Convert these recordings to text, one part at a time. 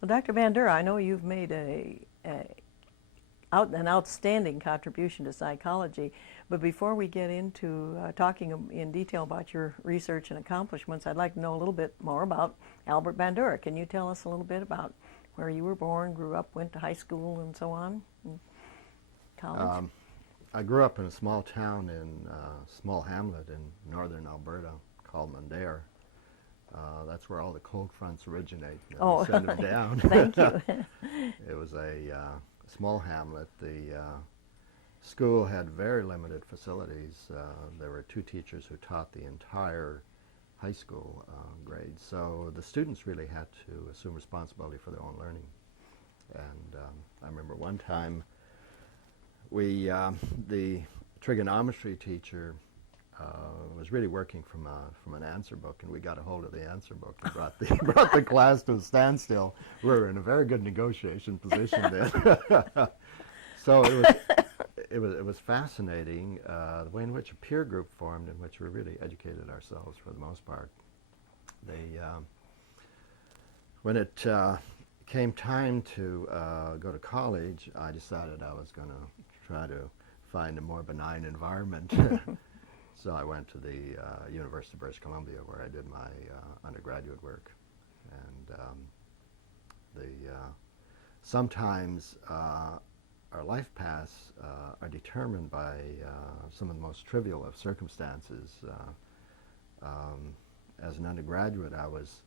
Well, Dr. Bandura, I know you've made an outstanding contribution to psychology, but before we get into talking in detail about your research and accomplishments, I'd like to know a little bit more about Albert Bandura. Can you tell us a little bit about where you were born, grew up, went to high school, and so on, and college? I grew up in a small town in a small hamlet in northern Alberta called Bandura. That's where all the cold fronts originate. And Oh, we send them down. thank you. It was a small hamlet. The school had very limited facilities. There were 2 teachers who taught the entire high school grade. So the students really had to assume responsibility for their own learning. And I remember one time the trigonometry teacher was really working from an answer book, and we got a hold of the answer book and brought the class to a standstill. We were in a very good negotiation position then. So it was fascinating the way in which a peer group formed, in which we really educated ourselves for the most part. When it came time to go to college, I decided I was going to try to find a more benign environment. So I went to the University of British Columbia, where I did my undergraduate work. And sometimes our life paths are determined by some of the most trivial of circumstances. As an undergraduate, I was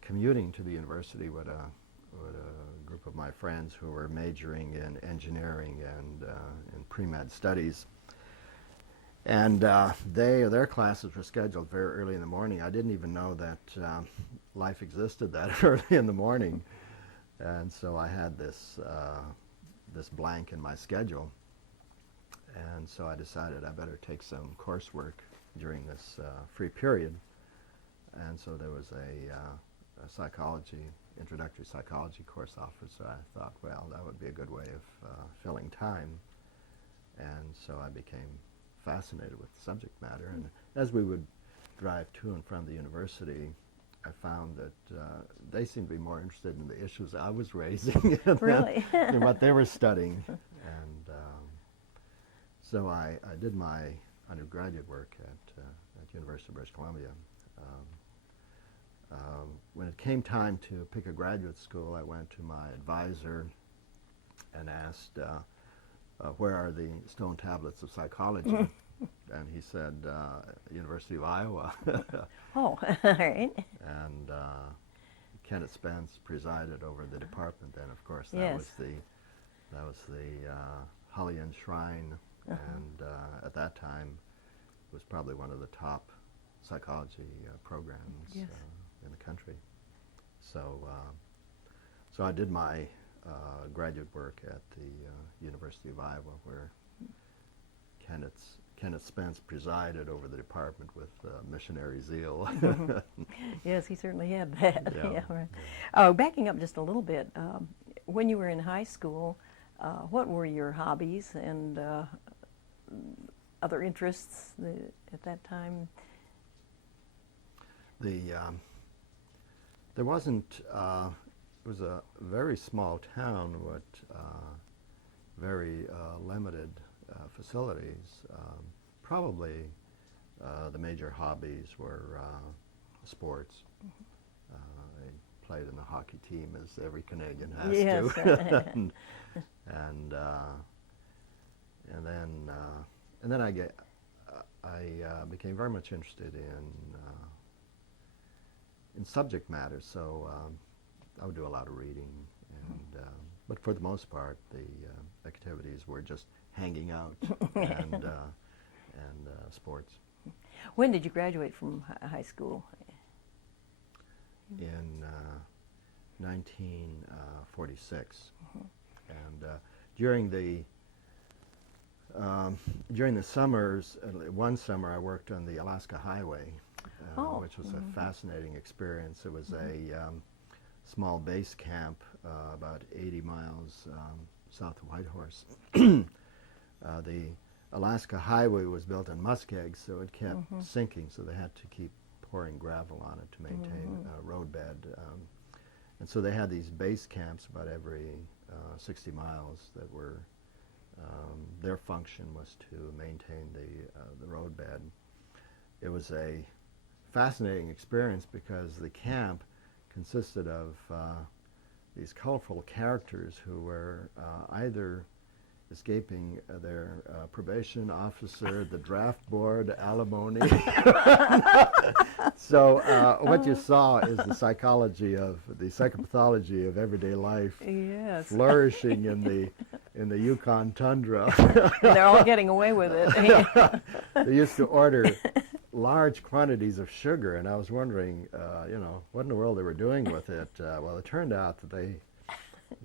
commuting to the university with a group of my friends who were majoring in engineering and in pre-med studies. And their classes were scheduled very early in the morning. I didn't even know that life existed that early in the morning. And so I had this blank in my schedule. And so I decided I better take some coursework during this free period. And so there was a introductory psychology course offered. So I thought, well, that would be a good way of filling time. And so I became fascinated with the subject matter. And as we would drive to and from the university, I found that they seemed to be more interested in the issues I was raising Really? than what they were studying. And so I did my undergraduate work at University of British Columbia. When it came time to pick a graduate school, I went to my advisor and asked, where are the stone tablets of psychology? And he said, University of Iowa. Oh, all right. And Kenneth Spence presided over the department then, of course. That Yes. was the Hullyan Shrine, and at that time it was probably one of the top psychology programs Yes. in the country. So I did my graduate work at the University of Iowa, where Kenneth Spence presided over the department with missionary zeal. Yes, he certainly had that. Yeah. Yeah, right. Backing up just a little bit, when you were in high school, what were your hobbies and other interests at that time? There wasn't. It was a very small town with very limited facilities. Probably the major hobbies were sports. I played in the hockey team, as every Canadian has Yes. to. and then I became very much interested in subject matter. So I would do a lot of reading, and but for the most part, the activities were just hanging out and sports. When did you graduate from high school? In 1946, and during the summers, one summer I worked on the Alaska Highway, which was a fascinating experience. It was a small base camp about 80 miles south of Whitehorse. The Alaska Highway was built on muskegs, so it kept sinking, so they had to keep pouring gravel on it to maintain roadbed. And so they had these base camps about every 60 miles that were, their function was to maintain the roadbed. It was a fascinating experience because the camp consisted of these colorful characters who were either escaping their probation officer, the draft board, alimony. So what you saw is the psychopathology of everyday life, Yes. flourishing in the Yukon tundra. They're all getting away with it. They used to order large quantities of sugar, and I was wondering, what in the world they were doing with it. Well, it turned out that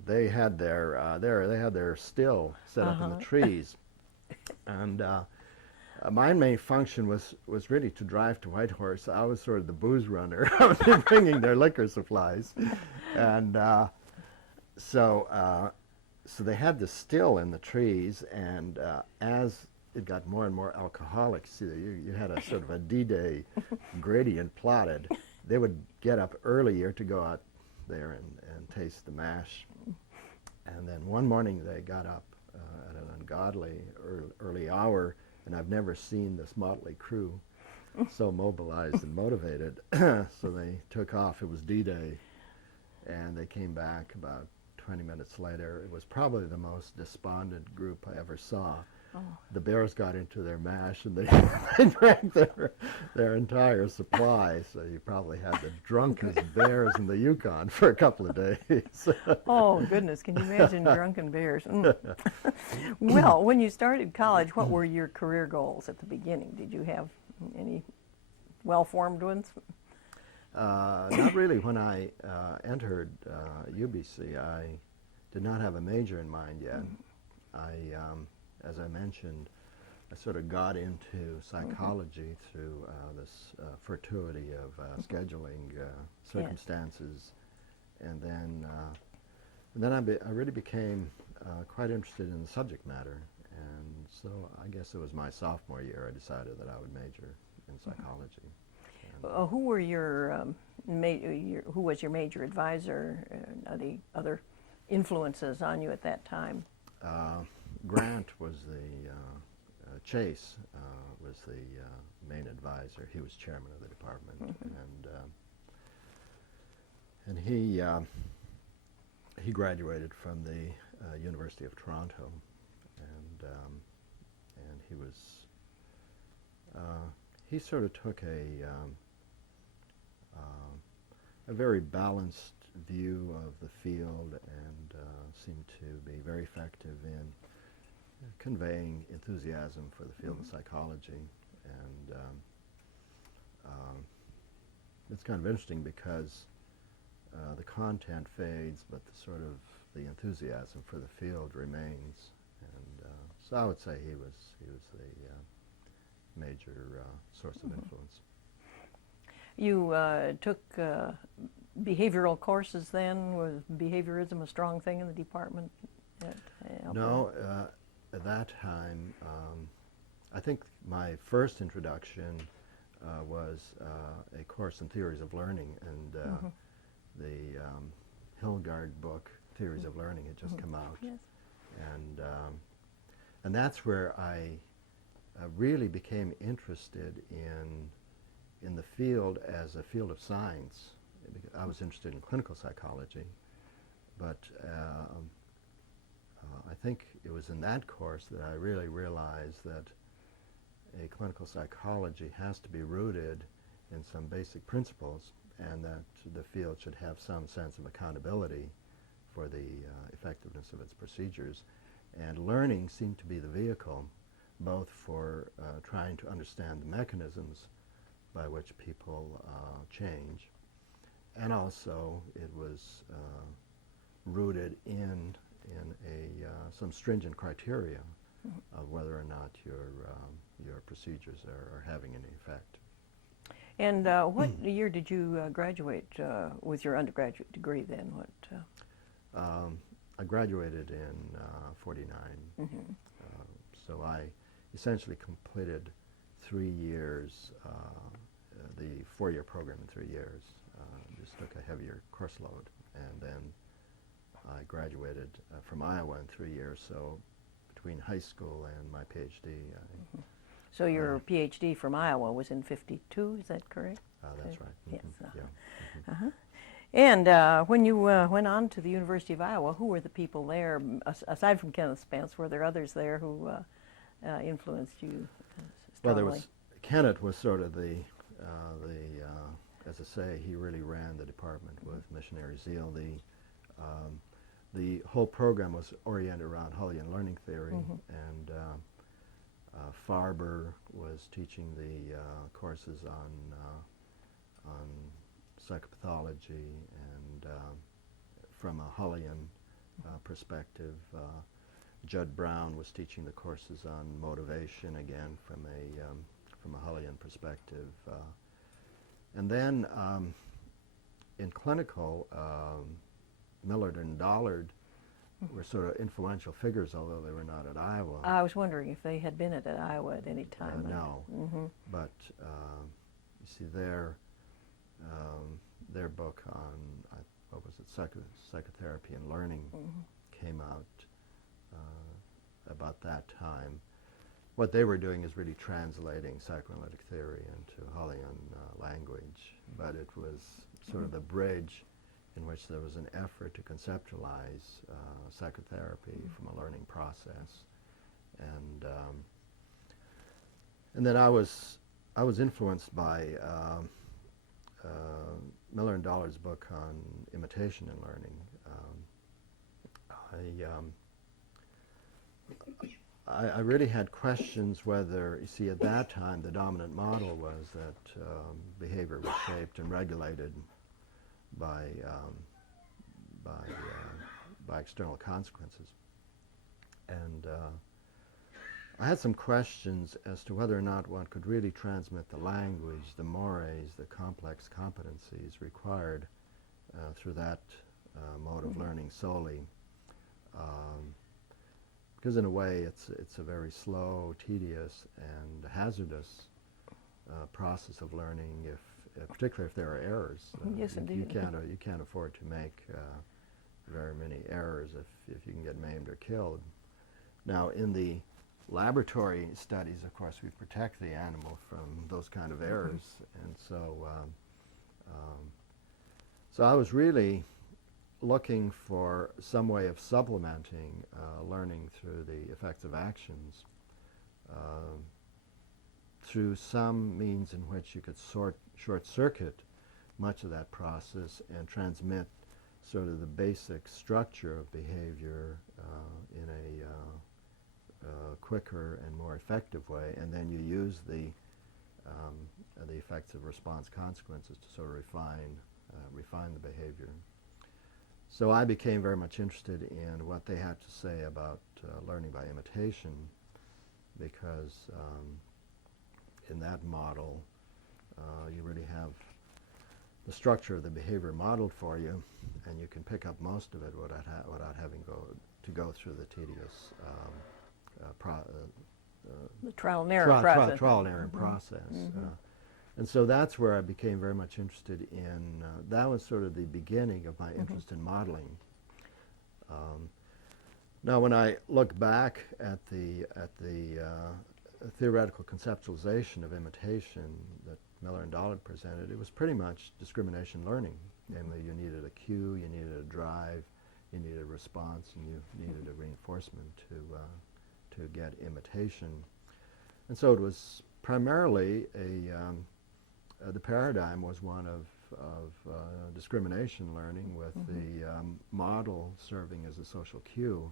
they had their still set up in the trees, and my main function was really to drive to Whitehorse. I was sort of the booze runner. I would be bringing their liquor supplies, and so they had the still in the trees, and as it got more and more alcoholic, see, you had a sort of a D-Day gradient plotted. They would get up earlier to go out there and taste the mash. And then one morning they got up at an ungodly early hour, and I've never seen this motley crew so mobilized and motivated. So they took off. It was D-Day, and they came back about 20 minutes later. It was probably the most despondent group I ever saw. Oh. The bears got into their mash, and they drank their entire supply. So you probably had the drunkest bears in the Yukon for a couple of days. Oh, goodness. Can you imagine drunken bears? Mm. Well, when you started college, what were your career goals at the beginning? Did you have any well-formed ones? Not really. When I entered UBC, I did not have a major in mind yet. As I mentioned, I sort of got into psychology through this fortuity of scheduling circumstances, and then I really became quite interested in the subject matter, and so I guess it was my sophomore year I decided that I would major in psychology. Who were who was your major advisor? The other influences on you at that time? Grant was Chase was the main advisor. He was chairman of the department, and he graduated from the University of Toronto, and he sort of took a very balanced view of the field and seemed to be very effective in conveying enthusiasm for the field of psychology. And it's kind of interesting because the content fades, but the enthusiasm for the field remains. And so I would say he was the major source of influence. You took behavioral courses then? Was behaviorism a strong thing in the department at Alberta? No, at that time, I think my first introduction was a course in theories of learning, and the Hilgard book, Theories of Learning, had just come out. Yes. And that's where I really became interested in the field as a field of science. I was interested in clinical psychology, but I think it was in that course that I really realized that a clinical psychology has to be rooted in some basic principles, and that the field should have some sense of accountability for the effectiveness of its procedures. And learning seemed to be the vehicle, both for trying to understand the mechanisms by which people change, and also it was rooted in some stringent criteria of whether or not your procedures are having any effect. And what year did you graduate with your undergraduate degree then? I graduated in '49, so I essentially completed 3 years, the 4-year program in 3 years. Just took a heavier course load, and then I graduated from Iowa in 3 years. So between high school and my PhD, So your PhD from Iowa was in '52, is that correct? that's right. Yes. Yeah. And when you went on to the University of Iowa, who were the people there, aside from Kenneth Spence? Were there others there who influenced you strongly? Well, there was, Kenneth was sort of as I say, he really ran the department with missionary zeal. The whole program was oriented around Hollian learning theory, and Farber was teaching the courses on psychopathology, and from a Hollian perspective, Judd Brown was teaching the courses on motivation, again from a Hollian perspective, and then in clinical, Millard and Dollard were sort of influential figures, although they were not at Iowa. I was wondering if they had been at Iowa at any time. No, but you see their book on what was it, psychotherapy and learning came out about that time. What they were doing is really translating psychoanalytic theory into Hollian language, but it was sort of the bridge in which there was an effort to conceptualize psychotherapy from a learning process, and then I was influenced by Miller and Dollard's book on imitation in learning. I really had questions whether, you see, at that time the dominant model was that behavior was shaped and regulated by external consequences, and I had some questions as to whether or not one could really transmit the language, the mores, the complex competencies required through that mode of learning solely. Because in a way it's a very slow, tedious, and hazardous process of learning, particularly if there are errors. Yes, indeed. You can't afford to make very many errors if you can get maimed or killed. Now, in the laboratory studies, of course, we protect the animal from those kind of errors, and so I was really looking for some way of supplementing learning through the effects of actions through some means in which you could short-circuit much of that process and transmit sort of the basic structure of behavior in a quicker and more effective way, and then you use the effects of response consequences to sort of refine the behavior. So I became very much interested in what they had to say about learning by imitation, because in that model you really have the structure of the behavior modeled for you, and you can pick up most of it without having to go through the tedious the trial and error process. Trial and error process. And so that's where I became very much interested in, that was sort of the beginning of my interest in modeling. Now when I look back at the theoretical conceptualization of imitation that Miller and Dollard presented, it was pretty much discrimination learning. Namely, you needed a cue, you needed a drive, you needed a response, and you needed a reinforcement to get imitation. And so it was primarily the paradigm was one of discrimination learning, with the model serving as a social cue.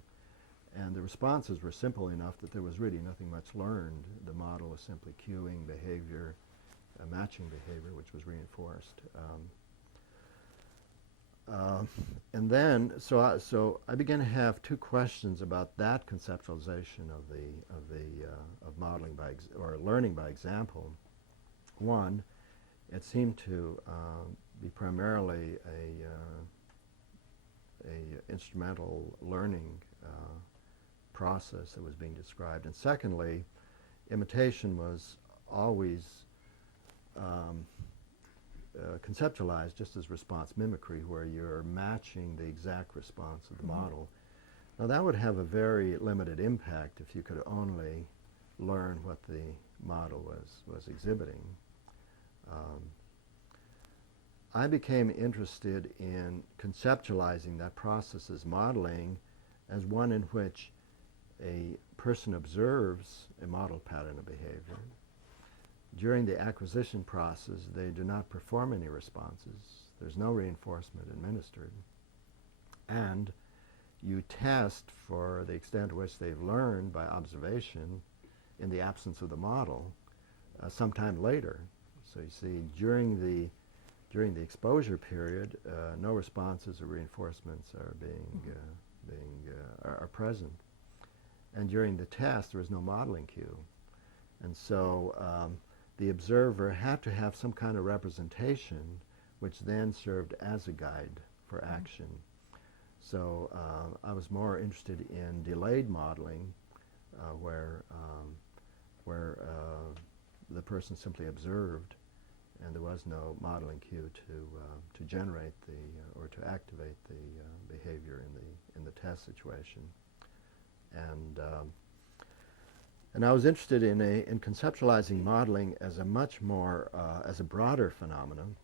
And the responses were simple enough that there was really nothing much learned. The model was simply cueing behavior, matching behavior, which was reinforced. And then, so I began to have two questions about that conceptualization of modeling or learning by example. One, it seemed to be primarily a instrumental learning process that was being described, and secondly, imitation was always conceptualized just as response mimicry, where you're matching the exact response of the model. Now that would have a very limited impact if you could only learn what the model was exhibiting. I became interested in conceptualizing that process as modeling as one in which a person observes a model pattern of behavior. During the acquisition process, they do not perform any responses. There's no reinforcement administered. And you test for the extent to which they've learned by observation in the absence of the model sometime later. So you see, during the exposure period, no responses or reinforcements are are present. And during the test, there is no modeling cue. And so the observer had to have some kind of representation which then served as a guide for action. So I was more interested in delayed modeling where the person simply observed and there was no modeling cue to generate or to activate the behavior in the test situation. And I was interested in conceptualizing modeling as a much more as a broader phenomenon.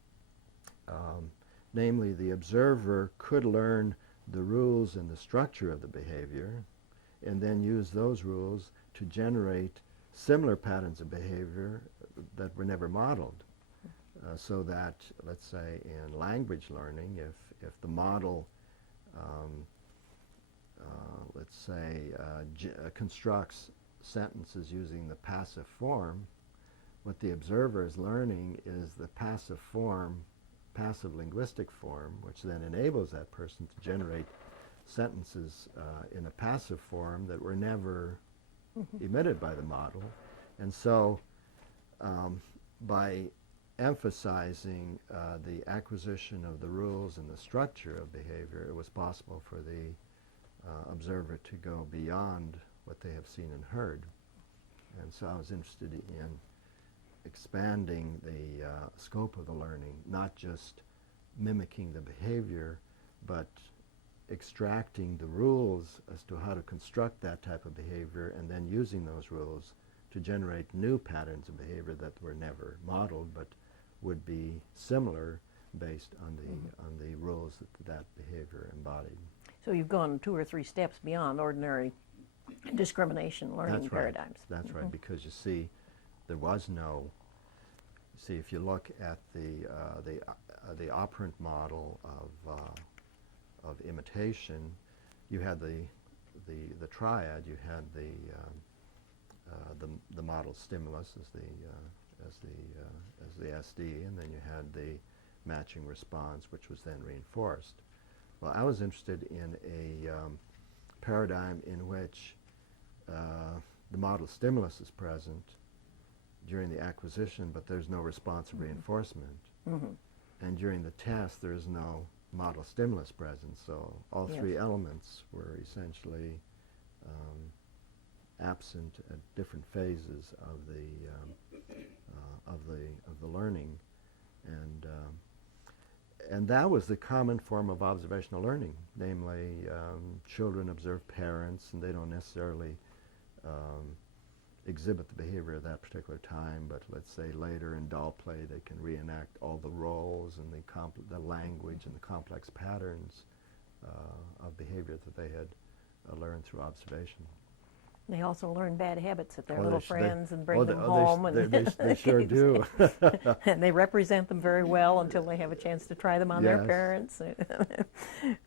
Namely, the observer could learn the rules and the structure of the behavior and then use those rules to generate similar patterns of behavior that were never modeled. So that, let's say, in language learning, if the model, let's say, constructs sentences using the passive form, what the observer is learning is the passive linguistic form, which then enables that person to generate sentences in a passive form that were never emitted by the model. And so by emphasizing the acquisition of the rules and the structure of behavior, it was possible for the observer to go beyond what they have seen and heard. And so I was interested in expanding the scope of the learning, not just mimicking the behavior, but extracting the rules as to how to construct that type of behavior and then using those rules to generate new patterns of behavior that were never modeled but would be similar based on the rules that behavior embodied. So you've gone 2 or 3 steps beyond ordinary discrimination learning paradigms. That's right, because you see, there was no. See, if you look at the operant model of imitation, you had the triad. You had the model stimulus as the SD, and then you had the matching response, which was then reinforced. Well, I was interested in a paradigm in which the model stimulus is present during the acquisition, but there's no responsive reinforcement. And during the test, there is no model stimulus present. So all 3 elements were essentially absent at different phases of the learning, and that was the common form of observational learning. Namely, children observe parents, and they don't necessarily exhibit the behavior at that particular time, but let's say later in doll play they can reenact all the roles and the language and the complex patterns of behavior that they had learned through observation. They also learn bad habits at their little friends and bring them they home. They sure do. And they represent them very well until they have a chance to try them on their parents.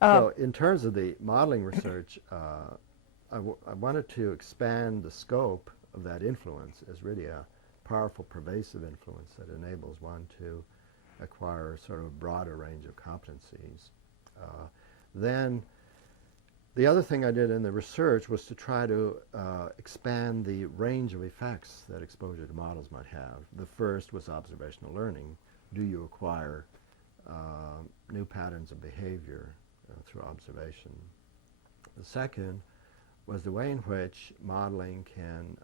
So in terms of the modeling research, I wanted to expand the scope of that influence as really a powerful, pervasive influence that enables one to acquire sort of a broader range of competencies. Then the other thing I did in the research was to try to expand the range of effects that exposure to models might have. The first was observational learning. Do you acquire new patterns of behavior through observation? The second was the way in which modeling can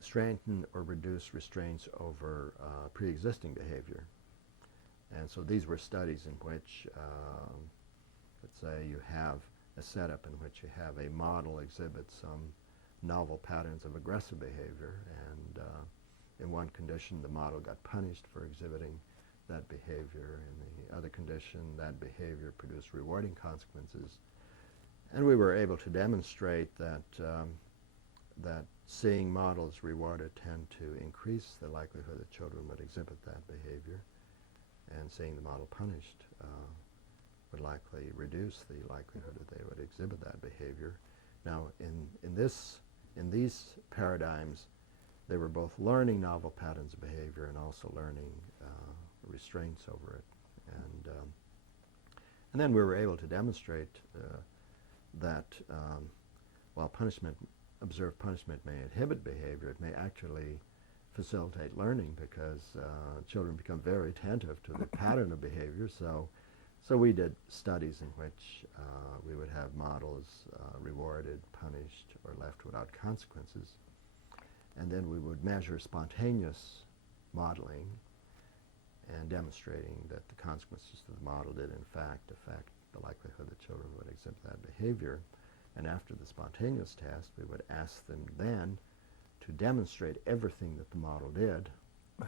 strengthen or reduce restraints over pre-existing behavior. And so these were studies in which, let's say you have a setup in which you have a model exhibit some novel patterns of aggressive behavior, and in one condition the model got punished for exhibiting that behavior. In the other condition, that behavior produced rewarding consequences. And we were able to demonstrate that that seeing models rewarded tend to increase the likelihood that children would exhibit that behavior, and seeing the model punished would likely reduce the likelihood that they would exhibit that behavior. Now, in these paradigms, they were both learning novel patterns of behavior and also learning restraints over it. And then we were able to demonstrate that while observed punishment may inhibit behavior, it may actually facilitate learning, because children become very attentive to the pattern of behavior. So we did studies in which we would have models rewarded, punished, or left without consequences. And then we would measure spontaneous modeling and demonstrating that the consequences of the model did in fact affect the likelihood that children would exhibit that behavior. And after the spontaneous test, we would ask them then to demonstrate everything that the model did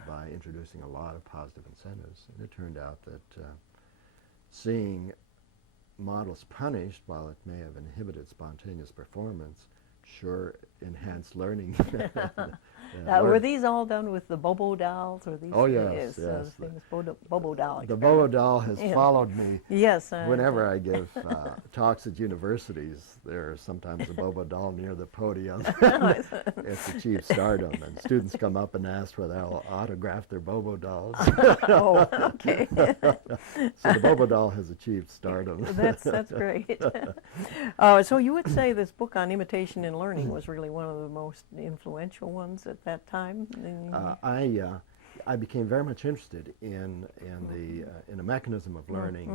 by introducing a lot of positive incentives. And it turned out that seeing models punished, while it may have inhibited spontaneous performance, sure enhanced learning. Were these all done with the Bobo dolls, or these? Oh yes, yes. Famous Bobo doll. The Bobo doll has followed me. Yes. Whenever I give talks at universities, there's sometimes a Bobo doll near the podium. It's achieved stardom, and students come up and ask whether I'll autograph their Bobo dolls. Oh, okay. So the Bobo doll has achieved stardom. That's great. So you would say this book on imitation and learning was really one of the most influential ones at that time? I became very much interested in a mechanism of learning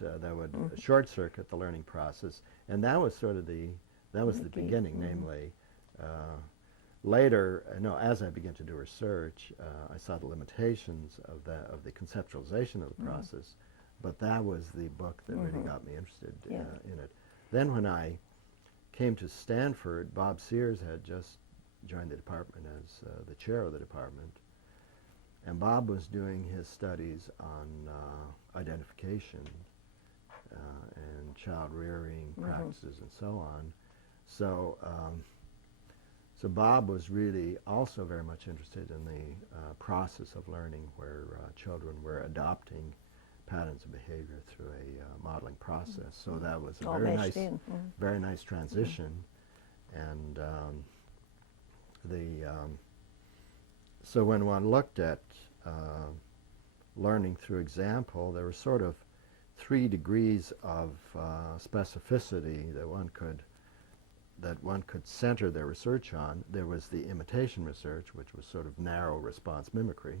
that would short circuit the learning process, and that was sort of the beginning. Namely, later, as I began to do research, I saw the limitations of the conceptualization of the process, but that was the book that really got me interested in it. Then when I came to Stanford, Bob Sears had just joined the department as the chair of the department, and Bob was doing his studies on identification and child rearing practices and so on. So Bob was really also very much interested in the process of learning, where children were adopting patterns of behavior through a modeling process. So that was a very nice transition. And so when one looked at learning through example, there were sort of 3 degrees of specificity that one could center their research on. There was the imitation research, which was sort of narrow response mimicry.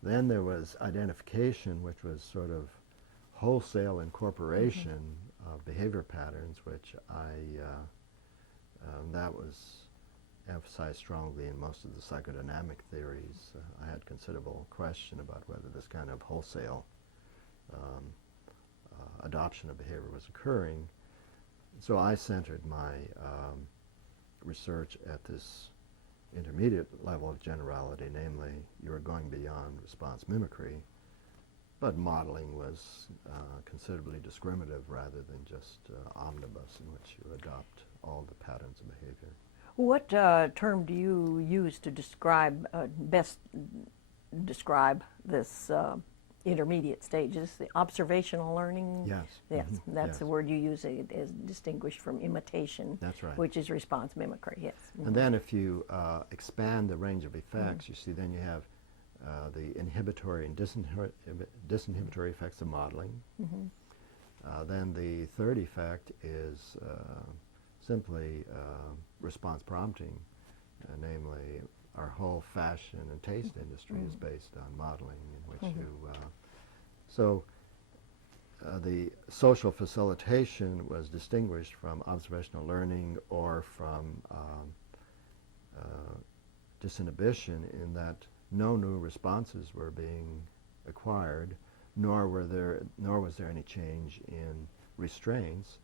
Then there was identification, which was sort of wholesale incorporation of behavior patterns, which that was emphasized strongly in most of the psychodynamic theories. I had considerable question about whether this kind of wholesale adoption of behavior was occurring. So I centered my research at this intermediate level of generality, namely, you were going beyond response mimicry, but modeling was considerably discriminative rather than just omnibus, in which you adopt all the patterns of behavior. What term do you use to best describe this intermediate stage? Is the observational learning? Yes. Yes, that's the word you use, as distinguished from imitation. That's right. Which is response mimicry, yes. And then if you expand the range of effects, you see then you have the inhibitory and disinhibitory effects of modeling. Then the third effect is simply response prompting, namely our whole fashion and taste industry is based on modeling, in which the social facilitation was distinguished from observational learning or from disinhibition, in that no new responses were being acquired, nor was there any change in restraints,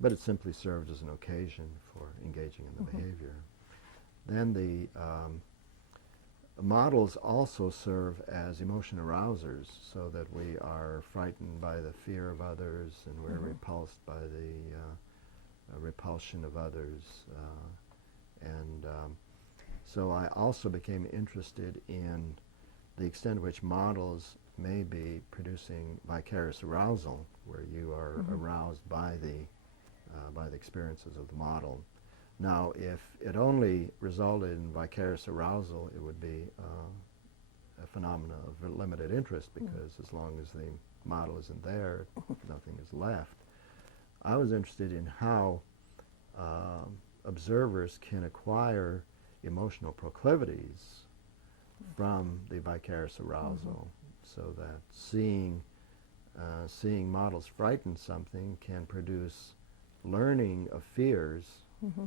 but it simply served as an occasion for engaging in the behavior. Then the models also serve as emotion arousers, so that we are frightened by the fear of others, and we're repulsed by the repulsion of others. So I also became interested in the extent to which models may be producing vicarious arousal, where you are aroused by the experiences of the model. Now, if it only resulted in vicarious arousal, it would be a phenomena of limited interest, because as long as the model isn't there, nothing is left. I was interested in how observers can acquire emotional proclivities from the vicarious arousal, so that seeing models frighten something can produce learning of fears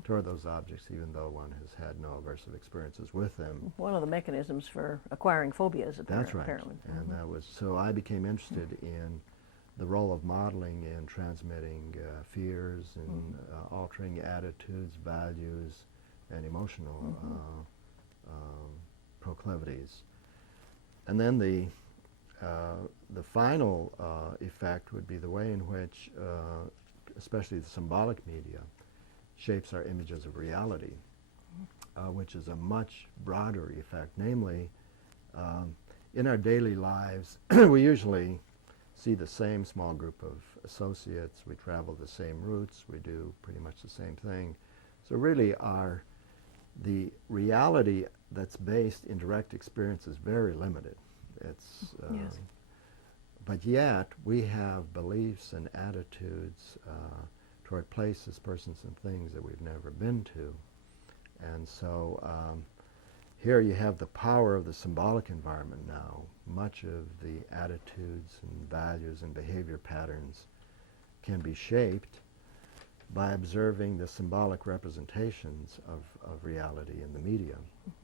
toward those objects, even though one has had no aversive experiences with them. One of the mechanisms for acquiring phobias, That's right. apparently. And that was, so I became interested in the role of modeling in transmitting fears and altering attitudes, values, and emotional proclivities. And then the final effect would be the way in which, especially the symbolic media, shapes our images of reality, which is a much broader effect. Namely, in our daily lives, we usually see the same small group of associates, we travel the same routes, we do pretty much the same thing. So really the reality that's based in direct experience is very limited. It's, Yes. But yet we have beliefs and attitudes toward places, persons, and things that we've never been to. And so here you have the power of the symbolic environment now. Much of the attitudes and values and behavior patterns can be shaped by observing the symbolic representations of reality in the media.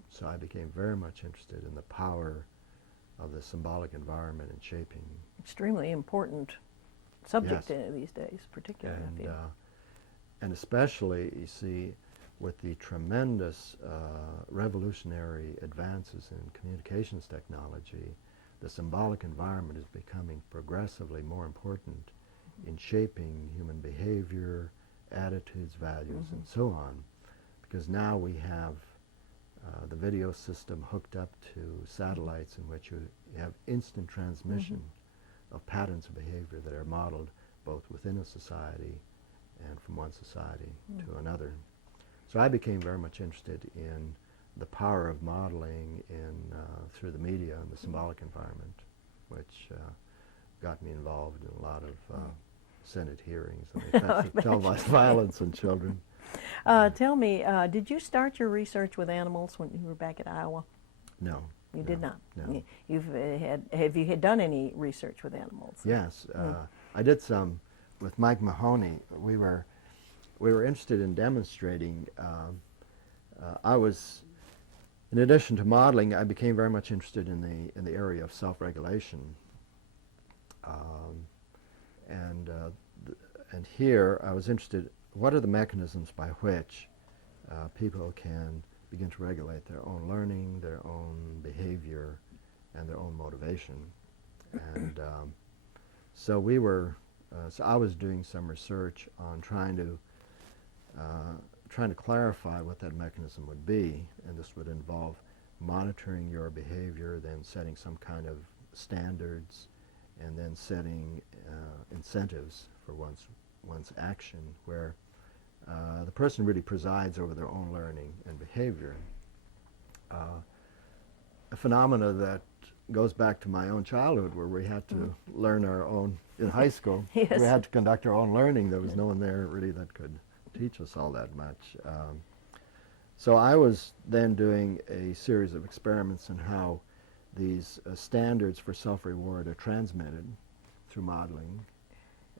So I became very much interested in the power of the symbolic environment in shaping. Extremely important subject Yes. these days, particularly. I feel. And especially, you see, with the tremendous revolutionary advances in communications technology, the symbolic environment is becoming progressively more important in shaping human behavior, attitudes, values, and so on. Because now we have the video system hooked up to satellites in which you have instant transmission of patterns of behavior that are modeled both within a society and from one society to another. So I became very much interested in the power of modeling through the media and the symbolic environment, which got me involved in a lot of Senate hearings on the effects of televised violence on children. Tell me, did you start your research with animals when you were back at Iowa? No. You did not? No. Have you had done any research with animals? Yes. I did some with Mike Mahoney. We were interested in demonstrating. I was, in addition to modeling, I became very much interested in the area of self-regulation. And here I was interested, what are the mechanisms by which people can begin to regulate their own learning, their own behavior, and their own motivation. And so we were, so I was doing some research on trying to clarify what that mechanism would be, and this would involve monitoring your behavior, then setting some kind of standards, and then setting incentives for one's action, where the person really presides over their own learning and behavior. A phenomena that goes back to my own childhood, where we had to learn our own, in high school, Yes. we had to conduct our own learning. There was no one there really that could teach us all that much. So I was then doing a series of experiments on how these standards for self-reward are transmitted through modeling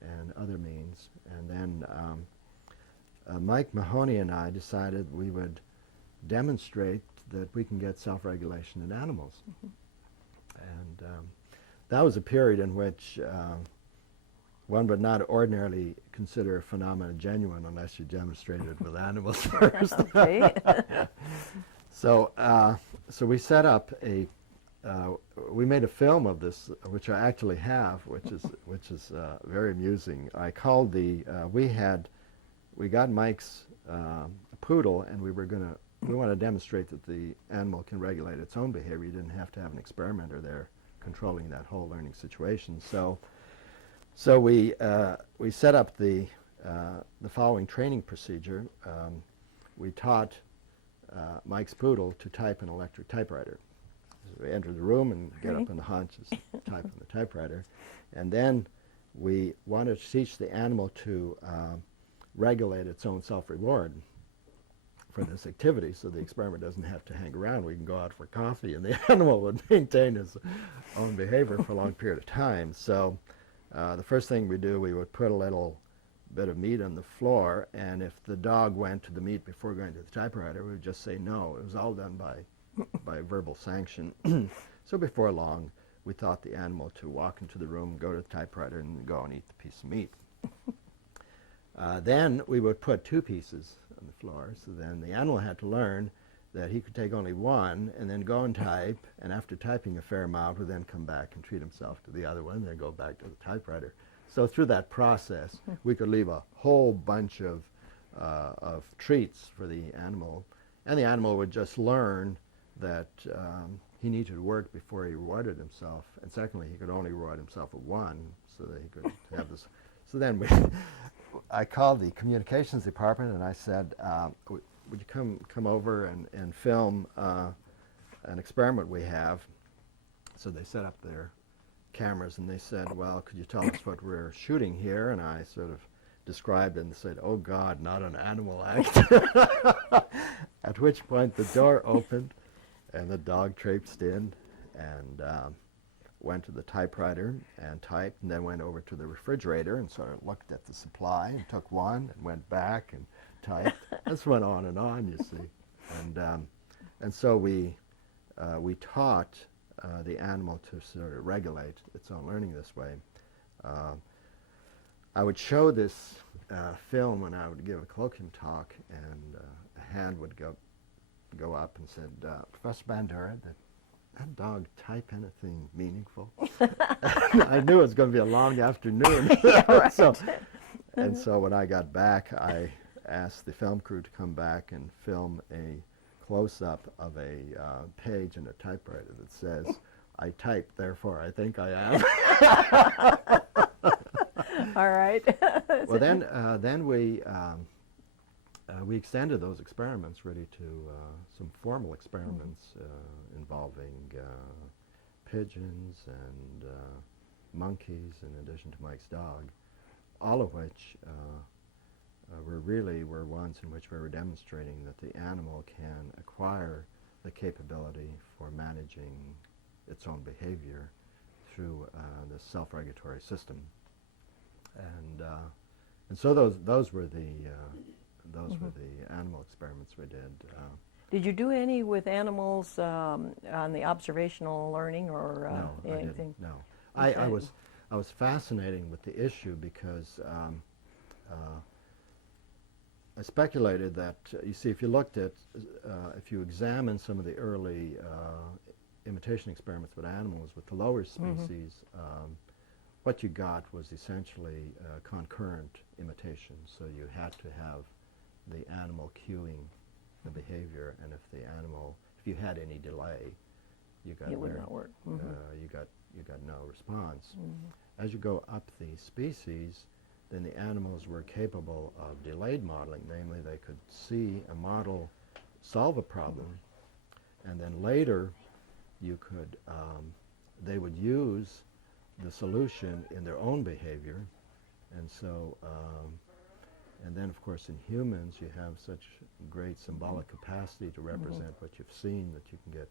and other means. And then Mike Mahoney and I decided we would demonstrate that we can get self-regulation in animals. And that was a period in which one would not ordinarily consider a phenomena genuine unless you demonstrated it with animals first. Okay. So, so we set up we made a film of this, which I actually have, which is very amusing. I called we got Mike's poodle, and we want to demonstrate that the animal can regulate its own behavior. You didn't have to have an experimenter there controlling that whole learning situation. So we set up the following training procedure. We taught Mike's poodle to type an electric typewriter. So we enter the room and get up on the haunches, type on the typewriter, and then we wanted to teach the animal to regulate its own self-reward for this activity, so the experiment doesn't have to hang around. We can go out for coffee, and the animal would maintain its own behavior for a long period of time. So the first thing we do, we would put a little bit of meat on the floor, and if the dog went to the meat before going to the typewriter, we would just say no. It was all done by verbal sanction. So before long, we taught the animal to walk into the room, go to the typewriter, and go and eat the piece of meat. Then we would put two pieces on the floor, so then the animal had to learn that he could take only one and then go and type, and after typing a fair amount would then come back and treat himself to the other one and then go back to the typewriter. So through that process, we could leave a whole bunch of treats for the animal, and the animal would just learn that he needed to work before he rewarded himself, and secondly, he could only reward himself with one, so that he could have this. So then I called the communications department and I said, would you come over and film an experiment we have? So they set up their cameras and they said, well, could you tell us what we're shooting here? And I sort of described it and said, oh God, not an animal act. At which point the door opened and the dog traipsed in and went to the typewriter and typed, and then went over to the refrigerator and sort of looked at the supply and took one and went back and typed. This went on, you see. And so we taught the animal to sort of regulate its own learning this way. I would show this film when I would give a colloquium talk, and a hand would go up and said, Professor Bandura, did that dog type anything meaningful? I knew it was going to be a long afternoon. Yeah, right. So when I got back, I asked the film crew to come back and film a close-up of a page in a typewriter that says, I typed, therefore I think I am. All right. Well, then we extended those experiments really to some formal experiments involving pigeons and monkeys, in addition to Mike's dog, all of which were ones in which we were demonstrating that the animal can acquire the capability for managing its own behavior through the self-regulatory system, and so those were the animal experiments we did. Did you do any with animals on the observational learning or no, anything? I didn't. No, Okay. I was fascinating with the issue because I speculated that you see, if you examine some of the early imitation experiments with animals with the lower species, what you got was essentially concurrent imitation. So you had to have the animal cueing the behavior, and if you had any delay, It would not work. you got no response. As you go up the species, then the animals were capable of delayed modeling, namely they could see a model solve a problem, and then later they would use the solution in their own behavior, and so and then of course in humans you have such great symbolic capacity to represent what you've seen that you can get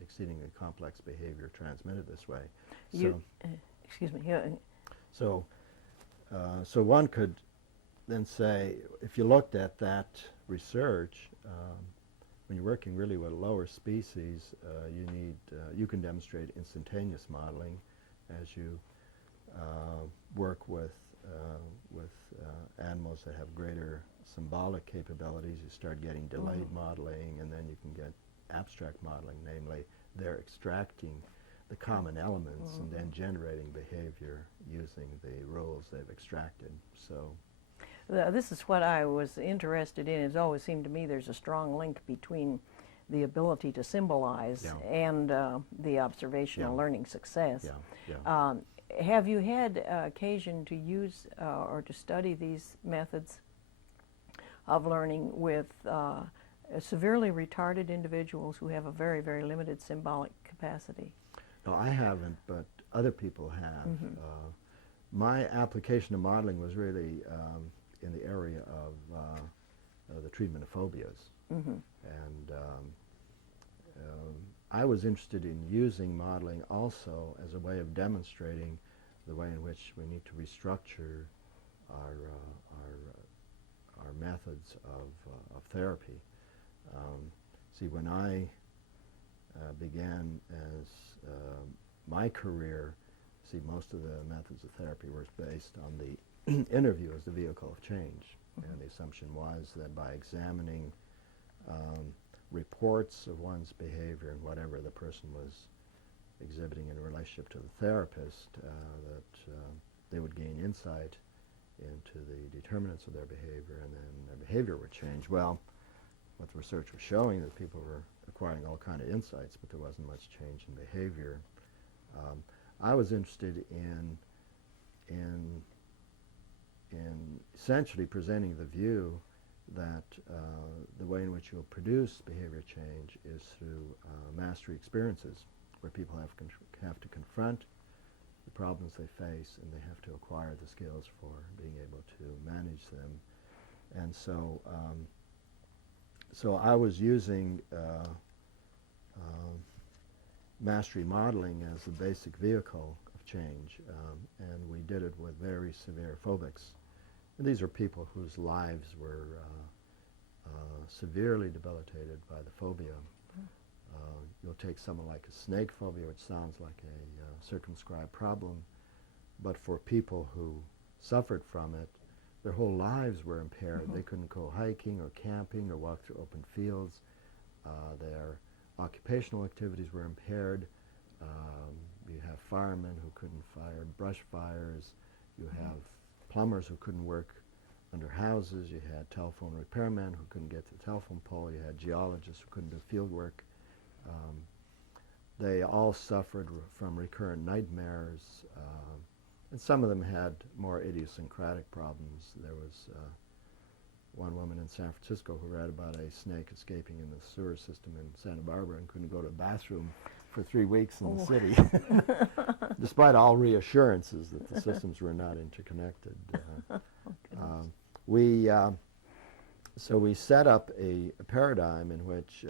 exceedingly complex behavior transmitted this way. Excuse me. Yeah. So one could then say, if you looked at that research, when you're working really with a lower species, you can demonstrate instantaneous modeling, as you work with animals that have greater symbolic capabilities, you start getting delayed modeling, and then you can get abstract modeling, namely they're extracting the common elements and then generating behavior using the rules they've extracted. So this is what I was interested in. It's always seemed to me there's a strong link between the ability to symbolize and the observational learning success. Have you had occasion to use or to study these methods of learning with severely retarded individuals who have a very, very limited symbolic capacity? No, I haven't, but other people have. My application of modeling was really in the area of the treatment of phobias. And I was interested in using modeling also as a way of demonstrating the way in which we need to restructure our methods of therapy. See, when I began as my career, see, most of the methods of therapy were based on the interview as the vehicle of change. And the assumption was that by examining reports of one's behavior and whatever the person was exhibiting in relationship to the therapist, that they would gain insight into the determinants of their behavior, and then their behavior would change. Well, what the research was showing, that people were acquiring all kind of insights, but there wasn't much change in behavior. I was interested in essentially presenting the view that the way in which you'll produce behavior change is through mastery experiences, where people have to confront the problems they face, and they have to acquire the skills for being able to manage them. And so, so I was using mastery modeling as the basic vehicle of change, and we did it with very severe phobics. And these are people whose lives were severely debilitated by the phobia. You'll take someone like a snake phobia, which sounds like a circumscribed problem, but for people who suffered from it, their whole lives were impaired. They couldn't go hiking or camping or walk through open fields. Their occupational activities were impaired. You have firemen who couldn't fire brush fires. You have plumbers who couldn't work under houses. You had telephone repairmen who couldn't get to the telephone pole. You had geologists who couldn't do field work. They all suffered from recurrent nightmares, and some of them had more idiosyncratic problems. There was one woman in San Francisco who read about a snake escaping in the sewer system in Santa Barbara and couldn't go to the bathroom for 3 weeks in the city, despite all reassurances that the systems were not interconnected. So we set up a paradigm in which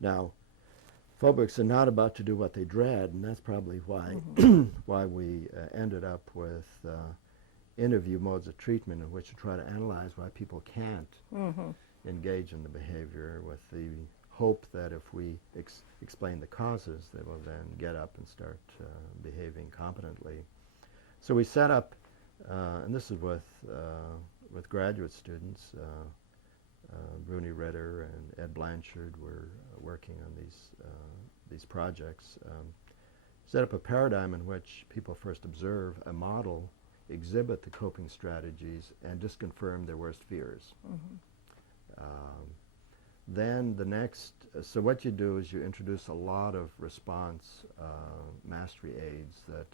now phobics are not about to do what they dread, and that's probably why why we ended up with interview modes of treatment in which to try to analyze why people can't engage in the behavior, with the hope that if we explain the causes, they will then get up and start behaving competently. So we set up, and this is with graduate students. Bruni Ritter and Ed Blanchard were working on these projects. Set up a paradigm in which people first observe a model, exhibit the coping strategies, and disconfirm their worst fears. Then the next, so what you do is you introduce a lot of response mastery aids that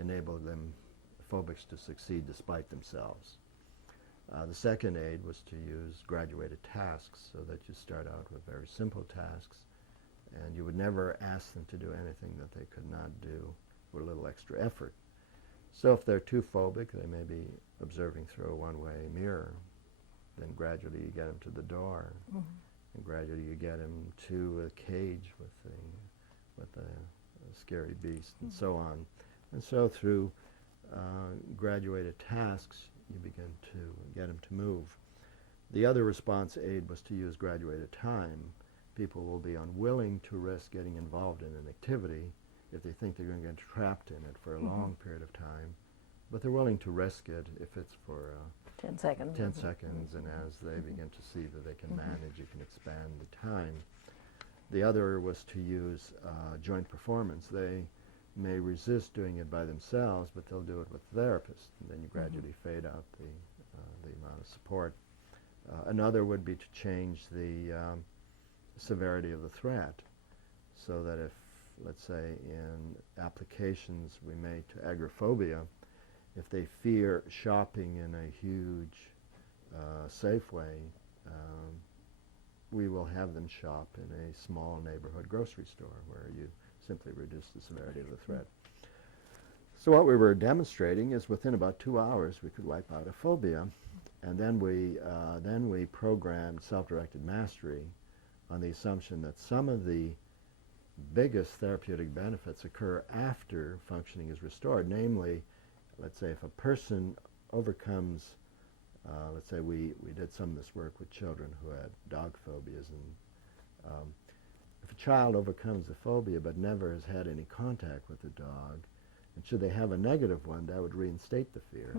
enable them, phobics, to succeed despite themselves. The second aid was to use graduated tasks, so that you start out with very simple tasks, and you would never ask them to do anything that they could not do with a little extra effort. So if they're too phobic, they may be observing through a one-way mirror. Then gradually you get them to the door, and gradually you get them to a cage with a scary beast, and so on. And so through graduated tasks, you begin to get them to move. The other response aid was to use graduated time. People will be unwilling to risk getting involved in an activity if they think they're going to get trapped in it for a long period of time, but they're willing to risk it if it's for 10 seconds. 10 seconds, and as they begin to see that they can manage, you can expand the time. The other was to use joint performance. They may resist doing it by themselves, but they'll do it with the therapist, and then you gradually fade out the amount of support. Another would be to change the severity of the threat, so that if, let's say, in applications we made to agoraphobia, if they fear shopping in a huge Safeway, we will have them shop in a small neighborhood grocery store where you simply reduce the severity of the threat. So what we were demonstrating is within about 2 hours we could wipe out a phobia, and then we programmed self-directed mastery on the assumption that some of the biggest therapeutic benefits occur after functioning is restored. Namely, let's say if a person overcomes, let's say we did some of this work with children who had dog phobias, and if a child overcomes a phobia but never has had any contact with the dog, and should they have a negative one, that would reinstate the fear.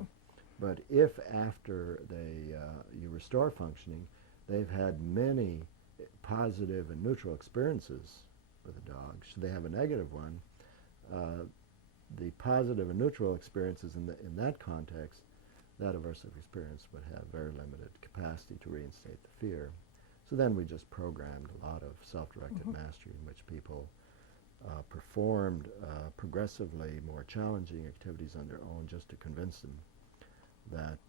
But if after you restore functioning, they've had many positive and neutral experiences with a dog, should they have a negative one, the positive and neutral experiences in that context, that aversive experience would have very limited capacity to reinstate the fear. So then we just programmed a lot of self-directed mastery in which people performed progressively more challenging activities on their own, just to convince them that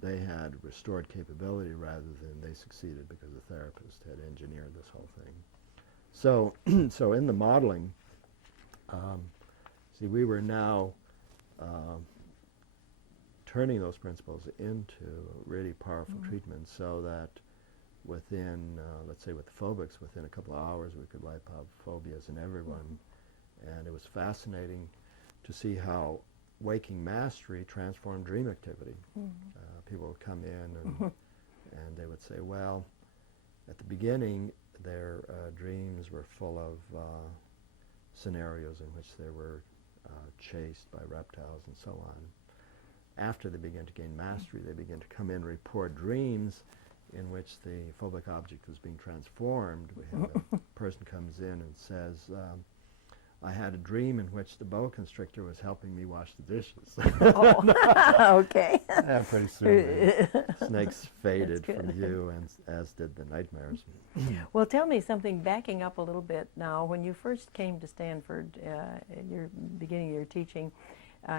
they had restored capability rather than they succeeded because the therapist had engineered this whole thing. So, so in the modeling, see, we were now turning those principles into really powerful treatments, so that within, let's say with the phobics, within a couple of hours we could wipe out phobias in everyone. And it was fascinating to see how waking mastery transformed dream activity. People would come in and they would say, well, at the beginning their dreams were full of scenarios in which they were chased by reptiles and so on. After they begin to gain mastery, they begin to come in and report dreams in which the phobic object was being transformed. We have a person comes in and says, I had a dream in which the boa constrictor was helping me wash the dishes. Okay. Yeah, pretty soon the snakes faded from view, and as did the nightmares. Well, tell me something, backing up a little bit now. When you first came to Stanford, at your beginning of your teaching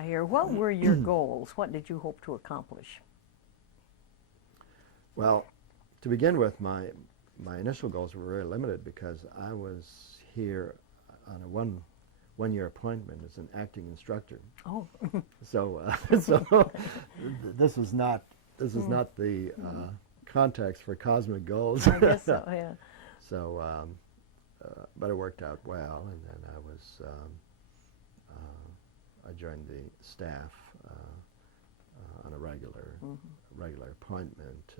here, what were your goals? What did you hope to accomplish? Well, to begin with, my initial goals were very limited because I was here on a one-year appointment as an acting instructor. Oh. So this is not the context for cosmic goals. I guess so, yeah. So, but it worked out well, and then I joined the staff on a regular appointment.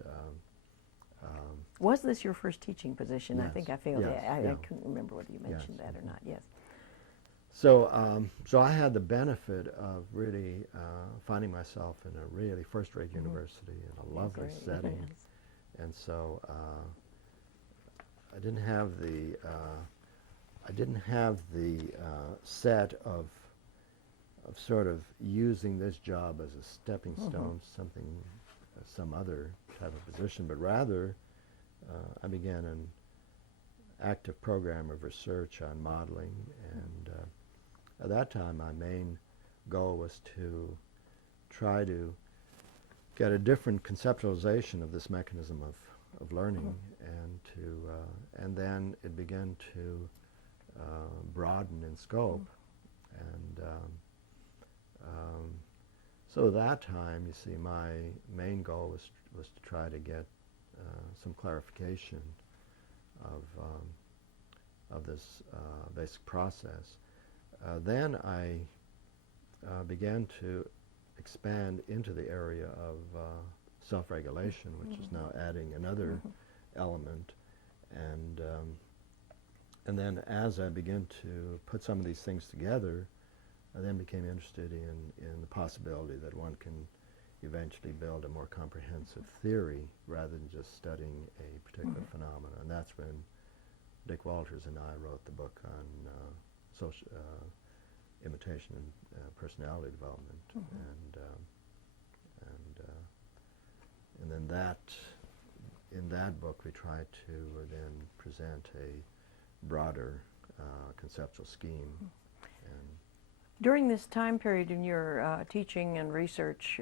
Was this your first teaching position? Yes. I think I failed. Yes, I yeah. couldn't remember whether you mentioned that or not. Yes. So, so I had the benefit of really finding myself in a really first-rate university in a lovely setting, and so I didn't have the set of sort of using this job as a stepping stone to something, some other type of position, but rather I began an active program of research on modeling, and at that time my main goal was to try to get a different conceptualization of this mechanism of learning, and then it began to broaden in scope, and so at that time, you see, my main goal was to try to get some clarification of this basic process. Then I began to expand into the area of self-regulation, which is now adding another element, and And then as I began to put some of these things together, I then became interested in the possibility that one can eventually build a more comprehensive theory rather than just studying a particular phenomenon. And that's when Dick Walters and I wrote the book on imitation and personality development. And then in that book we tried to then present a broader conceptual scheme. And during this time period in your teaching and research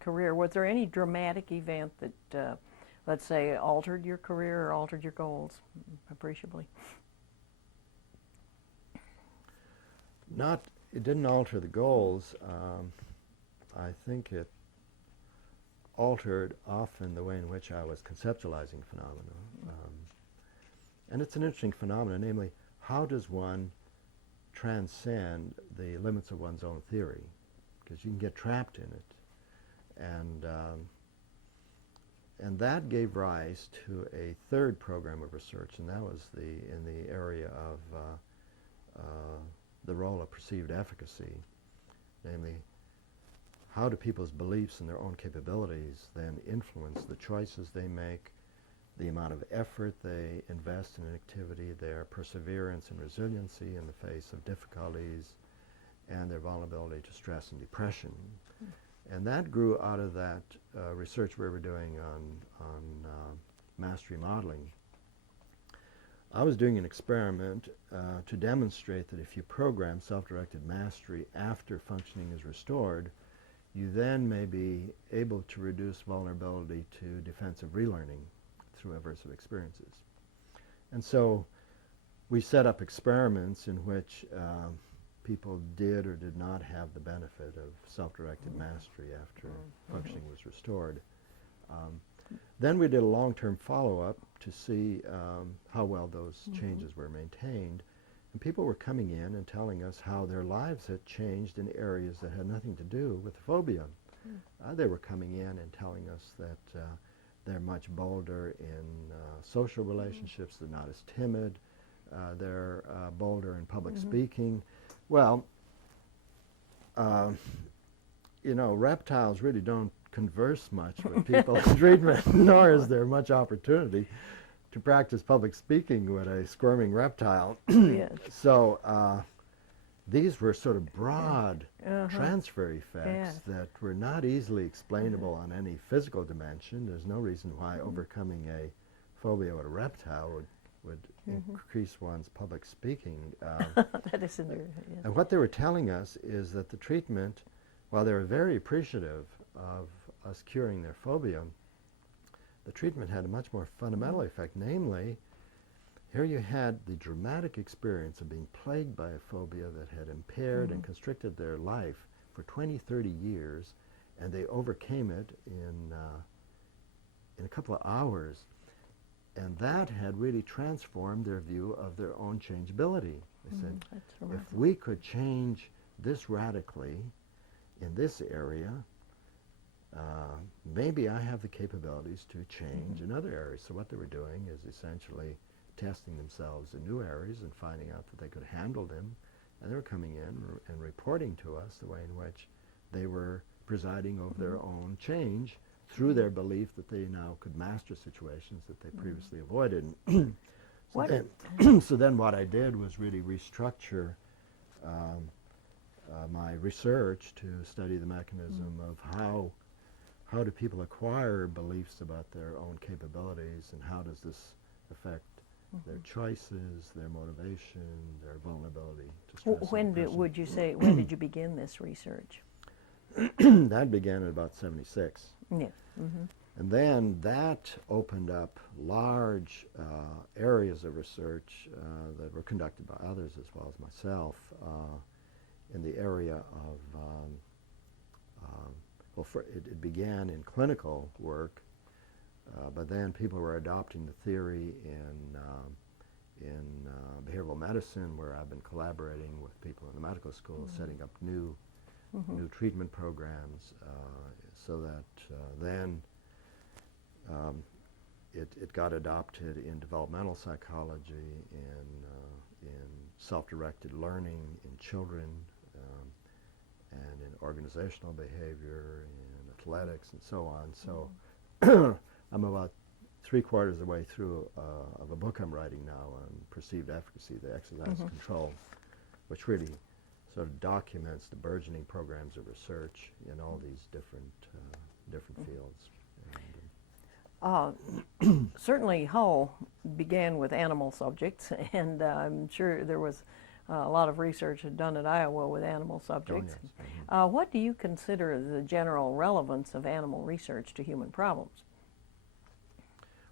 career, was there any dramatic event that, let's say, altered your career or altered your goals appreciably? It didn't alter the goals. I think it altered often the way in which I was conceptualizing phenomena. And it's an interesting phenomenon, namely, how does one transcend the limits of one's own theory? Because you can get trapped in it. And that gave rise to a third program of research, and that was in the area of the role of perceived efficacy, namely, how do people's beliefs in their own capabilities then influence the choices they make, the amount of effort they invest in an activity, their perseverance and resiliency in the face of difficulties, and their vulnerability to stress and depression. And that grew out of that research we were doing on mastery modeling. I was doing an experiment to demonstrate that if you program self-directed mastery after functioning is restored, you then may be able to reduce vulnerability to defensive relearning through aversive experiences. And so we set up experiments in which people did or did not have the benefit of self-directed mastery after functioning was restored. Then we did a long-term follow-up to see how well those changes were maintained. And people were coming in and telling us how their lives had changed in areas that had nothing to do with phobia. They were coming in and telling us that they're much bolder in social relationships, they're not as timid, they're bolder in public speaking. Well, you know, reptiles really don't converse much with people in treatment, nor is there much opportunity to practice public speaking with a squirming reptile. Yes. So these were sort of broad transfer effects that were not easily explainable on any physical dimension. There's no reason why overcoming a phobia with a reptile would increase one's public speaking. That is in there, yes. And what they were telling us is that the treatment, while they were very appreciative of us curing their phobia, the treatment had a much more fundamental effect. Namely, here you had the dramatic experience of being plagued by a phobia that had impaired and constricted their life for 20, 30 years, and they overcame it in a couple of hours. And that had really transformed their view of their own changeability. They said, if we could change this radically in this area, maybe I have the capabilities to change in other areas. So what they were doing is essentially testing themselves in new areas and finding out that they could handle them. And they were coming in and reporting to us the way in which they were presiding over their own change through their belief that they now could master situations that they previously avoided. So then what I did was really restructure my research to study the mechanism of how do people acquire beliefs about their own capabilities, and how does this affect their choices, their motivation, their vulnerability to stress. When did you begin this research? That began at about 76. Yeah. And then that opened up large areas of research that were conducted by others as well as myself in the area of, it began in clinical work, but then people were adopting the theory in behavioral medicine, where I've been collaborating with people in the medical school, setting up new treatment programs, so that then it got adopted in developmental psychology, in in self-directed learning in children, and in organizational behavior, in athletics, and so on. So I'm about 3/4 of the way through of a book I'm writing now on perceived efficacy, the exercise control, which really sort of documents the burgeoning programs of research in all these different fields. Certainly Hull began with animal subjects, and I'm sure there was a lot of research done at Iowa with animal subjects. Oh, yes. What do you consider the general relevance of animal research to human problems?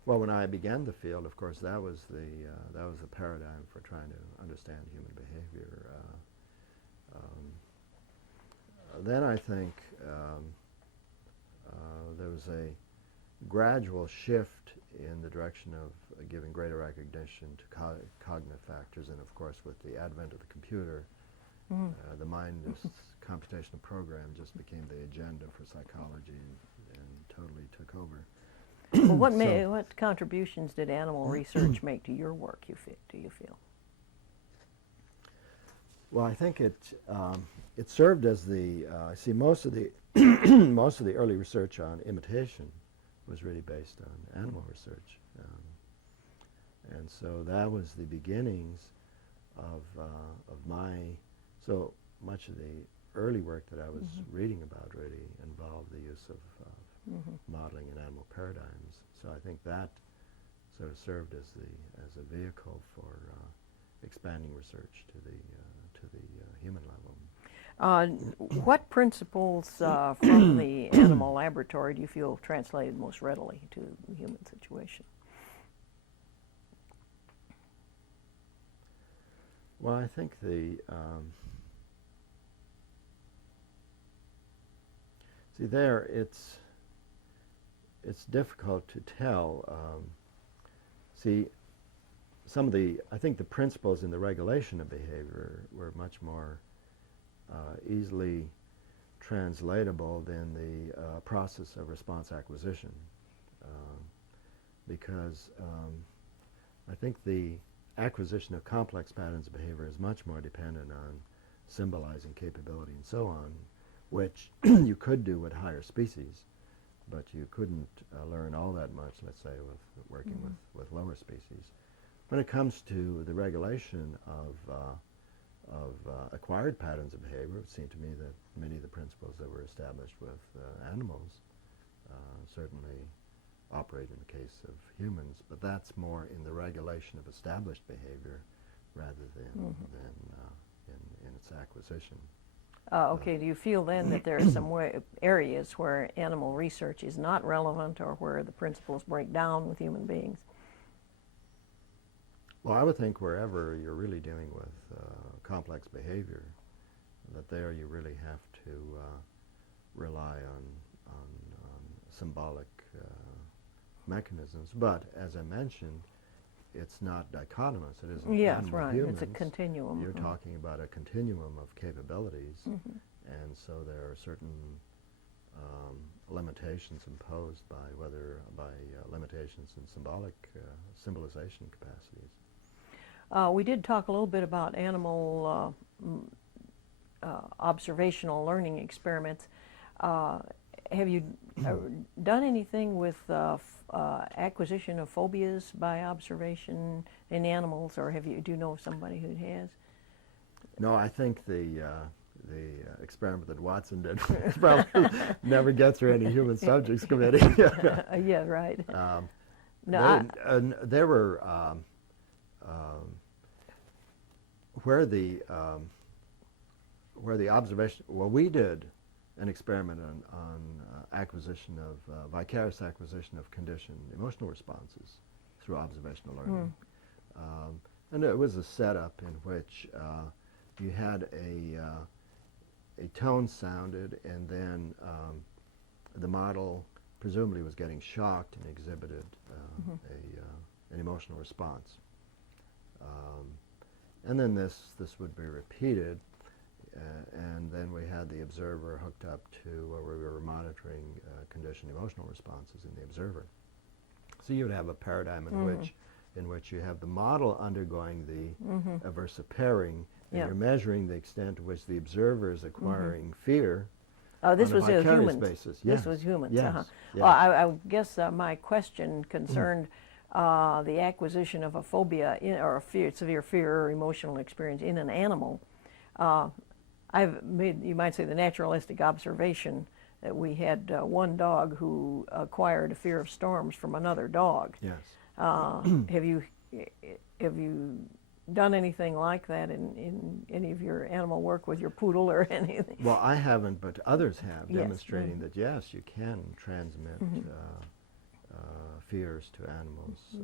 Well, when I began the field, of course, that was the paradigm for trying to understand human behavior. Then I think there was a gradual shift in the direction of giving greater recognition to cognitive factors, and of course with the advent of the computer, the mindless computational program just became the agenda for psychology and totally took over. Well, what contributions did animal research make to your work, do you feel? Well, I think it served as the see, most of the most of the early research on imitation was really based on animal research, and so that was the beginnings of my, so much of the early work that I was reading about really involved the use of modeling in animal paradigms. So I think that sort of served as a vehicle for expanding research to the human level. What principles from the animal laboratory do you feel translated most readily to the human situation? Well, I think see there, it's difficult to tell. See, some of I think the principles in the regulation of behavior were much more easily translatable than the process of response acquisition, because I think the acquisition of complex patterns of behavior is much more dependent on symbolizing capability and so on, which you could do with higher species, but you couldn't learn all that much, let's say, with working with lower species. When it comes to the regulation of acquired patterns of behavior, it seemed to me that many of the principles that were established with animals certainly operate in the case of humans, but that's more in the regulation of established behavior rather than in its acquisition. Okay, do you feel then that there are some areas where animal research is not relevant or where the principles break down with human beings? Well, I would think wherever you're really dealing with complex behavior, that there you really have to rely on symbolic mechanisms. But as I mentioned, it's not dichotomous. It isn't Yes, animal right. humans. It's a continuum. You're talking about a continuum of capabilities, and so there are certain limitations imposed by limitations in symbolic symbolization capacities. We did talk a little bit about animal observational learning experiments. Have you done anything with acquisition of phobias by observation in animals, or do you know of somebody who has? No, I think the experiment that Watson did probably never get through any human subjects committee. Yeah, right. No, there were where the observation. Well, we did an experiment on acquisition of vicarious acquisition of conditioned emotional responses through observational learning, and it was a setup in which you had a tone sounded, and then the model presumably was getting shocked and exhibited an emotional response, and then this would be repeated. And then we had the observer hooked up to where we were monitoring conditioned emotional responses in the observer. So you would have a paradigm in which in which you have the model undergoing the aversive pairing, and Yeah. you're measuring the extent to which the observer is acquiring fear Oh, this on a was vicarious humans. basis. This Yes. was humans. Yes. Well, Yes. I guess my question concerned the acquisition of a phobia or a fear, severe fear or emotional experience in an animal. I've made, you might say, the naturalistic observation that we had one dog who acquired a fear of storms from another dog. Yes. Have you done anything like that in any of your animal work with your poodle or anything? Well, I haven't, but others have, Yes. demonstrating that yes, you can transmit fears to animals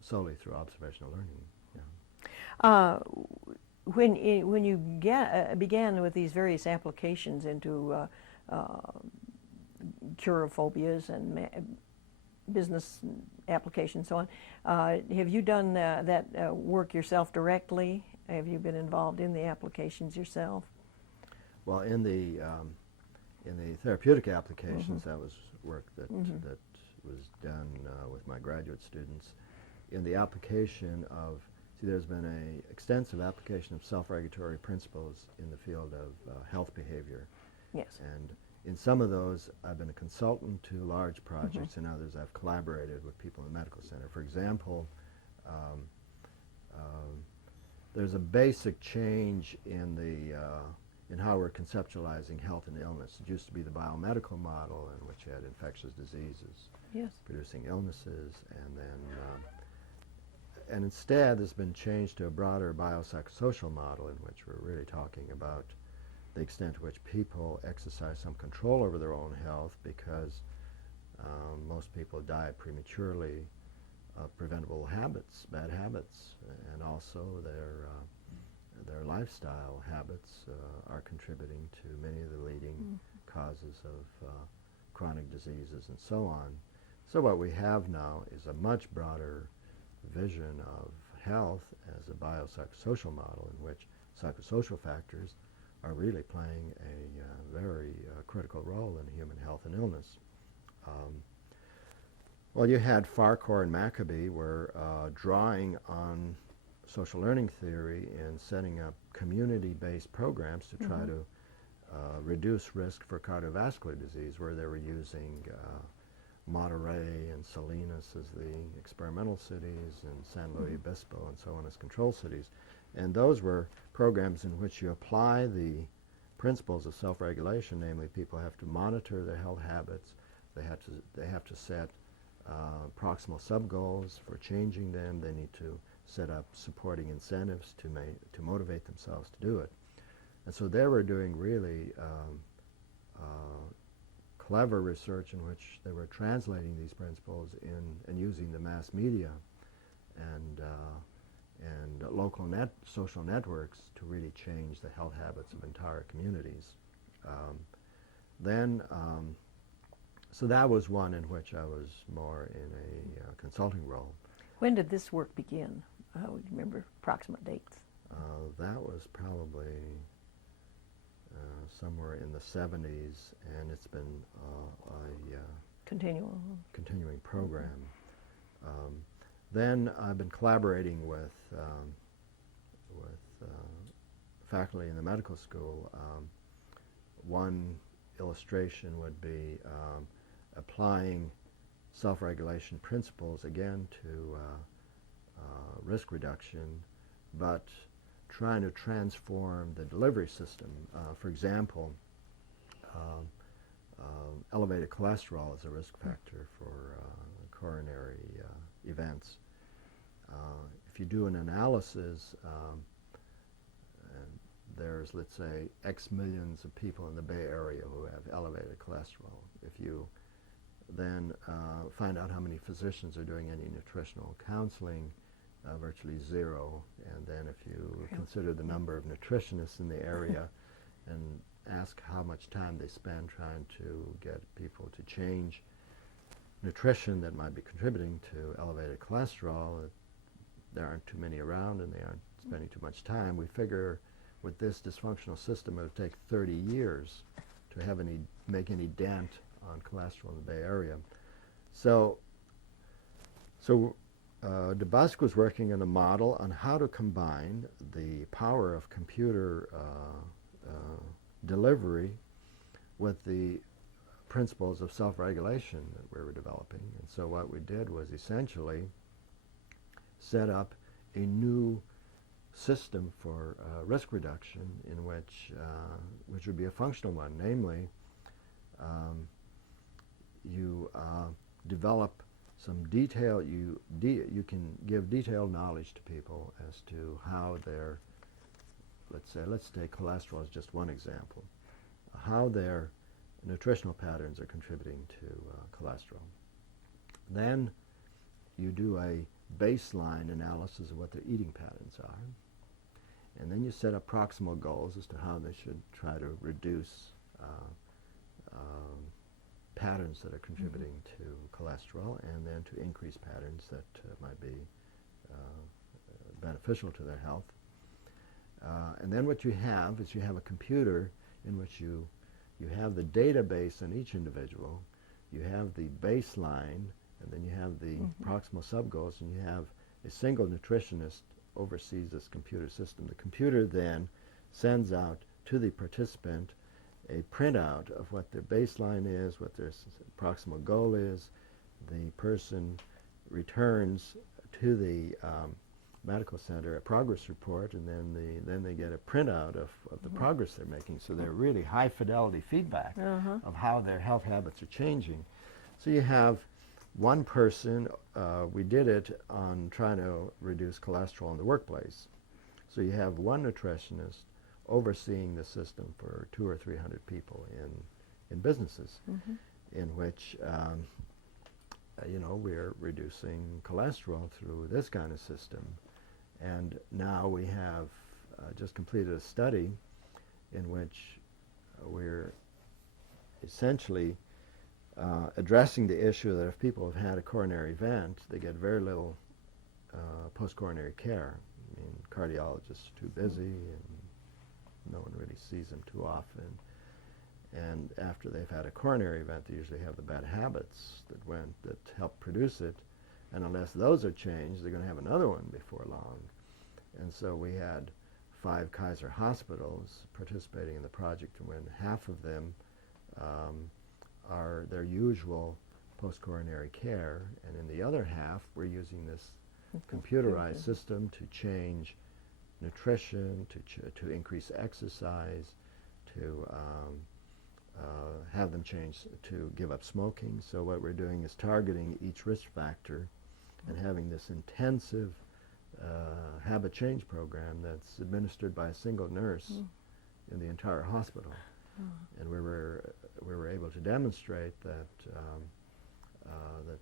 solely through observational learning. Yeah. When you began with these various applications into cure of phobias and business applications and so on, have you done that work yourself directly? Have you been involved in the applications yourself? Well, in the therapeutic applications, that was work that that was done with my graduate students. In the application of, there's been an extensive application of self-regulatory principles in the field of health behavior. Yes. And in some of those, I've been a consultant to large projects. In others, I've collaborated with people in the medical center. For example, there's a basic change in the in how we're conceptualizing health and illness. It used to be the biomedical model in which you had infectious diseases Yes. producing illnesses, and then and instead there's been changed to a broader biopsychosocial model in which we're really talking about the extent to which people exercise some control over their own health, because most people die prematurely of preventable habits, bad habits, and also their lifestyle habits are contributing to many of the leading causes of chronic diseases and so on. So what we have now is a much broader vision of health as a biopsychosocial model in which psychosocial factors are really playing a very critical role in human health and illness. Well, you had Farquhar and Maccabee were drawing on social learning theory and setting up community-based programs to try to reduce risk for cardiovascular disease, where they were using Monterey and Salinas as the experimental cities, and San Luis Obispo and so on as control cities. And those were programs in which you apply the principles of self-regulation, namely people have to monitor their health habits, they have to set proximal sub-goals for changing them, they need to set up supporting incentives to motivate themselves to do it. And so they were doing really clever research in which they were translating these principles and using the mass media and local social networks to really change the health habits of entire communities. So that was one in which I was more in a consulting role. When did this work begin? Do you remember approximate dates? That was probably somewhere in the 70s, and it's been a continuing program. Then I've been collaborating with faculty in the medical school. One illustration would be applying self-regulation principles again to risk reduction, but trying to transform the delivery system. For example, elevated cholesterol is a risk factor for coronary events. If you do an analysis, there's, let's say, X millions of people in the Bay Area who have elevated cholesterol. If you then find out how many physicians are doing any nutritional counseling, virtually zero. And then if you consider the number of nutritionists in the area and ask how much time they spend trying to get people to change nutrition that might be contributing to elevated cholesterol, there aren't too many around and they aren't spending too much time. We figure with this dysfunctional system it would take 30 years to make any dent on cholesterol in the Bay Area. So DeBusk was working on a model on how to combine the power of computer delivery with the principles of self-regulation that we were developing. And so what we did was essentially set up a new system for risk reduction in which would be a functional one. Namely, you develop some detail, you can give detailed knowledge to people as to how their, let's take cholesterol as just one example, how their nutritional patterns are contributing to cholesterol. Then you do a baseline analysis of what their eating patterns are, and then you set up proximal goals as to how they should try to reduce patterns that are contributing to cholesterol, and then to increase patterns that might be beneficial to their health. And then what you have is you have a computer in which you have the database on each individual, you have the baseline, and then you have the proximal sub-goals, and you have a single nutritionist oversees this computer system. The computer then sends out to the participant a printout of what their baseline is, what their proximal goal is. The person returns to the medical center a progress report, and then they get a printout of the progress they're making. So they're really high fidelity feedback of how their health habits are changing. So you have one person, we did it on trying to reduce cholesterol in the workplace. So you have one nutritionist overseeing the system for 200 or 300 people in businesses, in which we're reducing cholesterol through this kind of system. And now we have just completed a study in which we're essentially addressing the issue that if people have had a coronary event, they get very little post-coronary care. I mean, cardiologists are too busy, and no one really sees them too often. And after they've had a coronary event, they usually have the bad habits that help produce it. And unless those are changed, they're going to have another one before long. And so we had 5 Kaiser hospitals participating in the project, and when half of them are their usual post-coronary care, and in the other half, we're using this computerized system to change nutrition, to increase exercise, to have them change, to give up smoking. So what we're doing is targeting each risk factor and having this intensive habit change program that's administered by a single nurse in the entire hospital. And we were able to demonstrate that that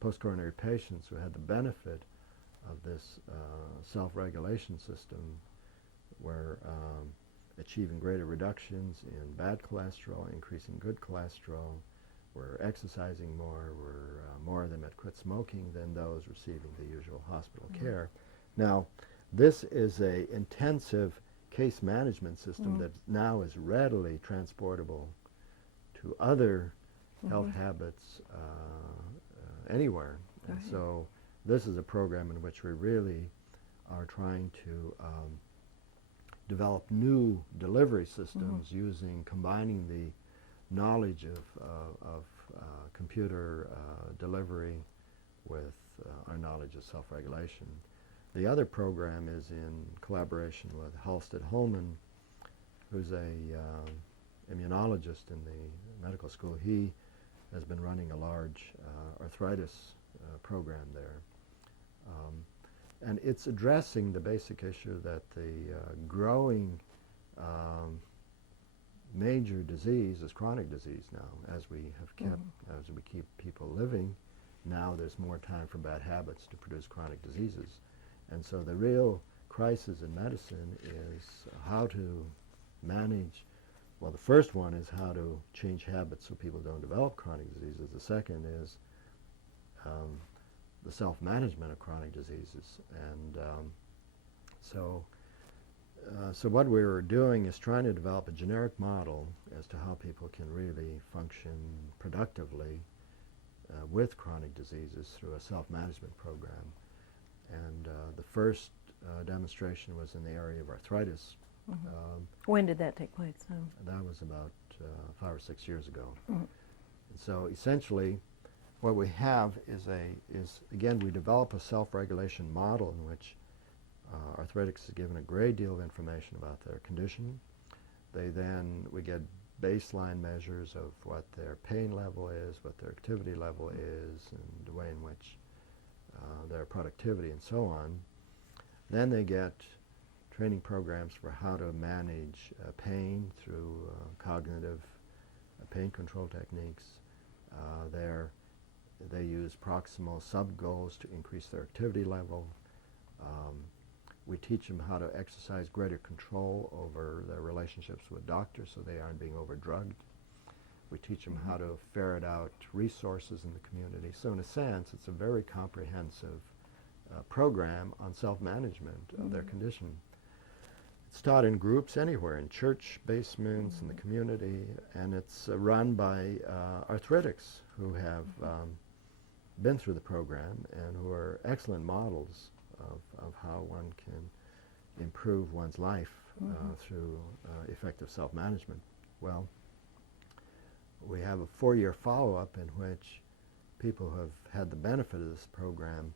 post-coronary patients who had the benefit of this self-regulation system were achieving greater reductions in bad cholesterol, increasing good cholesterol, were exercising more, more of them had quit smoking than those receiving the usual hospital care. Now, this is an intensive case management system that now is readily transportable to other health habits anywhere. And so this is a program in which we really are trying to develop new delivery systems combining the knowledge of computer delivery with our knowledge of self-regulation. The other program is in collaboration with Holman, who's a immunologist in the medical school. He has been running a large arthritis program there. And it's addressing the basic issue that the growing major disease is chronic disease now. As we keep people living, now there's more time for bad habits to produce chronic diseases. And so the real crisis in medicine is how to manage, well, the first one is how to change habits so people don't develop chronic diseases. The second is the self-management of chronic diseases. And so what we were doing is trying to develop a generic model as to how people can really function productively with chronic diseases through a self-management program. And the first demonstration was in the area of arthritis. When did that take place? That was about 5 or 6 years ago. Mhm. And so essentially what we have is again, we develop a self-regulation model in which arthritics is given a great deal of information about their condition. We get baseline measures of what their pain level is, what their activity level is, and the way in which their productivity and so on. Then they get training programs for how to manage pain through cognitive pain control techniques. They use proximal sub-goals to increase their activity level. We teach them how to exercise greater control over their relationships with doctors so they aren't being overdrugged. We teach them how to ferret out resources in the community. So in a sense, it's a very comprehensive program on self-management of their condition. It's taught in groups anywhere, in church basements, in the community, and it's run by arthritics who have been through the program and who are excellent models of how one can improve one's life through effective self-management. Well, we have a 4-year follow-up in which people who have had the benefit of this program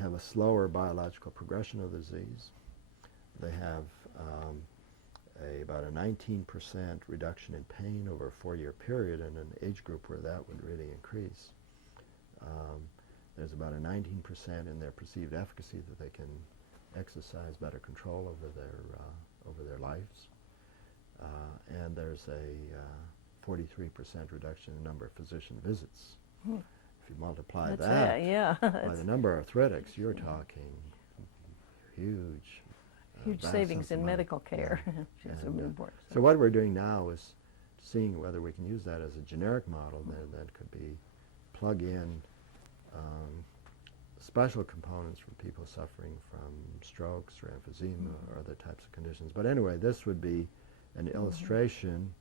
have a slower biological progression of the disease. They have about a 19% reduction in pain over a 4-year period in an age group where that would really increase. There's about a 19% in their perceived efficacy that they can exercise better control over their lives. And there's a 43% reduction in the number of physician visits. If you multiply that by the number of arthritics, you're talking huge Huge vast savings sense of in money. medical care. So what we're doing now is seeing whether we can use that as a generic model that could be plug in special components for people suffering from strokes or emphysema or other types of conditions. But anyway, this would be an illustration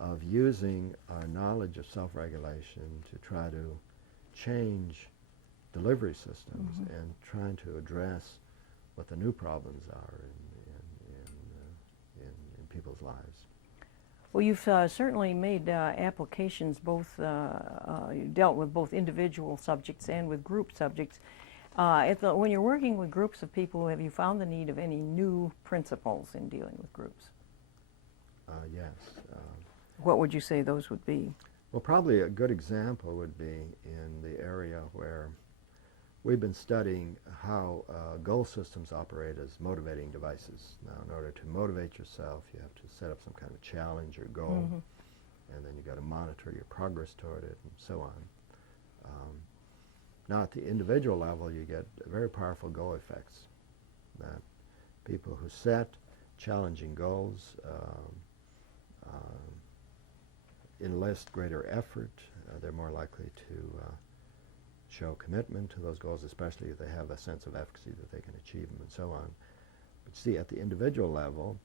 of using our knowledge of self-regulation to try to change delivery systems and trying to address what the new problems are in people's lives. Well, you've certainly made applications both, you dealt with both individual subjects and with group subjects. When you're working with groups of people, have you found the need of any new principles in dealing with groups? Yes. What would you say those would be? Well, probably a good example would be in the area where we've been studying how goal systems operate as motivating devices. Now, in order to motivate yourself, you have to set up some kind of challenge or goal, and then you've got to monitor your progress toward it, and so on. Now, at the individual level, you get very powerful goal effects. That people who set challenging goals enlist greater effort. They're more likely to show commitment to those goals, especially if they have a sense of efficacy that they can achieve them and so on. But see, at the individual level,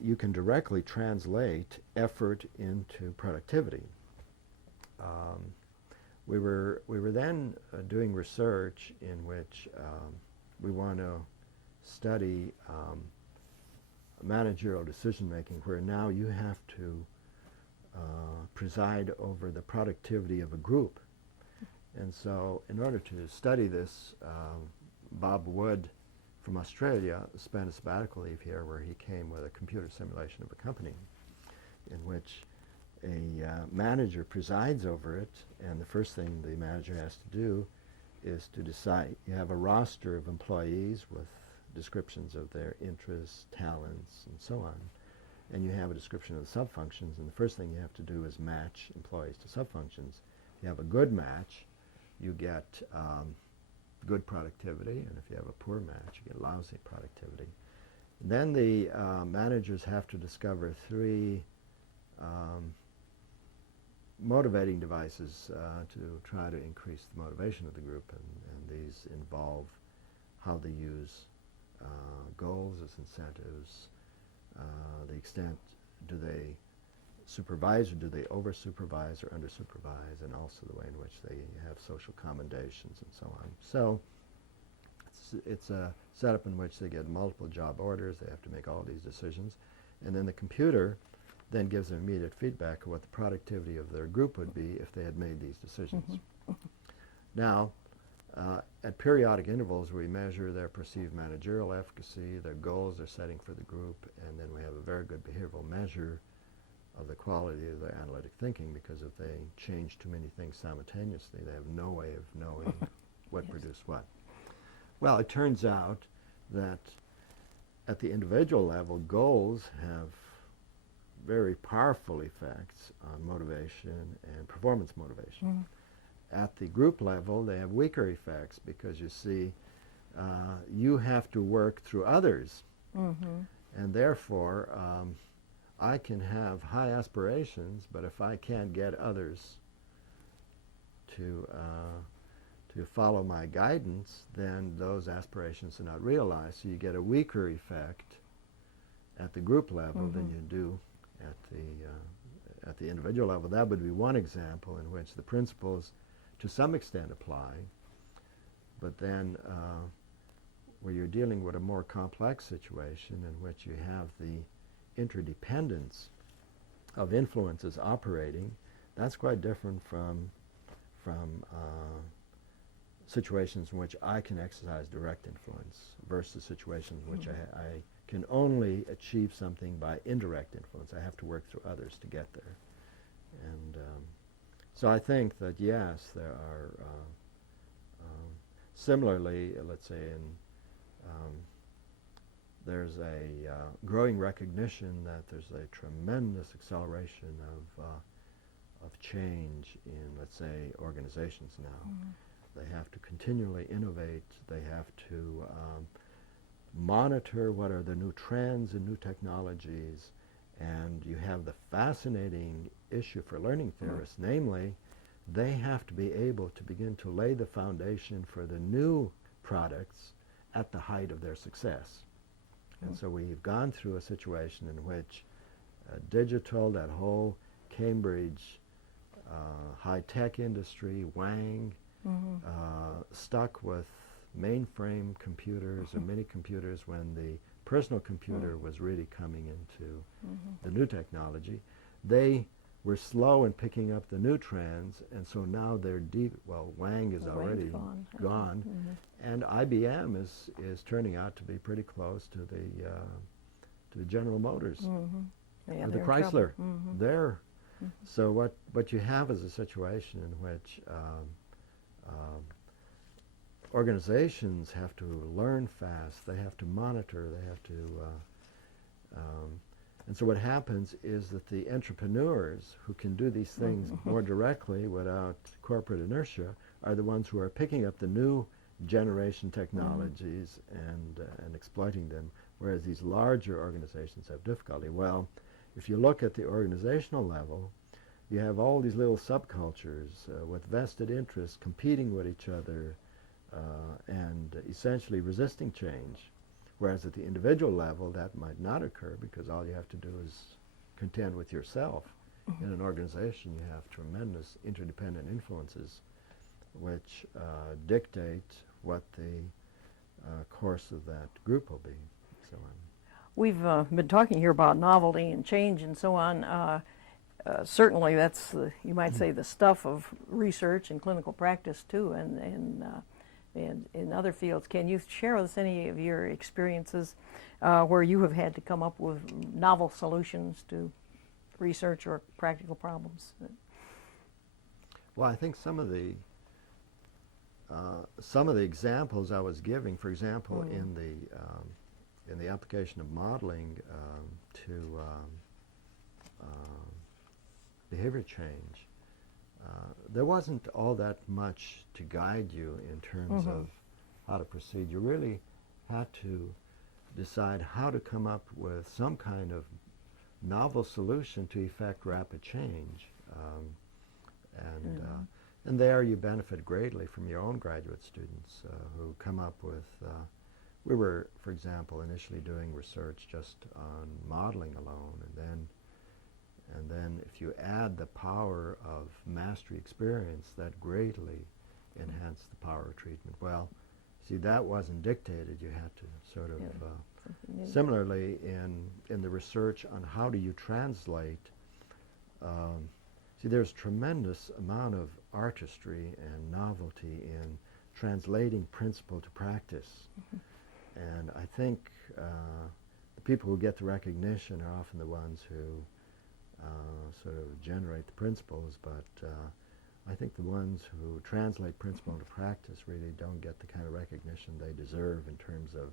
you can directly translate effort into productivity. We were then doing research in which we want to study managerial decision making, where now you have to preside over the productivity of a group. And so in order to study this, Bob Wood from Australia spent a sabbatical leave here where he came with a computer simulation of a company in which a manager presides over it, and the first thing the manager has to do is to decide. You have a roster of employees with descriptions of their interests, talents, and so on. And you have a description of the sub-functions, and the first thing you have to do is match employees to sub-functions. If you have a good match, you get good productivity, and if you have a poor match, you get lousy productivity. And then the managers have to discover 3 motivating devices to try to increase the motivation of the group, and these involve how they use goals as incentives, the extent do they supervisor, do they over-supervise or under-supervise, and also the way in which they have social commendations and so on. So it's a setup in which they get multiple job orders, they have to make all these decisions, and then the computer then gives them immediate feedback of what the productivity of their group would be if they had made these decisions. Now, at periodic intervals, we measure their perceived managerial efficacy, their goals they're setting for the group, and then we have a very good behavioral measure of the quality of their analytic thinking, because if they change too many things simultaneously, they have no way of knowing what produced what. Well, it turns out that at the individual level, goals have very powerful effects on motivation and performance motivation. At the group level, they have weaker effects, because you see, you have to work through others, and therefore I can have high aspirations, but if I can't get others to follow my guidance, then those aspirations are not realized. So you get a weaker effect at the group level than you do at the individual level. That would be one example in which the principles to some extent apply, but then where you're dealing with a more complex situation in which you have the interdependence of influences operating, that's quite different from situations in which I can exercise direct influence versus situations in which I can only achieve something by indirect influence. I have to work through others to get there. And so I think that, yes, there are, similarly, let's say there's a growing recognition that there's a tremendous acceleration of change in, let's say, organizations now. They have to continually innovate. They have to monitor what are the new trends and new technologies. And you have the fascinating issue for learning theorists, namely, they have to be able to begin to lay the foundation for the new products at the height of their success. And so we've gone through a situation in which digital, that whole Cambridge high-tech industry, Wang, stuck with mainframe computers or mini computers when the personal computer was really coming into the new technology. They were slow in picking up the new trends, and so now they're deep. Well, Wang is already gone, and IBM is turning out to be pretty close to the General Motors, or the Chrysler. They're so what you have is a situation in which organizations have to learn fast, they have to monitor, they have to, and so what happens is that the entrepreneurs who can do these things more directly without corporate inertia are the ones who are picking up the new generation technologies and exploiting them, whereas these larger organizations have difficulty. Well, if you look at the organizational level, you have all these little subcultures with vested interests competing with each other, and essentially resisting change, whereas at the individual level that might not occur, because all you have to do is contend with yourself. In an organization you have tremendous interdependent influences which dictate what the course of that group will be. So we've been talking here about novelty and change and so on. Certainly that's, you might say, the stuff of research and clinical practice too, and in other fields. Can you share with us any of your experiences where you have had to come up with novel solutions to research or practical problems? well, I think some of the examples I was giving, for example, in the application of modeling to behavior change, there wasn't all that much to guide you in terms of how to proceed. You really had to decide how to come up with some kind of novel solution to effect rapid change. And there you benefit greatly from your own graduate students who come up with, we were, for example, initially doing research just on modeling alone, and then And then if you add the power of mastery experience, that greatly enhanced the power of treatment. Well, see, that wasn't dictated. You had to sort of, similarly in the research on how do you translate, see, there's tremendous amount of artistry and novelty in translating principle to practice. And I think the people who get the recognition are often the ones who sort of generate the principles, but I think the ones who translate principle into practice really don't get the kind of recognition they deserve in terms of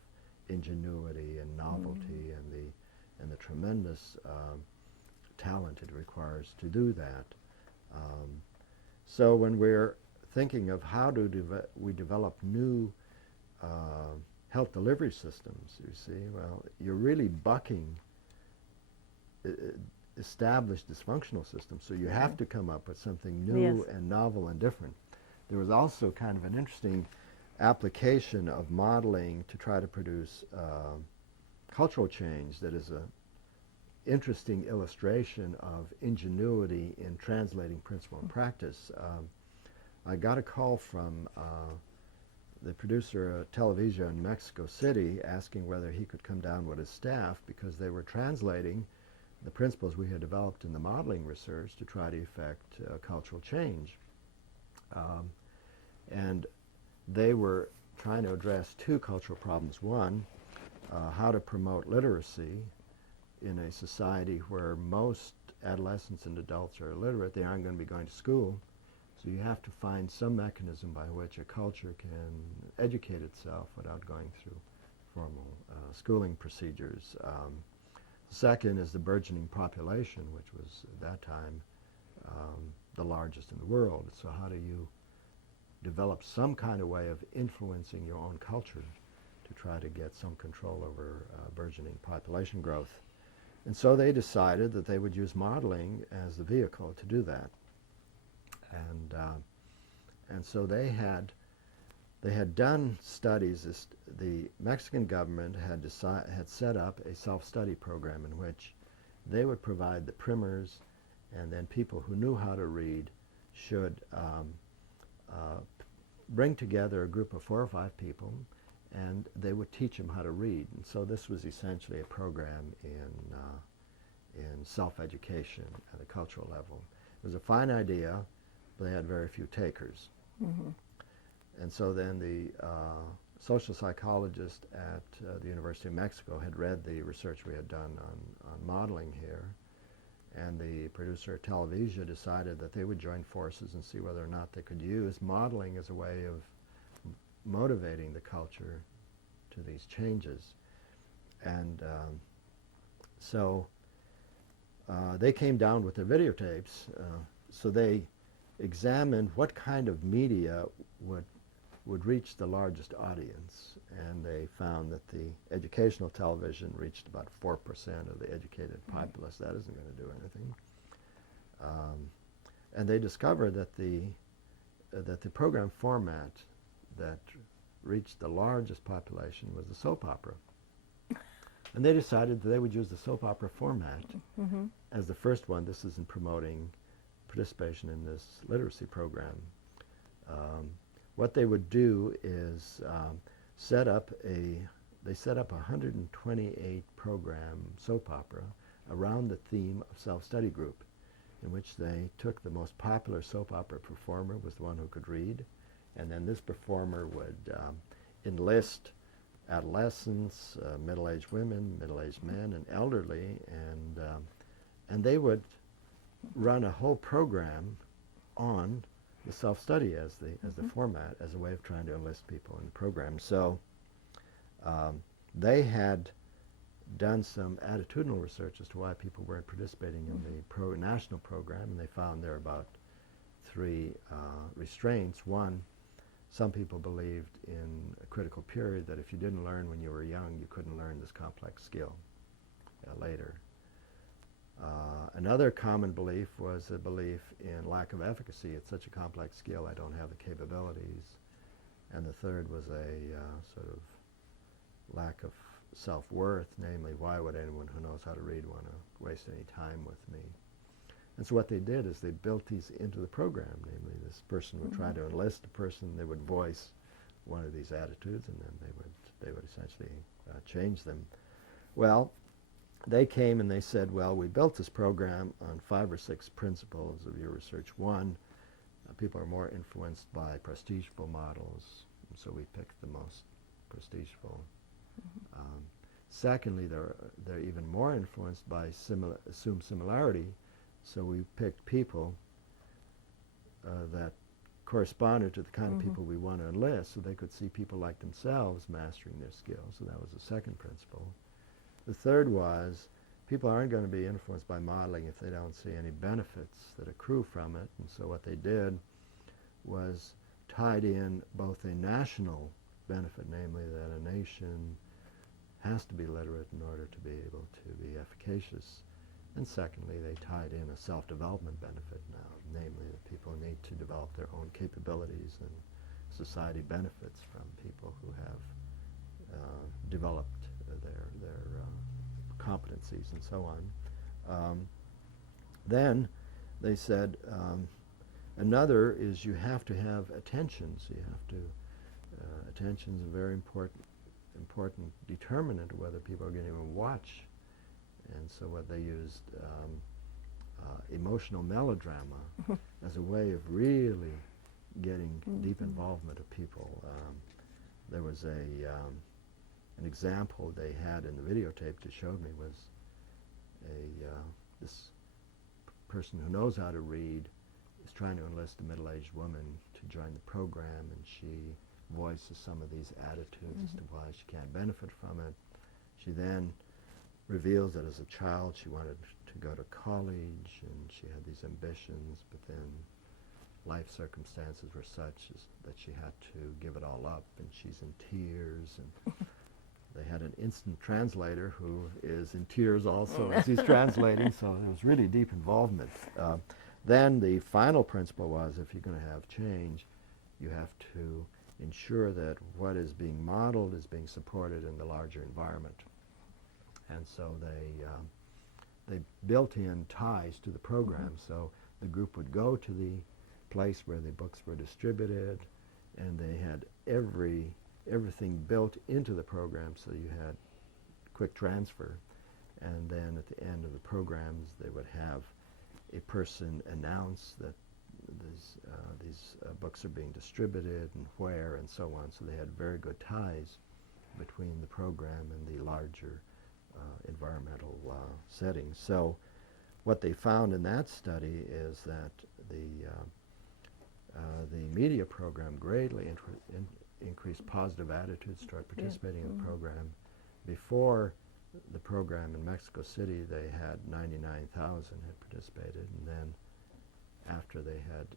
ingenuity and novelty and the tremendous talent it requires to do that. So when we're thinking of how do we develop new health delivery systems, you see, well, you're really bucking established dysfunctional systems, so you have to come up with something new and novel and different. There was also kind of an interesting application of modeling to try to produce cultural change that is an interesting illustration of ingenuity in translating principle and practice. I got a call from the producer of television in Mexico City asking whether he could come down with his staff because they were translating the principles we had developed in the modeling research to try to effect cultural change. And they were trying to address two cultural problems. One, how to promote literacy in a society where most adolescents and adults are illiterate. They aren't going to be going to school. So you have to find some mechanism by which a culture can educate itself without going through formal schooling procedures. Second is the burgeoning population, which was at that time the largest in the world. So how do you develop some kind of way of influencing your own culture to try to get some control over burgeoning population growth? And so they decided that they would use modeling as the vehicle to do that. And so they had done studies. The Mexican government had set up a self-study program in which they would provide the primers, and then people who knew how to read should bring together a group of 4 or 5 people, and they would teach them how to read. And so this was essentially a program in self-education at a cultural level. It was a fine idea, but they had very few takers. And so then the social psychologist at the University of Mexico had read the research we had done on modeling here, and the producer of television decided that they would join forces and see whether or not they could use modeling as a way of motivating the culture to these changes. And so they came down with their videotapes. So they examined what kind of media would reach the largest audience, and they found that the educational television reached about 4% of the educated populace. That isn't going to do anything. And they discovered that the program format that reached the largest population was the soap opera. And they decided that they would use the soap opera format as the first one. This is in promoting participation in this literacy program. What they would do is set up a 128 program soap opera around the theme of self-study group, in which they took the most popular soap opera performer, was the one who could read, and then this performer would enlist adolescents, middle-aged women, middle-aged men, and elderly, and they would run a whole program on the self-study as the format, as a way of trying to enlist people in the program. So they had done some attitudinal research as to why people weren't participating in the national program, and they found there are about 3 restraints. One, some people believed in a critical period that if you didn't learn when you were young, you couldn't learn this complex skill later. Another common belief was a belief in lack of efficacy. It's such a complex skill, I don't have the capabilities. And the third was a sort of lack of self-worth, namely, why would anyone who knows how to read want to waste any time with me? And so what they did is they built these into the program. Namely, this person would try to enlist a person. They would voice one of these attitudes, and then they would essentially change them. Well, they came and they said, well, we built this program on 5 or 6 principles of your research. One, people are more influenced by prestigeful models, and so we picked the most prestigeful. Secondly, they're even more influenced by assumed similarity, so we picked people that corresponded to the kind of people we want to enlist, so they could see people like themselves mastering their skills. So that was the second principle. The third was people aren't going to be influenced by modeling if they don't see any benefits that accrue from it. And so what they did was tied in both a national benefit, namely that a nation has to be literate in order to be able to be efficacious. And secondly, they tied in a self-development benefit now, namely that people need to develop their own capabilities, and society benefits from people who have developed their competencies and so on. Then they said another is you have to have attention. So you have to attention is a very important determinant of whether people are going to even watch. And so what they used emotional melodrama as a way of really getting deep involvement of people. There was an example they had in the videotape that showed me was this person who knows how to read is trying to enlist a middle-aged woman to join the program, and she voices some of these attitudes as to why she can't benefit from it. She then reveals that as a child she wanted to go to college and she had these ambitions, but then life circumstances were such that she had to give it all up, and she's in tears, and they had an instant translator who is in tears also as he's translating, so there was really deep involvement. Then the final principle was, if you're going to have change, you have to ensure that what is being modeled is being supported in the larger environment. And so they built in ties to the program, so the group would go to the place where the books were distributed, and they had everything built into the program, so you had quick transfer. And then at the end of the programs, they would have a person announce that these books are being distributed and where and so on. So they had very good ties between the program and the larger environmental settings. So what they found in that study is that the media program greatly increased positive attitudes toward participating in the program. Before the program in Mexico City, they had 99,000 had participated, and then after they had,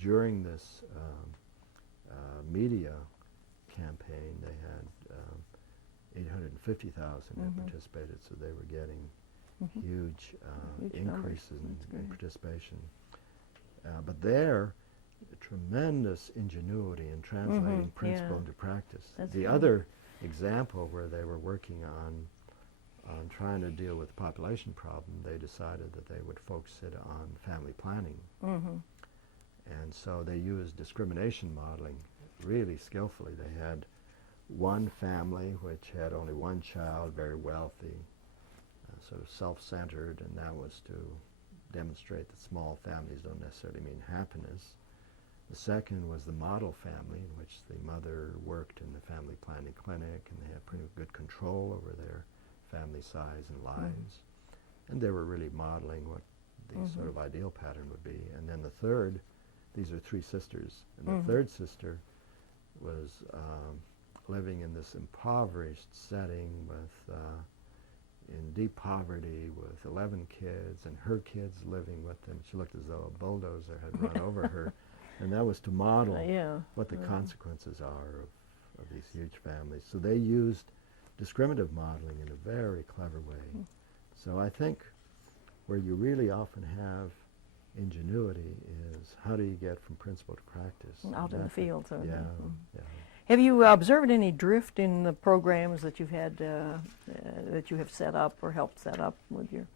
during this media campaign, they had 850,000 had participated, so they were getting huge increases in participation. But there, tremendous ingenuity in translating principle into practice. The other example where they were working on trying to deal with the population problem, they decided that they would focus it on family planning. And so they used discrimination modeling really skillfully. They had one family which had only one child, very wealthy, sort of self-centered, and that was to demonstrate that small families don't necessarily mean happiness. The second was the model family, in which the mother worked in the family planning clinic, and they had pretty good control over their family size and lives. And they were really modeling what the sort of ideal pattern would be. And then the third, these are 3 sisters, and the third sister was living in this impoverished setting with in deep poverty with 11 kids, and her kids living with them. She looked as though a bulldozer had run over her. And that was to model what the consequences are of these huge families. So they used discriminative modeling in a very clever way. So I think where you really often have ingenuity is how do you get from principle to practice? Out in the field. So yeah. Have you observed any drift in the programs that you've had, that you have set up or helped set up with your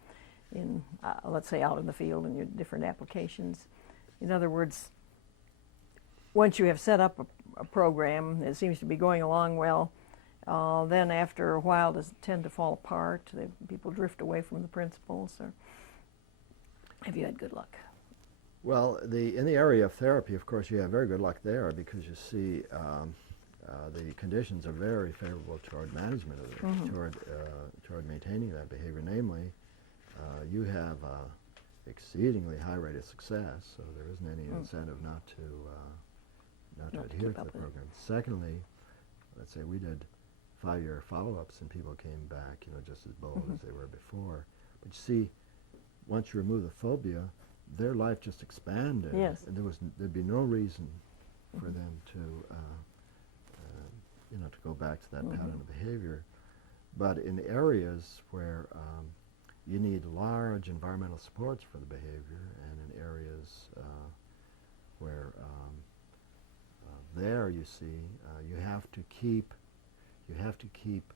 in let's say out in the field in your different applications. In other words, once you have set up a program, it seems to be going along well, then after a while does it tend to fall apart? People drift away from the principles, or have you had good luck? Well, in the area of therapy, of course, you have very good luck there because you see the conditions are very favorable toward management of it, toward maintaining that behavior. Namely, you have exceedingly high rate of success, so there isn't any incentive not to adhere to the program. Secondly, let's say we did 5-year follow-ups and people came back, just as bold as they were before. But you see, once you remove the phobia, their life just expanded, yes. and there'd be no reason for them to to go back to that pattern of behavior. But in areas where you need large environmental supports for the behavior, and in areas where there you see you have to keep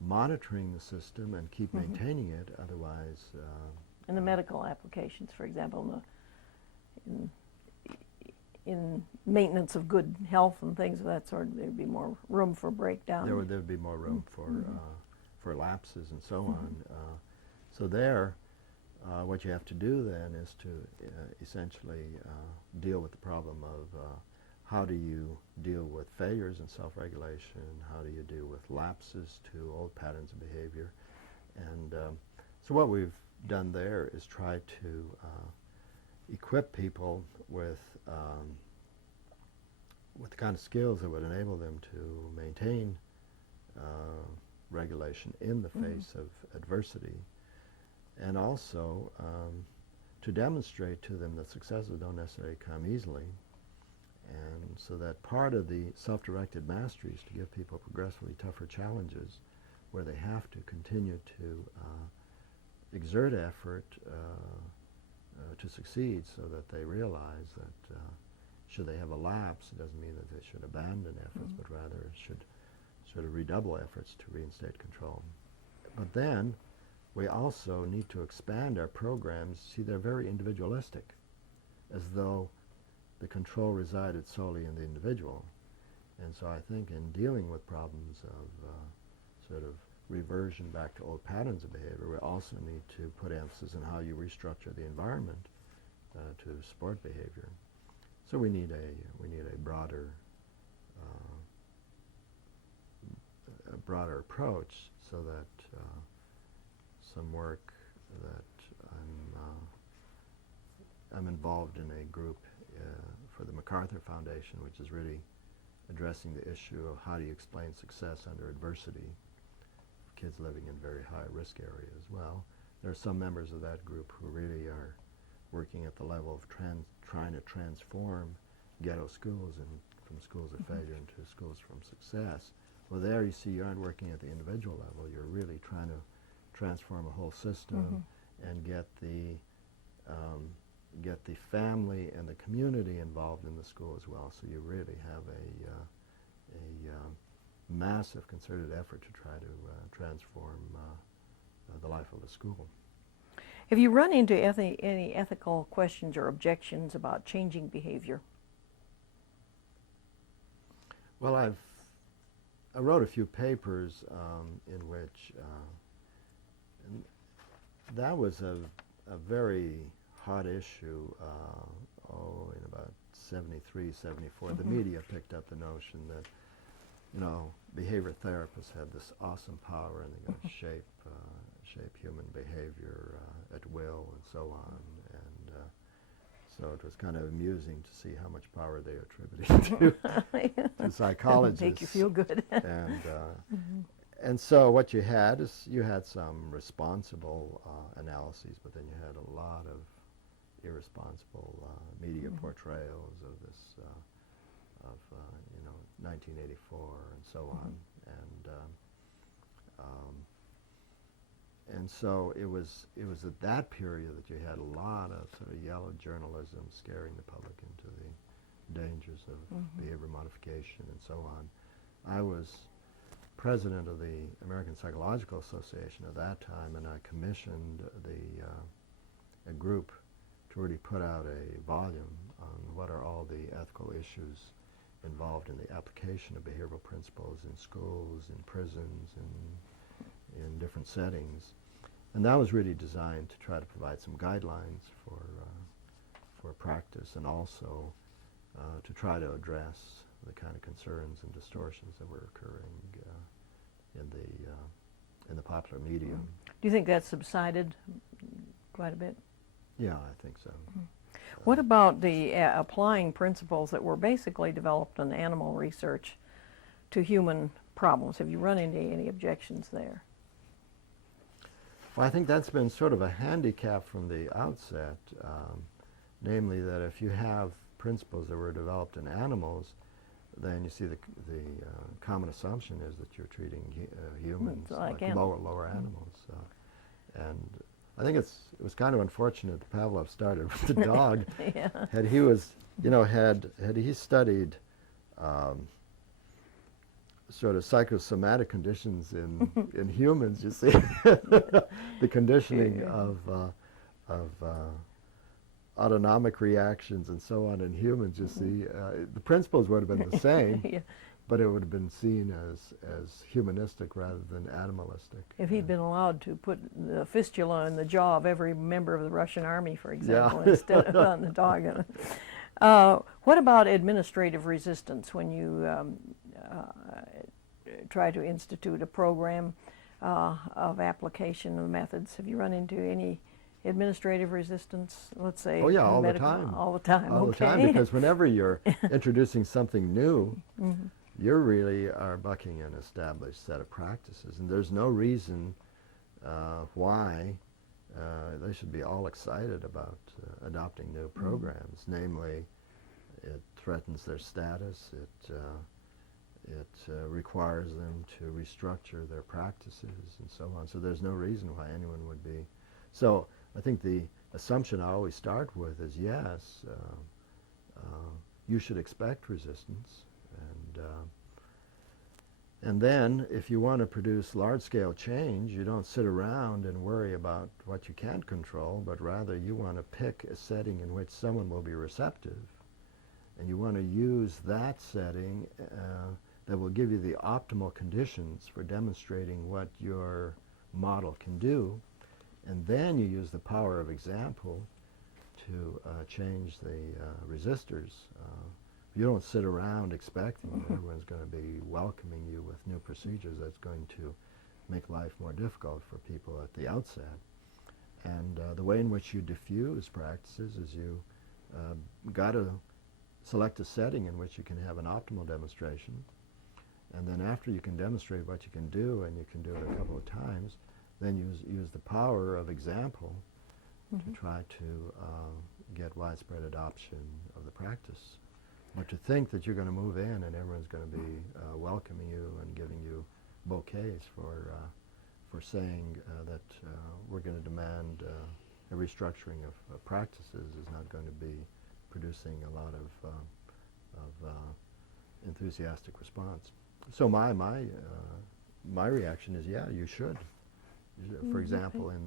monitoring the system and keep maintaining it, otherwise. In the medical applications, for example, in maintenance of good health and things of that sort, there'd be more room for breakdown. There would be more room for lapses and so on. So there, what you have to do then is to essentially deal with the problem of how do you deal with failures in self-regulation, how do you deal with lapses to old patterns of behavior. And so what we've done there is try to equip people with the kind of skills that would enable them to maintain regulation in the face of adversity, and also to demonstrate to them that successes don't necessarily come easily. And so that part of the self-directed mastery is to give people progressively tougher challenges where they have to continue to exert effort to succeed, so that they realize that should they have a lapse, it doesn't mean that they should abandon efforts, but rather should sort of redouble efforts to reinstate control. But then we also need to expand our programs. See, they're very individualistic, as though the control resided solely in the individual. And so I think in dealing with problems of sort of reversion back to old patterns of behavior, we also need to put emphasis on how you restructure the environment to support behavior. So we need a broader approach, so that some work that I'm involved in a group for the MacArthur Foundation, which is really addressing the issue of how do you explain success under adversity. Kids living in very high risk areas. Well, there are some members of that group who really are working at the level of trying to transform ghetto schools from schools of failure into schools from success. Well, there you see you aren't working at the individual level. You're really trying to transform a whole system and get the family and the community involved in the school as well. So you really have a massive concerted effort to try to transform the life of a school. Have you run into any ethical questions or objections about changing behavior? Well, I wrote a few papers in which that was a very hot issue, in about 73, 74. The media picked up the notion that behavior therapists had this awesome power, and they're going to shape human behavior at will and so on. And so it was kind of amusing to see how much power they attributed to psychologists. Make you feel good. And so what you had is you had some responsible analyses, but then you had a lot of irresponsible media portrayals of this. Of 1984 and so on, and so it was at that period that you had a lot of sort of yellow journalism scaring the public into the dangers of behavior modification and so on. I was president of the American Psychological Association at that time, and I commissioned a group to really put out a volume on what are all the ethical issues involved in the application of behavioral principles in schools, in prisons, in different settings. And that was really designed to try to provide some guidelines for practice, and also to try to address the kind of concerns and distortions that were occurring in the popular medium. Do you think that's subsided quite a bit? Yeah, I think so. What about the applying principles that were basically developed in animal research to human problems? Have you run into any objections there? Well, I think that's been sort of a handicap from the outset, namely that if you have principles that were developed in animals, then you see the common assumption is that you're treating humans like lower animals. And I think it was kind of unfortunate that Pavlov started with the dog. Yeah. Had he was, had he studied sort of psychosomatic conditions in humans, you see, the conditioning of autonomic reactions and so on in humans, you see, the principles would have been the same, Yeah. but it would have been seen as humanistic rather than animalistic. If he'd been allowed to put the fistula in the jaw of every member of the Russian army, for example, Yeah. instead of on the dog. What about administrative resistance when you try to institute a program of application of methods? Have you run into any administrative resistance, let's say? Oh yeah, all the time. All the time, all okay. the time, because whenever you're introducing something new, you really are bucking an established set of practices, and there's no reason why they should be all excited about adopting new programs. Namely, it threatens their status, it requires them to restructure their practices and so on. So there's no reason why anyone would be. So I think the assumption I always start with is yes, you should expect resistance, and then if you want to produce large-scale change, you don't sit around and worry about what you can't control, but rather you want to pick a setting in which someone will be receptive, and you want to use that setting that will give you the optimal conditions for demonstrating what your model can do, and then you use the power of example to change the resistors. You don't sit around expecting that everyone's going to be welcoming you with new procedures. That's going to make life more difficult for people at the outset. And the way in which you diffuse practices is you got to select a setting in which you can have an optimal demonstration. And then after you can demonstrate what you can do, and you can do it a couple of times, then use the power of example to try to get widespread adoption of the practice. But to think that you're going to move in and everyone's going to be welcoming you and giving you bouquets for saying that we're going to demand a restructuring of practices is not going to be producing a lot of enthusiastic response. So my reaction is, yeah, you should. For example, in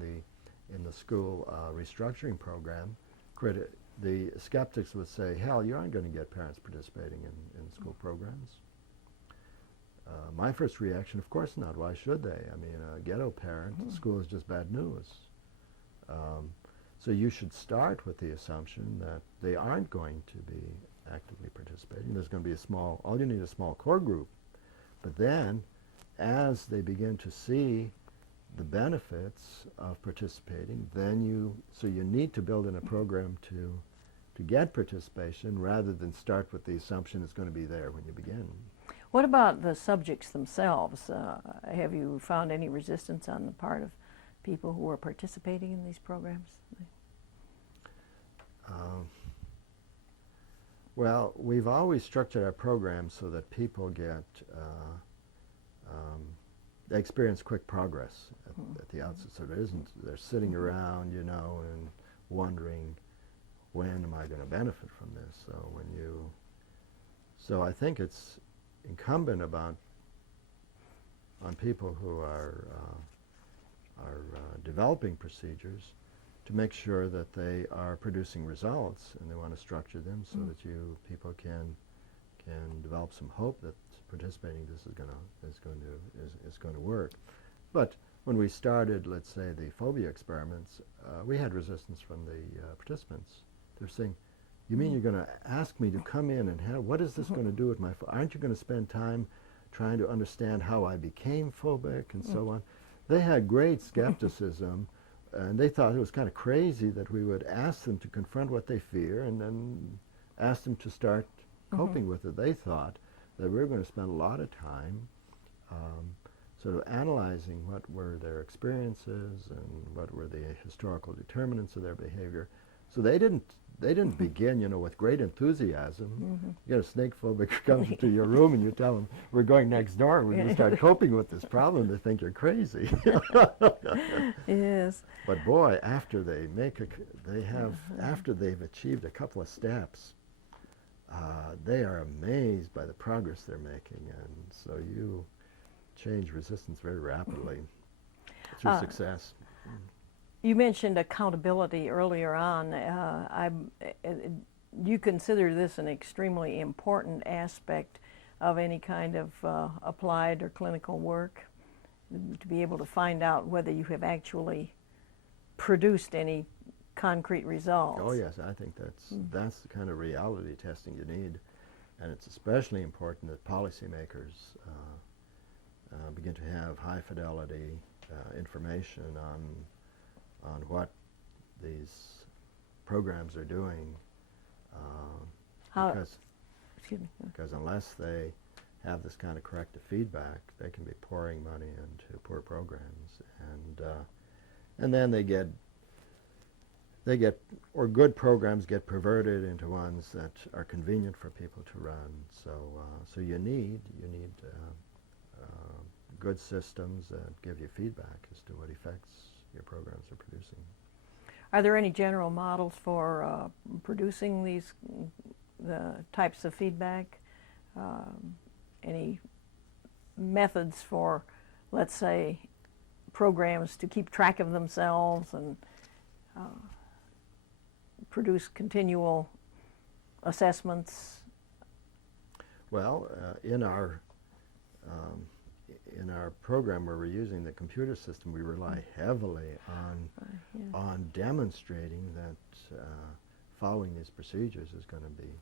the school restructuring program, the skeptics would say, hell, you aren't going to get parents participating in school programs. My first reaction, of course not. Why should they? I mean, a ghetto parent, school is just bad news. So you should start with the assumption that they aren't going to be actively participating. There's going to be all you need is a small core group. But then, as they begin to see the benefits of participating, then you need to build in a program to get participation rather than start with the assumption it's going to be there when you begin. What about the subjects themselves? Have you found any resistance on the part of people who are participating in these programs? Well, we've always structured our programs so that people get they experience quick progress at the outset. So they're sitting around, and wondering, when am I going to benefit from this? So I think it's incumbent on people who are developing procedures to make sure that they are producing results, and they want to structure them so that people can develop some hope that participating in this is going to work. But when we started, let's say, the phobia experiments, we had resistance from the participants. They're saying, "You mean you're going to ask me to come in and what is this going to do with my aren't you going to spend time trying to understand how I became phobic and so on?" They had great skepticism, and they thought it was kind of crazy that we would ask them to confront what they fear and then ask them to start coping with it. They thought that we were going to spend a lot of time sort of analyzing what were their experiences and what were the historical determinants of their behavior. So they didn't begin, with great enthusiasm. You get a snake phobic who comes into your room and you tell them, "We're going next door, we're going to start coping with this problem." They think you're crazy. Yes. But boy, after they after they've achieved a couple of steps, they are amazed by the progress they're making, and so you change resistance very rapidly through success. You mentioned accountability earlier on. You consider this an extremely important aspect of any kind of applied or clinical work, to be able to find out whether you have actually produced any concrete results. Oh yes, I think that's the kind of reality testing you need, and it's especially important that policymakers begin to have high fidelity information on what these programs are doing, because unless they have this kind of corrective feedback, they can be pouring money into poor programs, and then they get or good programs get perverted into ones that are convenient for people to run. So you need good systems that give you feedback as to what effects your programs are producing. Are there any general models for producing the types of feedback? Any methods for, let's say, programs to keep track of themselves and produce continual assessments? Well, in our program where we're using the computer system, we rely heavily on demonstrating that following these procedures is going to be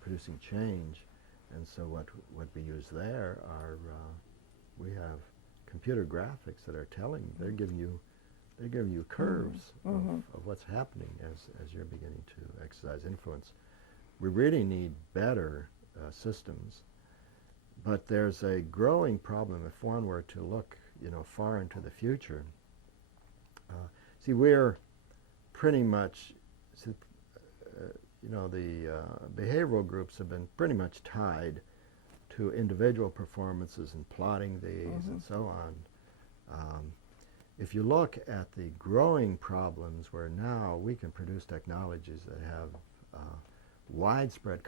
producing change. And so what we use there are we have computer graphics that are they're giving you curves of what's happening as you're beginning to exercise influence. We really need better systems. But there's a growing problem if one were to look, far into the future. See, we're pretty much, the behavioral groups have been pretty much tied to individual performances and plotting these and so on. If you look at the growing problems where now we can produce technologies that have widespread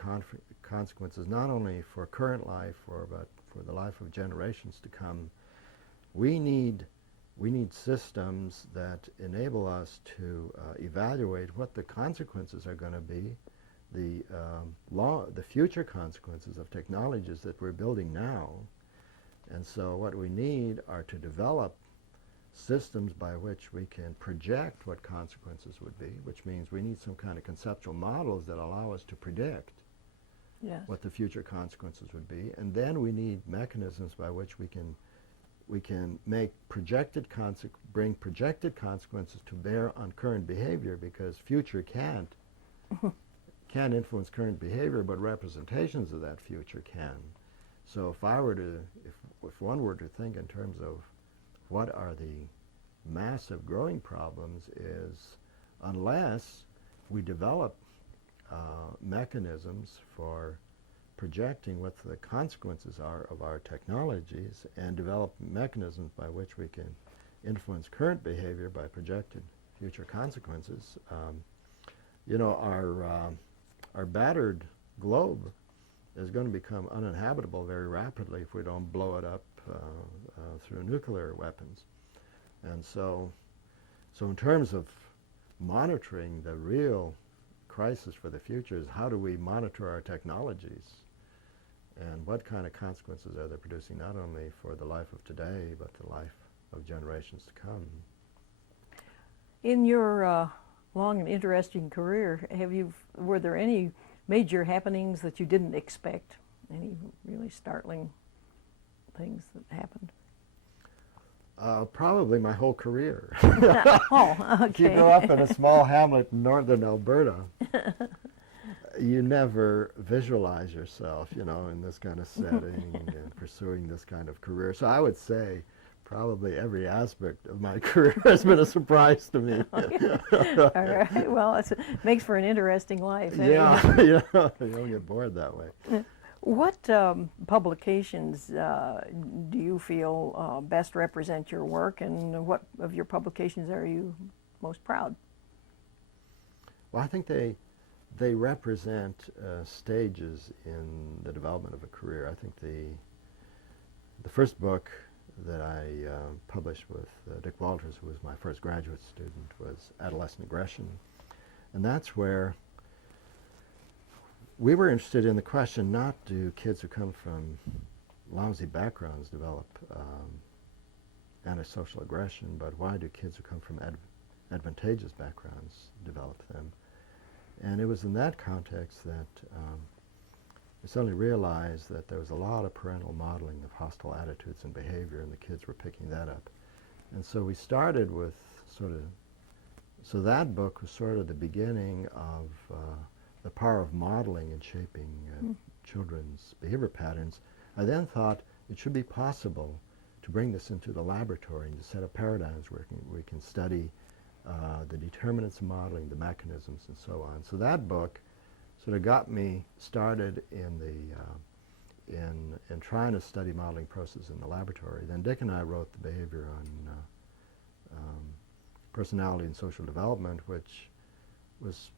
consequences, not only for current life, but for the life of generations to come, we need systems that enable us to evaluate what the consequences are going to be, the future consequences of technologies that we're building now. And so what we need are to develop systems by which we can project what consequences would be, which means we need some kind of conceptual models that allow us to predict what the future consequences would be. And then we need mechanisms by which we can make bring projected consequences to bear on current behavior, because future can't influence current behavior, but representations of that future can. So if one were to think in terms of what are the massive growing problems, is unless we develop mechanisms for projecting what the consequences are of our technologies and develop mechanisms by which we can influence current behavior by projected future consequences, our battered globe is going to become uninhabitable very rapidly if we don't blow it up through nuclear weapons. And so in terms of monitoring, the real crisis for the future is how do we monitor our technologies and what kind of consequences are they producing not only for the life of today but the life of generations to come. In your long and interesting career, were there any major happenings that you didn't expect? Any really startling things that happened? Probably my whole career. Oh, okay. If you grow up in a small hamlet in northern Alberta, you never visualize yourself, in this kind of setting and pursuing this kind of career. So I would say probably every aspect of my career has been a surprise to me. Okay. All right. Well, it makes for an interesting life. Yeah, you don't get bored that way. What publications do you feel best represent your work, and what of your publications are you most proud? Well, I think they represent stages in the development of a career. I think the first book that I published with Dick Walters, who was my first graduate student, was Adolescent Aggression. And that's where we were interested in the question, not do kids who come from lousy backgrounds develop antisocial aggression, but why do kids who come from advantageous backgrounds develop them? And it was in that context that we suddenly realized that there was a lot of parental modeling of hostile attitudes and behavior, and the kids were picking that up. And so we started with so that book was sort of the beginning of the power of modeling and shaping children's behavior patterns. I then thought it should be possible to bring this into the laboratory and to set up paradigms where we can study the determinants of modeling, the mechanisms, and so on. So that book sort of got me started in trying to study modeling processes in the laboratory. Then Dick and I wrote the behavior on personality and social development, which was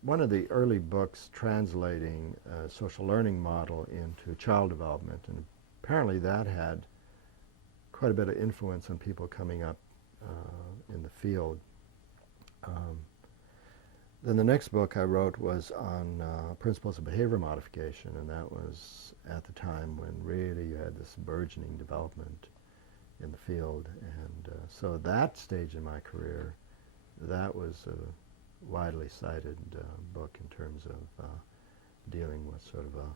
one of the early books translating a social learning model into child development, and apparently that had quite a bit of influence on people coming up in the field. Then the next book I wrote was on principles of behavior modification, and that was at the time when really you had this burgeoning development in the field. And so that stage in my career, that was a widely cited book in terms of dealing with sort of a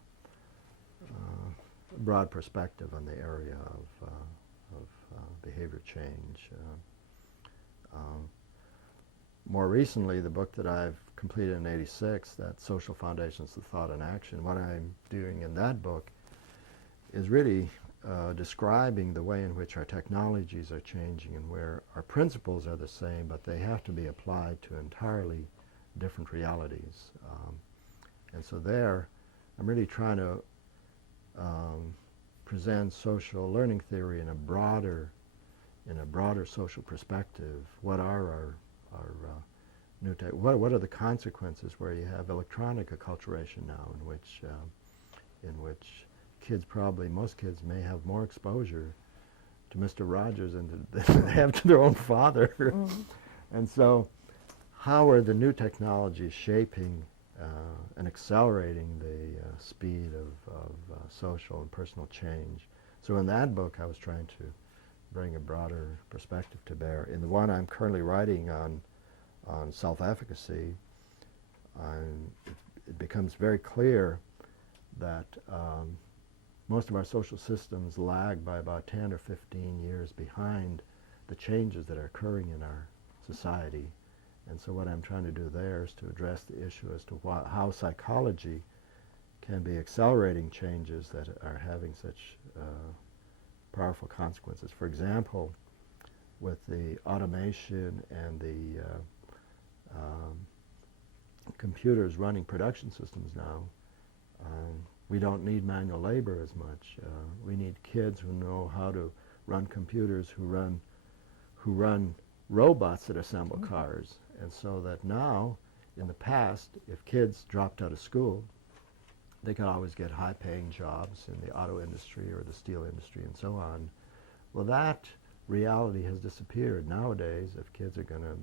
broad perspective on the area of behavior change. More recently, the book that I've completed in '86, that Social Foundations of Thought and Action, what I'm doing in that book is really describing the way in which our technologies are changing and where our principles are the same, but they have to be applied to entirely different realities. And so there, I'm really trying to present social learning theory in a broader social perspective. What are our new what are the consequences where you have electronic acculturation now, in which kids, probably most kids, may have more exposure to Mr. Rogers than they have to their own father. Mm-hmm. And so how are the new technologies shaping and accelerating the speed of social and personal change? So in that book I was trying to bring a broader perspective to bear. In the one I'm currently writing on self-efficacy, it becomes very clear that most of our social systems lag by about 10 or 15 years behind the changes that are occurring in our society. And so what I'm trying to do there is to address the issue as to how psychology can be accelerating changes that are having such powerful consequences. For example, with the automation and the computers running production systems now, we don't need manual labor as much. We need kids who know how to run computers, who run robots that assemble cars. And so that now, in the past, if kids dropped out of school, they could always get high-paying jobs in the auto industry or the steel industry and so on. Well, that reality has disappeared. Nowadays, if kids are going to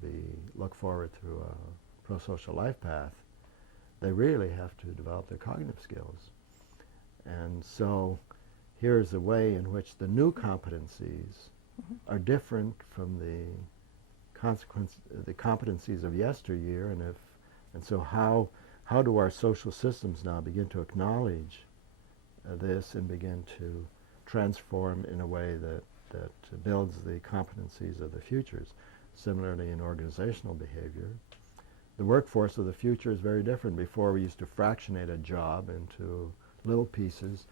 look forward to a pro-social life path, they really have to develop their cognitive skills. And so here's a way in which the new competencies are different from the competencies of yesteryear, and so how do our social systems now begin to acknowledge this and begin to transform in a way that builds the competencies of the futures. Similarly, in organizational behavior, the workforce of the future is very different. Before, we used to fractionate a job into little pieces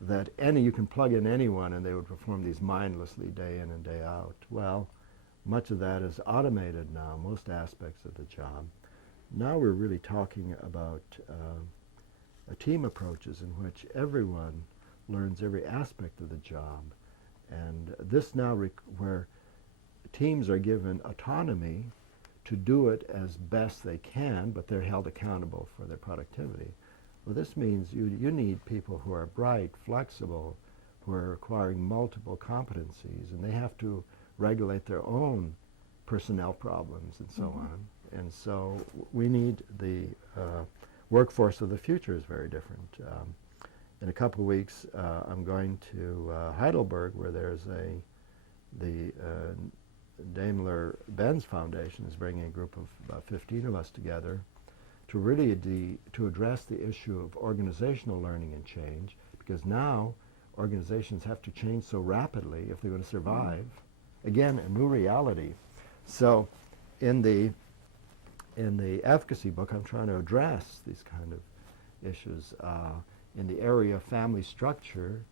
that you can plug in anyone and they would perform these mindlessly day in and day out. Well, much of that is automated now, most aspects of the job. Now we're really talking about team approaches in which everyone learns every aspect of the job. And this now where teams are given autonomy to do it as best they can, but they're held accountable for their productivity. Well, this means you need people who are bright, flexible, who are acquiring multiple competencies, and they have to regulate their own personnel problems and so on. And so we need the workforce of the future is very different. In a couple of weeks, I'm going to Heidelberg, where there's the Daimler-Benz Foundation is bringing a group of about 15 of us together to really to address the issue of organizational learning and change, because now organizations have to change so rapidly if they're going to survive. Again, a new reality. So in the efficacy book, I'm trying to address these kind of issues. In the area of family structure,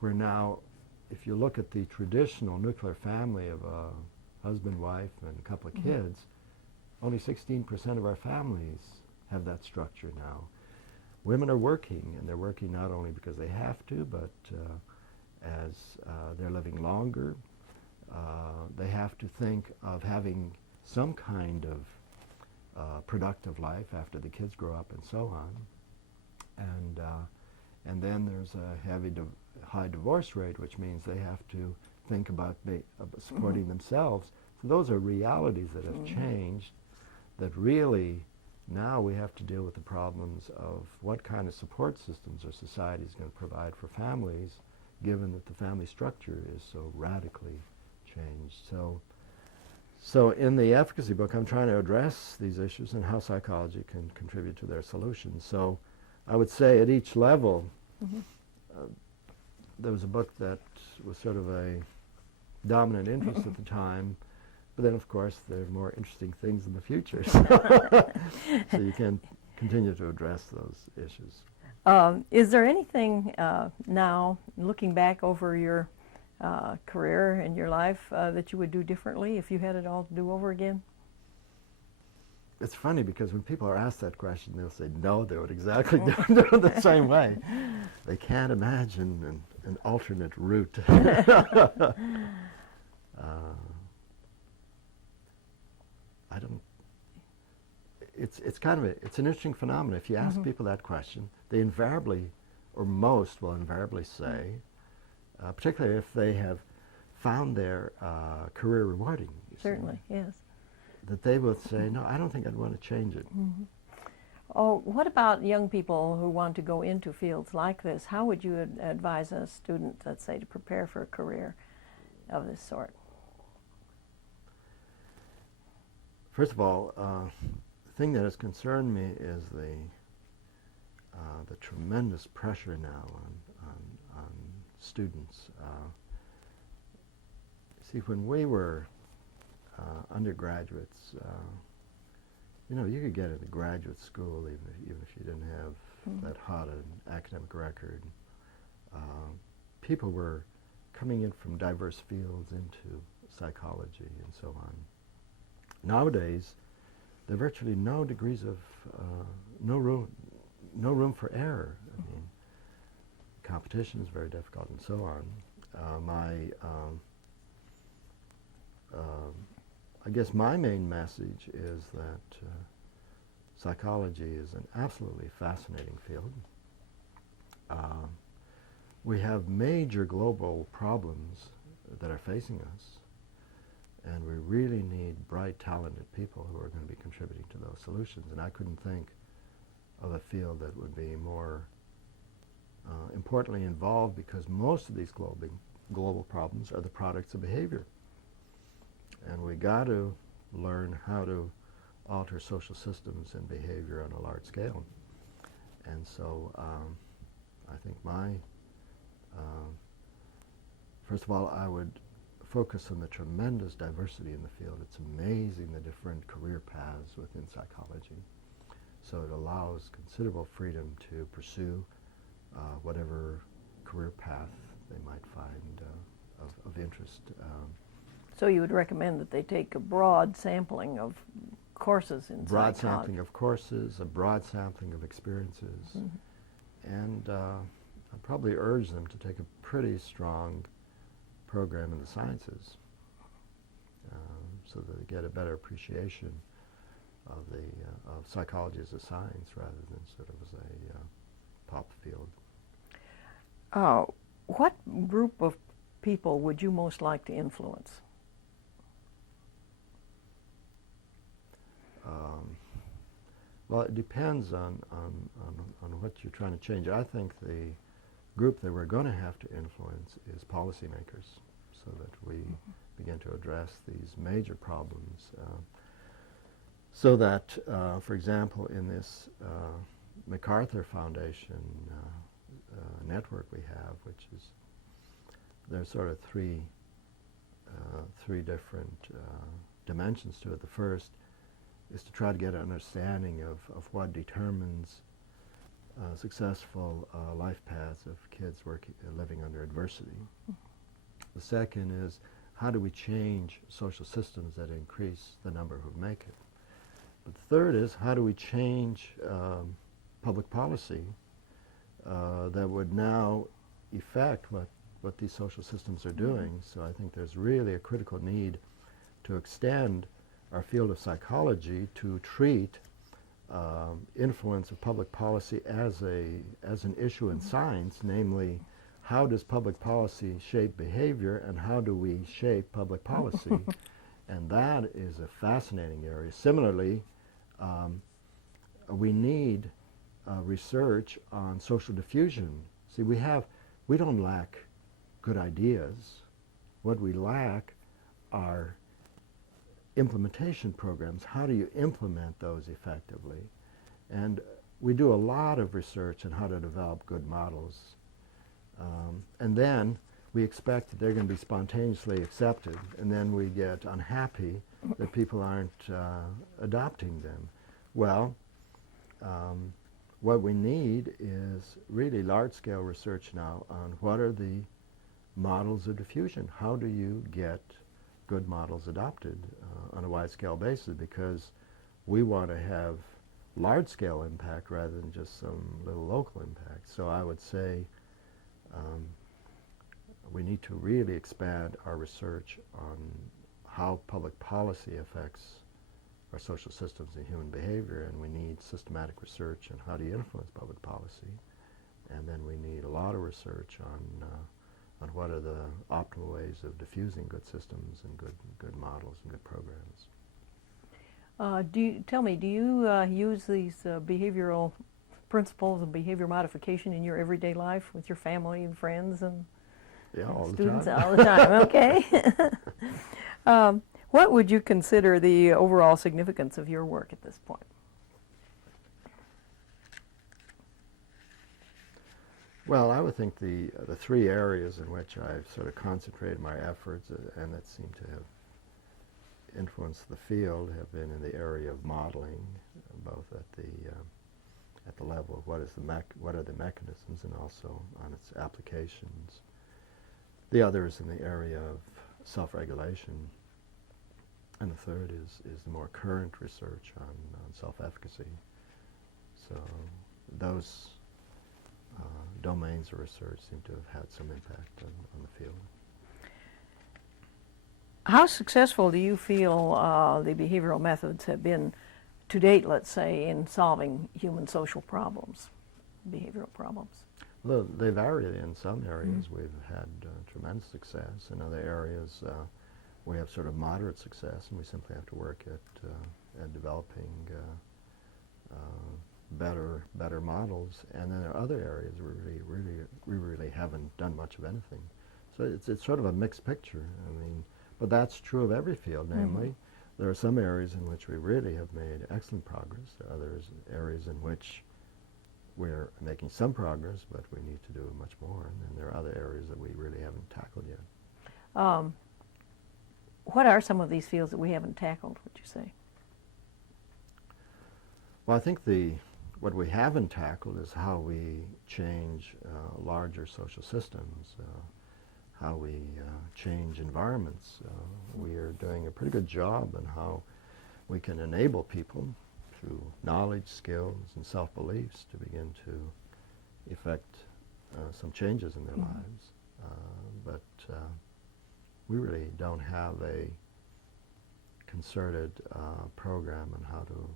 we're now, if you look at the traditional nuclear family of a husband, wife, and a couple of kids, only 16% of our families have that structure now. Women are working, and they're working not only because they have to, but as they're living longer, they have to think of having some kind of productive life after the kids grow up and so on. And then there's a high divorce rate, which means they have to think about supporting themselves. So those are realities that have changed, that really now we have to deal with the problems of what kind of support systems our society is going to provide for families, given that the family structure is so radically changed. So in the efficacy book, I'm trying to address these issues and how psychology can contribute to their solutions. So I would say at each level, there was a book that was sort of a dominant interest at the time, but then of course there are more interesting things in the future. So you can continue to address those issues. Is there anything now, looking back over your career and your life, that you would do differently if you had it all to do over again? It's funny because when people are asked that question, they'll say no, they would exactly do it the same way. They can't imagine an alternate route. I don't. It's kind of it's an interesting phenomenon. If you ask people that question, they invariably, or most will invariably say, particularly if they have found their career rewarding. Certainly, yes. That they will say, no, I don't think I'd want to change it. Oh, what about young people who want to go into fields like this? How would you advise a student, let's say, to prepare for a career of this sort? First of all, the thing that has concerned me is the tremendous pressure now on students. See, when we were undergraduates, you could get into graduate school even if you didn't have that hot an academic record. People were coming in from diverse fields into psychology and so on. Nowadays, there are virtually no degrees of no room for error. I mean, competition is very difficult and so on. I guess my main message is that psychology is an absolutely fascinating field. We have major global problems that are facing us, and we really need bright, talented people who are going to be contributing to those solutions. And I couldn't think of a field that would be more importantly involved, because most of these global problems are the products of behavior. And we got to learn how to alter social systems and behavior on a large scale. And so I think first of all, I would focus on the tremendous diversity in the field. It's amazing the different career paths within psychology. So it allows considerable freedom to pursue whatever career path they might find of interest. So you would recommend that they take a broad sampling of courses in broad psychology? sampling of courses, a broad sampling of experiences, and I'd probably urge them to take a pretty strong program in the sciences, so that they get a better appreciation of of psychology as a science rather than sort of as a pop field. What group of people would you most like to influence? Well, it depends on what you're trying to change. I think the group that we're going to have to influence is policymakers, so that we begin to address these major problems. So that, for example, in this MacArthur Foundation network we have, which is, there's sort of three different dimensions to it. The first is to try to get an understanding of what determines successful life paths of kids living under adversity. The second is, how do we change social systems that increase the number who make it? But the third is, how do we change public policy that would now affect what these social systems are doing? So I think there's really a critical need to extend our field of psychology to treat influence of public policy as an issue in science, namely, how does public policy shape behavior, and how do we shape public policy? And that is a fascinating area. Similarly, we need research on social diffusion. See, we don't lack good ideas. What we lack are implementation programs. How do you implement those effectively? And we do a lot of research on how to develop good models. And then we expect that they're going to be spontaneously accepted, and then we get unhappy that people aren't adopting them. Well, what we need is really large-scale research now on what are the models of diffusion. How do you get good models adopted on a wide-scale basis? Because we want to have large-scale impact rather than just some little local impact. So I would say we need to really expand our research on how public policy affects our social systems and human behavior, and we need systematic research on how to influence public policy. And then we need a lot of research on what are the optimal ways of diffusing good systems and good models and good programs. Tell me, do you use these behavioral principles of behavior modification in your everyday life with your family and friends and students? All the All time. the time, okay. What would you consider the overall significance of your work at this point? Well, I would think the three areas in which I've sort of concentrated my efforts and that seem to have influenced the field have been in the area of modeling, both at the level of what are the mechanisms and also on its applications. The other is in the area of self-regulation, and the third is the more current research on self-efficacy. So those domains of research seem to have had some impact on the field. How successful do you feel the behavioral methods have been to date, let's say, in solving human social problems, behavioral problems? Well, they vary. In some areas we've had tremendous success. In other areas we have sort of moderate success, and we simply have to work at developing better models. And then there are other areas where we really haven't done much of anything. So it's sort of a mixed picture. I mean, but that's true of every field. Namely, there are some areas in which we really have made excellent progress. There are others areas in which we're making some progress, but we need to do much more. And then there are other areas that we really haven't tackled yet. What are some of these fields that we haven't tackled, would you say? Well, I think what we haven't tackled is how we change larger social systems, how we change environments. We are doing a pretty good job on how we can enable people through knowledge, skills, and self-beliefs to begin to effect some changes in their lives. But we really don't have a concerted program on how to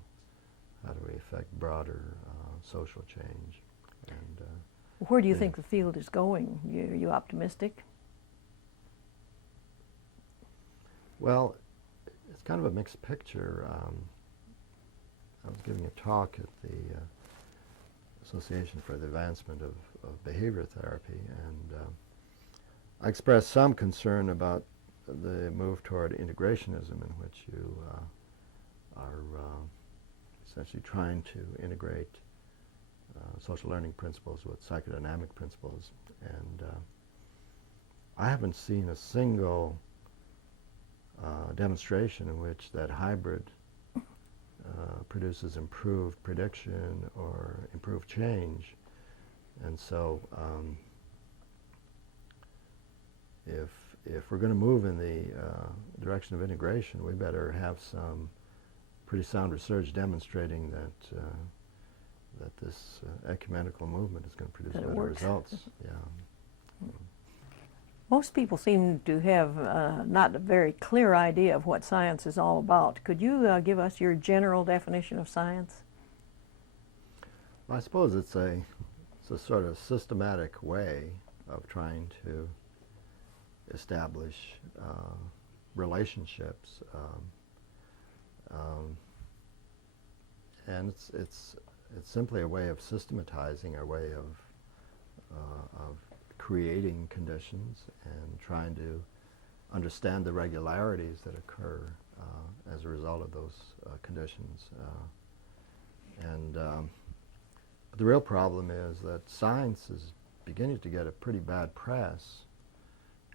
effect broader social change. And where do you think the field is going? Are you optimistic? Well, it's kind of a mixed picture. I was giving a talk at the Association for the Advancement of Behavior Therapy, and I expressed some concern about the move toward integrationism, in which you are essentially trying to integrate social learning principles with psychodynamic principles. And I haven't seen a single demonstration in which that hybrid produces improved prediction or improved change. And so if we're going to move in the direction of integration, we better have some pretty sound research demonstrating that that this ecumenical movement is going to produce better results. Yeah. Most people seem to have not a very clear idea of what science is all about. Could you give us your general definition of science? Well, I suppose it's a sort of systematic way of trying to establish relationships, and it's simply a way of systematizing, a way of creating conditions and trying to understand the regularities that occur as a result of those conditions. And the real problem is that science is beginning to get a pretty bad press,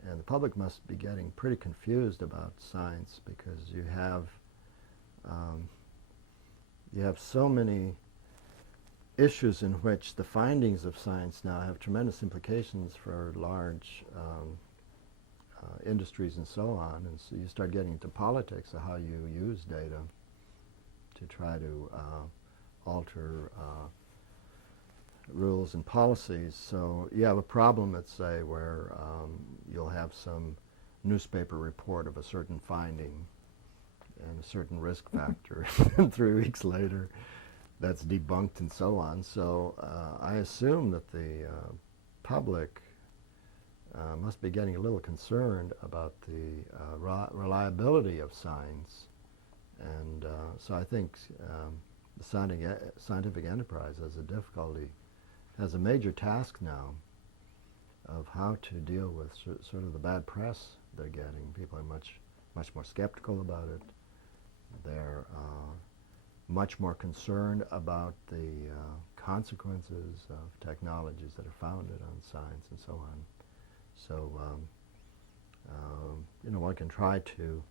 and the public must be getting pretty confused about science, because you have so many issues in which the findings of science now have tremendous implications for large industries and so on, and so you start getting into politics of how you use data to try to alter rules and policies. So you have a problem, let's say, where you'll have some newspaper report of a certain finding and a certain risk factor, and 3 weeks later that's debunked and so on. So I assume that the public must be getting a little concerned about the reliability of science. And so I think the scientific enterprise has a major task now of how to deal with sort of the bad press they're getting. People are much more skeptical about it. They're much more concerned about the consequences of technologies that are founded on science and so on. So, one can try to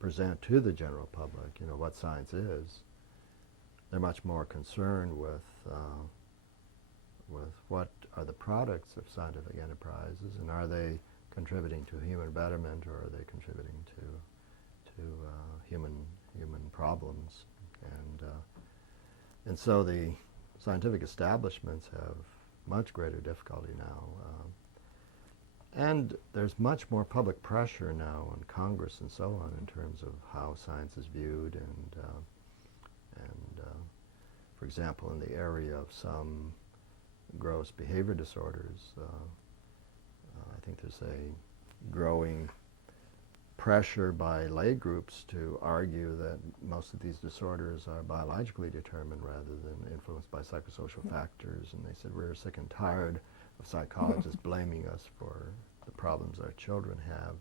present to the general public, what science is. They're much more concerned with what are the products of scientific enterprises, and are they contributing to human betterment, or are they contributing to human problems? And so the scientific establishments have much greater difficulty now. And there's much more public pressure now on Congress and so on in terms of how science is viewed, and For example, in the area of some gross behavior disorders, I think there's a growing pressure by lay groups to argue that most of these disorders are biologically determined rather than influenced by psychosocial factors. And they said, we're sick and tired of psychologists blaming us for the problems our children have.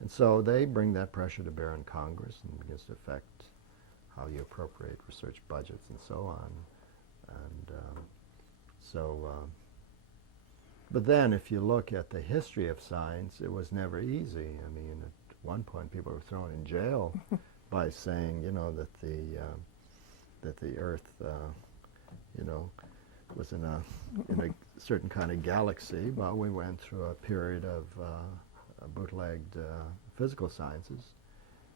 And so they bring that pressure to bear on Congress and begins to affect how you appropriate research budgets and so on. And but then if you look at the history of science, it was never easy. I mean, at one point people were thrown in jail by saying, that the Earth, was in a certain kind of galaxy. Well, we went through a period of bootlegged physical sciences.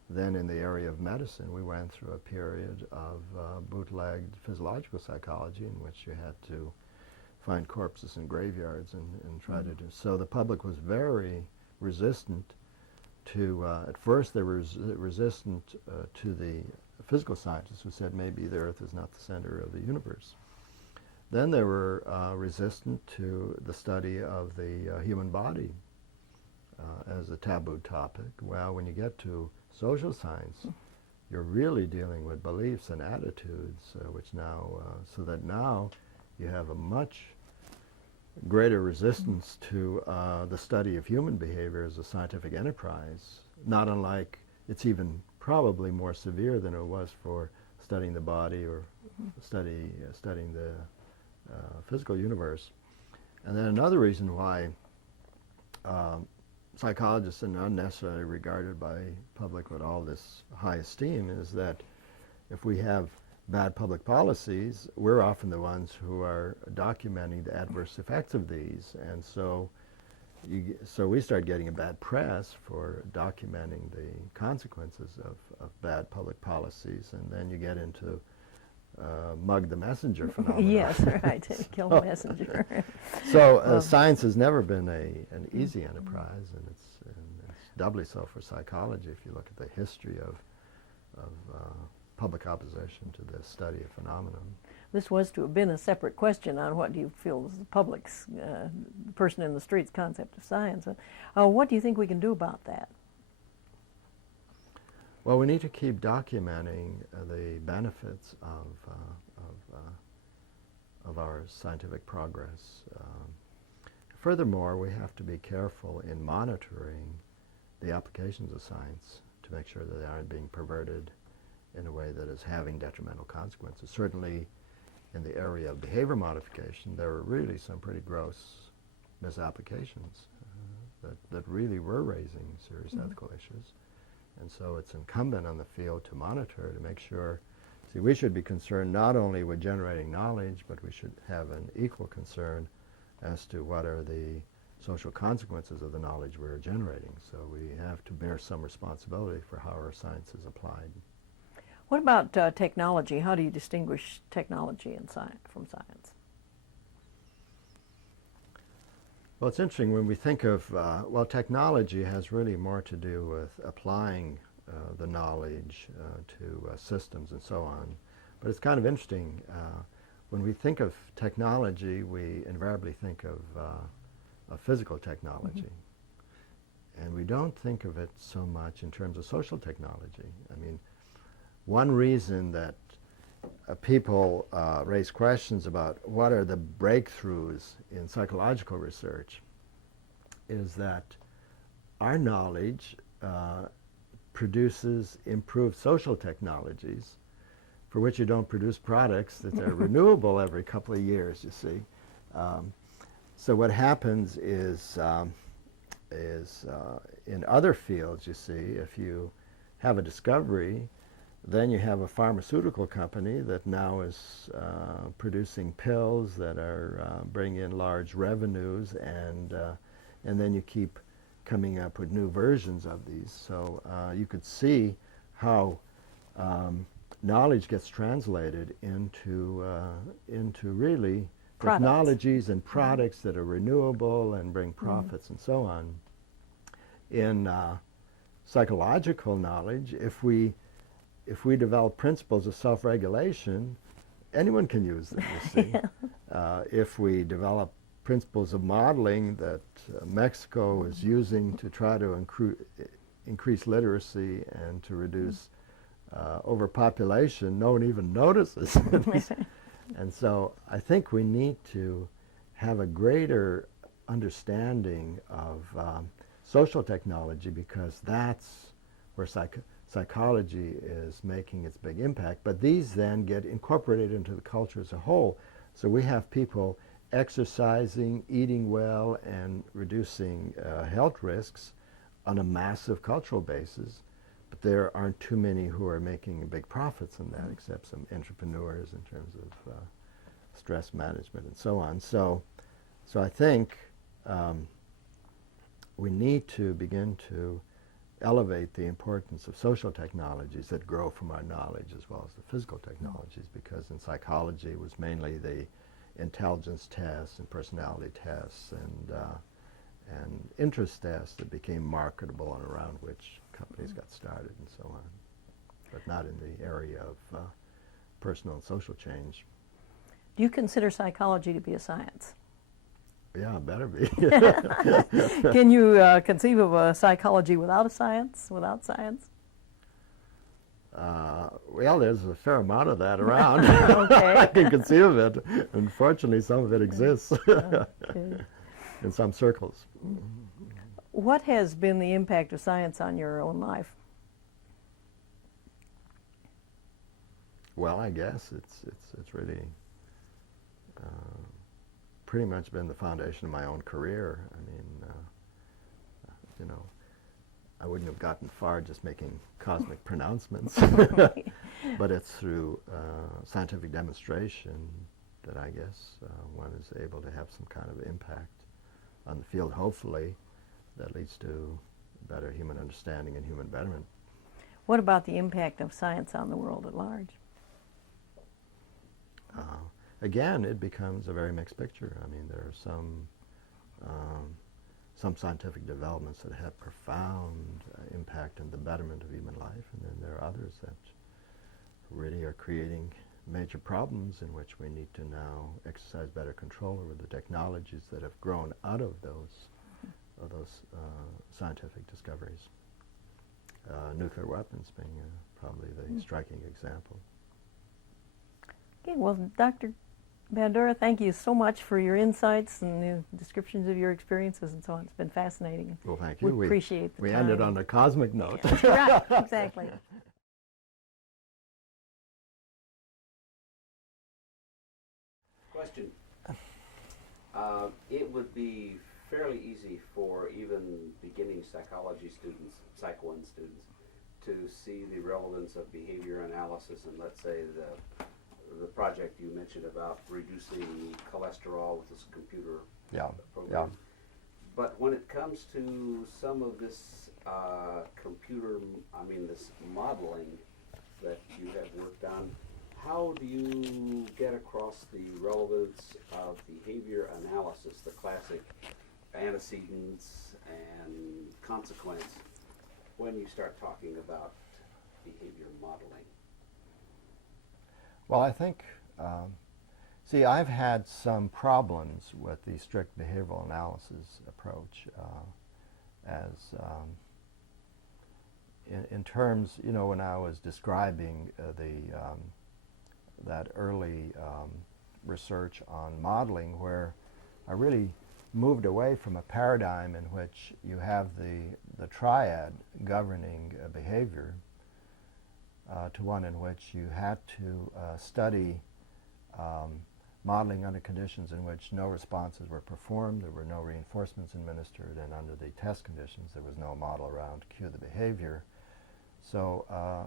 Then in the area of medicine, we went through a period of bootlegged physiological psychology in which you had to find corpses in graveyards and try to do. So the public was very resistant to, at first they were resistant to the physical scientists who said maybe the Earth is not the center of the universe. Then they were resistant to the study of the human body as a taboo topic. Well, when you get to social science, you're really dealing with beliefs and attitudes, which now, so that now you have a much greater resistance to the study of human behavior as a scientific enterprise, not unlike, it's even probably more severe than it was for studying the body or studying the physical universe. And then another reason why psychologists are not necessarily regarded by public with all this high esteem is that if we have bad public policies, we're often the ones who are documenting the adverse effects of these. And so we start getting a bad press for documenting the consequences of bad public policies, and then you get into mug the messenger phenomenon. Yes, right, kill the messenger. So science has never been an easy enterprise, and it's doubly so for psychology if you look at the history of public opposition to this study of phenomenon. This was to have been a separate question on what do you feel is the public's, person in the street's concept of science. What do you think we can do about that? Well, we need to keep documenting the benefits of our scientific progress. Furthermore, we have to be careful in monitoring the applications of science to make sure that they aren't being perverted in a way that is having detrimental consequences. Certainly in the area of behavior modification, there are really some pretty gross misapplications that really were raising serious ethical issues. And so it's incumbent on the field to monitor, to make sure, see, we should be concerned not only with generating knowledge, but we should have an equal concern as to what are the social consequences of the knowledge we're generating. So we have to bear some responsibility for how our science is applied. What about technology? How do you distinguish technology and science from science? Well, it's interesting when we think of, well, technology has really more to do with applying the knowledge to systems and so on. But it's kind of interesting, when we think of technology, we invariably think of physical technology. And we don't think of it so much in terms of social technology. I mean, one reason that people raise questions about what are the breakthroughs in psychological research is that our knowledge produces improved social technologies for which you don't produce products that are renewable every couple of years, you see. So what happens is in other fields, you see, if you have a discovery, then you have a pharmaceutical company that now is producing pills that are bringing in large revenues, and then you keep coming up with new versions of these. So you could see how knowledge gets translated into really technologies and products that are renewable and bring profits and so on. In psychological knowledge, if we develop principles of self-regulation anyone can use them, you see. If we develop principles of modeling that Mexico is using to try to increase literacy and to reduce overpopulation, no one even notices. And so I think we need to have a greater understanding of social technology, because that's where psychology is making its big impact. But these then get incorporated into the culture as a whole. So we have people exercising, eating well, and reducing health risks on a massive cultural basis. But there aren't too many who are making big profits in that, except some entrepreneurs in terms of stress management and so on. So I think we need to begin to elevate the importance of social technologies that grow from our knowledge as well as the physical technologies, because in psychology it was mainly the intelligence tests and personality tests and interest tests that became marketable and around which companies got started and so on, but not in the area of personal and social change. Do you consider psychology to be a science? Yeah, it better be. Can you conceive of a psychology without a science, without science? Well, there's a fair amount of that around. Okay. I can conceive of it. Unfortunately, some of it exists Okay. in some circles. What has been the impact of science on your own life? Well, I guess it's really pretty much been the foundation of my own career. I mean, you know, I wouldn't have gotten far just making cosmic pronouncements, but it's through scientific demonstration that I guess one is able to have some kind of impact on the field, hopefully, that leads to better human understanding and human betterment. What about the impact of science on the world at large? Again, it becomes a very mixed picture. I mean, there are some scientific developments that have profound impact on the betterment of human life, and then there are others that really are creating major problems in which we need to now exercise better control over the technologies that have grown out of those scientific discoveries. Nuclear weapons being probably the striking example. Okay, well, Dr. Bandura, thank you so much for your insights and the descriptions of your experiences and so on. It's been fascinating. Well, thank you. We appreciate the We time. ended on a cosmic note. Right, exactly. Question. It would be fairly easy for even beginning psychology students, Psych 1 students, to see the relevance of behavior analysis and, let's say, the project you mentioned about reducing cholesterol with this computer program. Yeah. But when it comes to some of this this modeling that you have worked on, how do you get across the relevance of behavior analysis, the classic antecedents and consequence, when you start talking about behavior modeling? Well, I think, see, I've had some problems with the strict behavioral analysis approach in terms, you know, when I was describing that early research on modeling, where I really moved away from a paradigm in which you have the triad governing behavior to one in which you had to study modeling under conditions in which no responses were performed, there were no reinforcements administered, and under the test conditions there was no model around to cue the behavior. So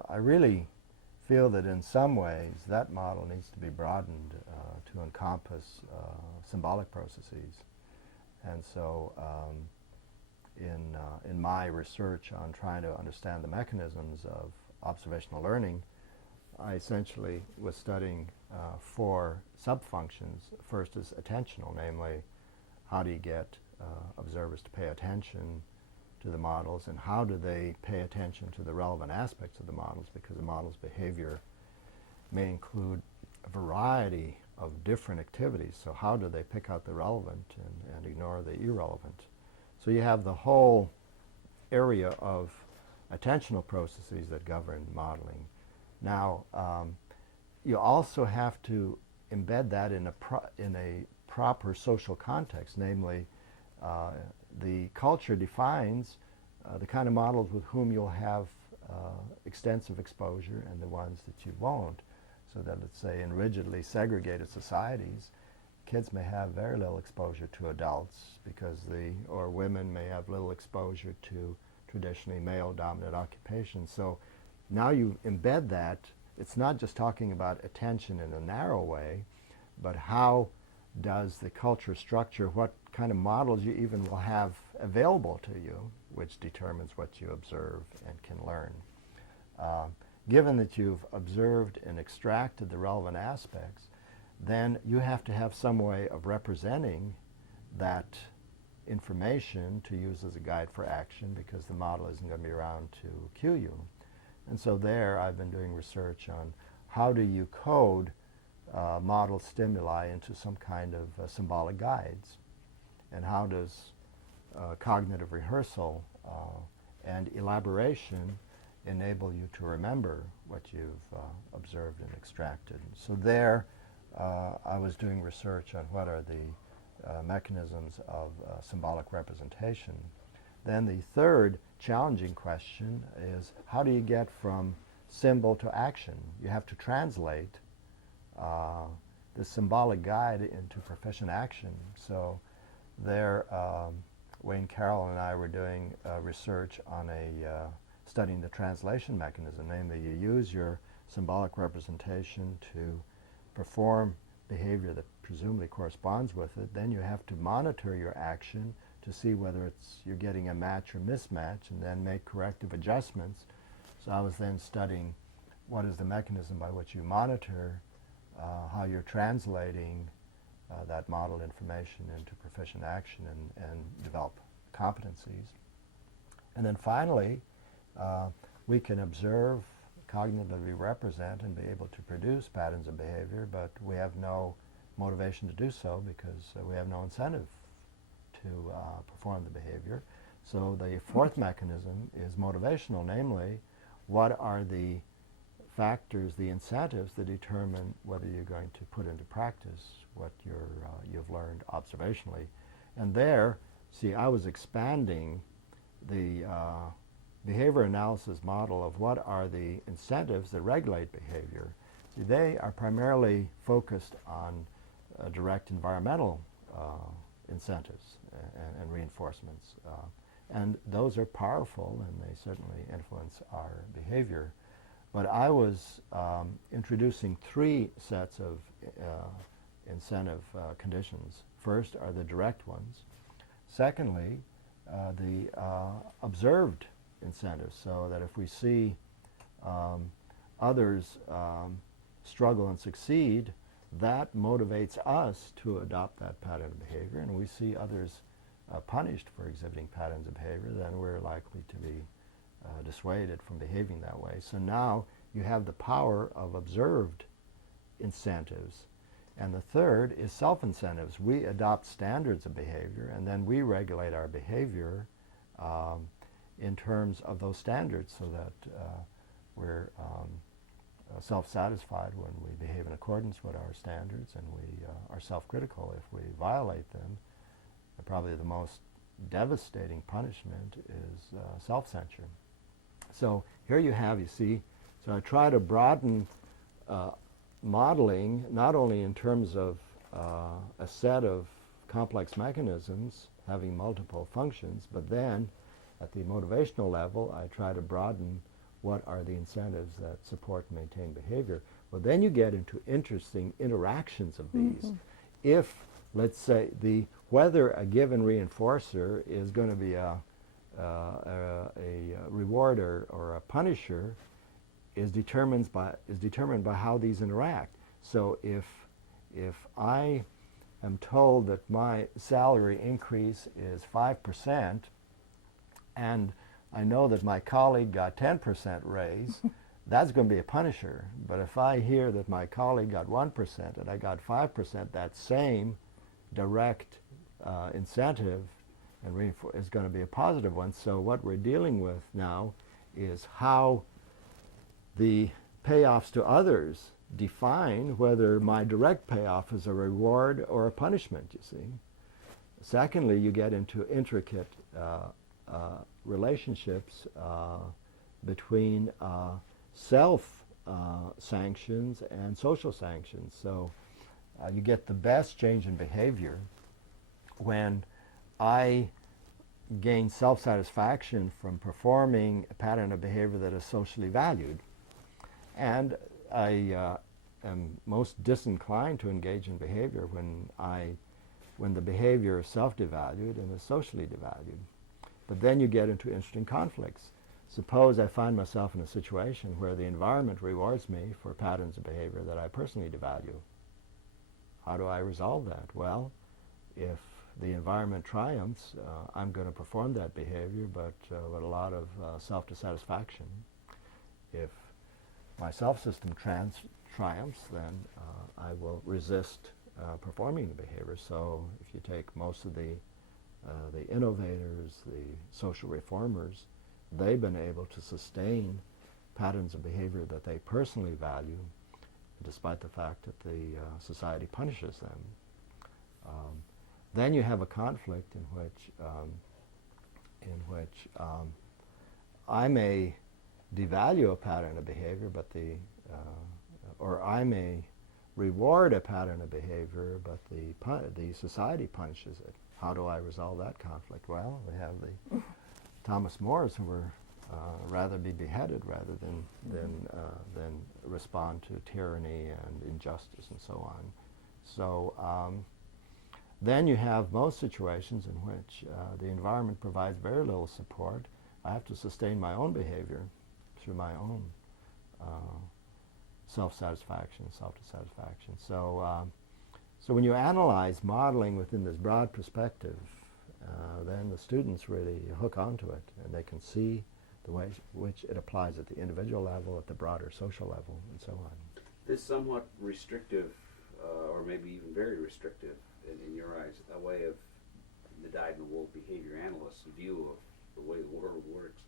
I really feel that in some ways that model needs to be broadened to encompass symbolic processes. And so in my research on trying to understand the mechanisms of observational learning, I essentially was studying 4 subfunctions. First is attentional, namely how do you get observers to pay attention to the models, and how do they pay attention to the relevant aspects of the models, because the model's behavior may include a variety of different activities. So how do they pick out the relevant and ignore the irrelevant? So you have the whole area of attentional processes that govern modeling. Now, you also have to embed that in a proper social context, namely the culture defines the kind of models with whom you'll have extensive exposure and the ones that you won't. So that, let's say, in rigidly segregated societies, kids may have very little exposure to adults because or women may have little exposure to traditionally male-dominant occupations. So now you embed that. It's not just talking about attention in a narrow way, but how does the culture structure what kind of models you even will have available to you, which determines what you observe and can learn. Given that you've observed and extracted the relevant aspects, then you have to have some way of representing that information to use as a guide for action, because the model isn't going to be around to cue you. And so there I've been doing research on how do you code model stimuli into some kind of symbolic guides, and how does cognitive rehearsal and elaboration enable you to remember what you've observed and extracted. So there I was doing research on what are the mechanisms of symbolic representation. Then the third challenging question is, how do you get from symbol to action? You have to translate the symbolic guide into proficient action. So there, Wayne Carroll and I were doing research on studying the translation mechanism, namely you use your symbolic representation to perform behavior that presumably corresponds with it. Then you have to monitor your action to see whether you're getting a match or mismatch, and then make corrective adjustments. So I was then studying what is the mechanism by which you monitor how you're translating that model information into proficient action and develop competencies. And then finally, we can observe, cognitively represent, and be able to produce patterns of behavior, but we have no motivation to do so because we have no incentive to perform the behavior. So the fourth mechanism is motivational, namely, what are the factors, the incentives that determine whether you're going to put into practice what you've learned observationally. And there, see, I was expanding the behavior analysis model of what are the incentives that regulate behavior. See, they are primarily focused on direct environmental incentives and reinforcements. And those are powerful, and they certainly influence our behavior. But I was introducing three sets of incentive conditions. First are the direct ones. Secondly, the observed incentives, so that if we see others struggle and succeed, that motivates us to adopt that pattern of behavior, and we see others punished for exhibiting patterns of behavior, then we're likely to be dissuaded from behaving that way. So now you have the power of observed incentives. And the third is self-incentives. We adopt standards of behavior, and then we regulate our behavior in terms of those standards, so that we're self-satisfied when we behave in accordance with our standards, and we are self-critical if we violate them. And probably the most devastating punishment is self-censure. So here you have, you see, so I try to broaden modeling, not only in terms of a set of complex mechanisms having multiple functions, but then at the motivational level, I try to broaden what are the incentives that support and maintain behavior. Well, then you get into interesting interactions of these. If, let's say, whether a given reinforcer is going to be a rewarder or a punisher is determined by how these interact. So if I am told that my salary increase is 5%, and I know that my colleague got 10% raise, that's going to be a punisher. But if I hear that my colleague got 1% and I got 5%, that same direct incentive and is going to be a positive one. So what we're dealing with now is how the payoffs to others define whether my direct payoff is a reward or a punishment, you see. Secondly, you get into intricate relationships between self-sanctions and social sanctions. So you get the best change in behavior when I gain self-satisfaction from performing a pattern of behavior that is socially valued. And I am most disinclined to engage in behavior when the behavior is self-devalued and is socially devalued. But then you get into interesting conflicts. Suppose I find myself in a situation where the environment rewards me for patterns of behavior that I personally devalue. How do I resolve that? Well, if the environment triumphs, I'm going to perform that behavior, but with a lot of self-dissatisfaction. If my self-system triumphs, then I will resist performing the behavior. So if you take most of the innovators, the social reformers, they've been able to sustain patterns of behavior that they personally value, despite the fact that the society punishes them. Then you have a conflict in which I may devalue a pattern of behavior, but or I may reward a pattern of behavior, but the society punishes it. How do I resolve that conflict? Well, we have the Thomas Moores who were rather be beheaded rather than respond to tyranny and injustice and so on. So then you have most situations in which the environment provides very little support. I have to sustain my own behavior through my own self-satisfaction, self-dissatisfaction. So, so when you analyze modeling within this broad perspective, then the students really hook onto it, and they can see the way which it applies at the individual level, at the broader social level, and so on. This somewhat restrictive, or maybe even very restrictive, in your eyes, a way of the dyed-in-the-wool behavior analyst's view of the way the world works,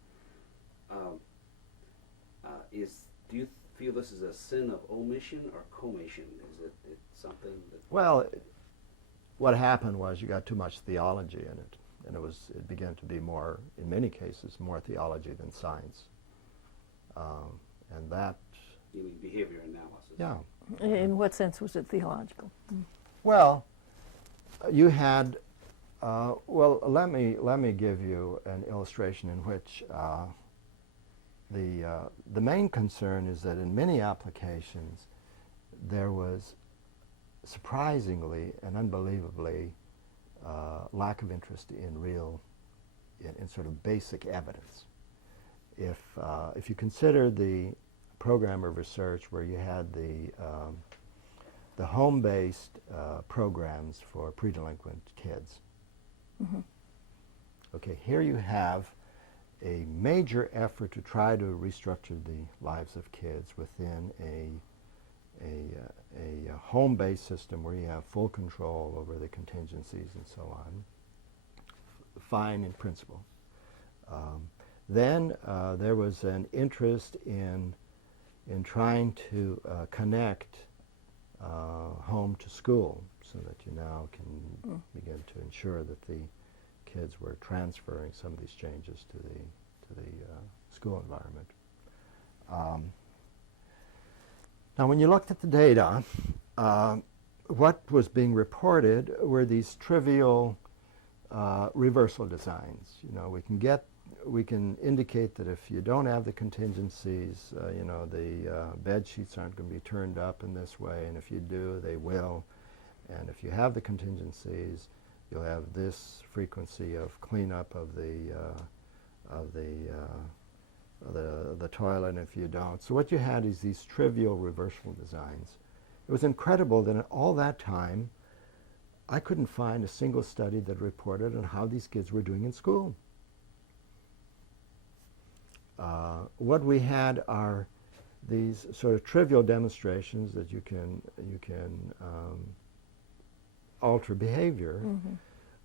do you feel this is a sin of omission or commission? Is it something that... Well, what happened was you got too much theology in it, and it began to be more, in many cases, more theology than science. And that... You mean behavior analysis? Yeah. In what sense was it theological? Well, you had, well, let me give you an illustration in which the main concern is that in many applications there was surprisingly and unbelievably lack of interest in sort of basic evidence. If you consider the program of research where you had the home-based programs for pre-delinquent kids. Mm-hmm. Okay, here you have a major effort to try to restructure the lives of kids within a home-based system where you have full control over the contingencies and so on. Fine in principle. Then there was an interest in trying to connect home to school, so that you now can begin to ensure that the kids were transferring some of these changes to the school environment. Now, when you looked at the data, what was being reported were these trivial reversal designs. You know, we can indicate that if you don't have the contingencies, you know, the bed sheets aren't going to be turned up in this way, and if you do, they will. And if you have the contingencies, you'll have this frequency of cleanup of the toilet, and if you don't. So what you had is these trivial reversal designs. It was incredible that in all that time, I couldn't find a single study that reported on how these kids were doing in school. What we had are these sort of trivial demonstrations that you can alter behavior,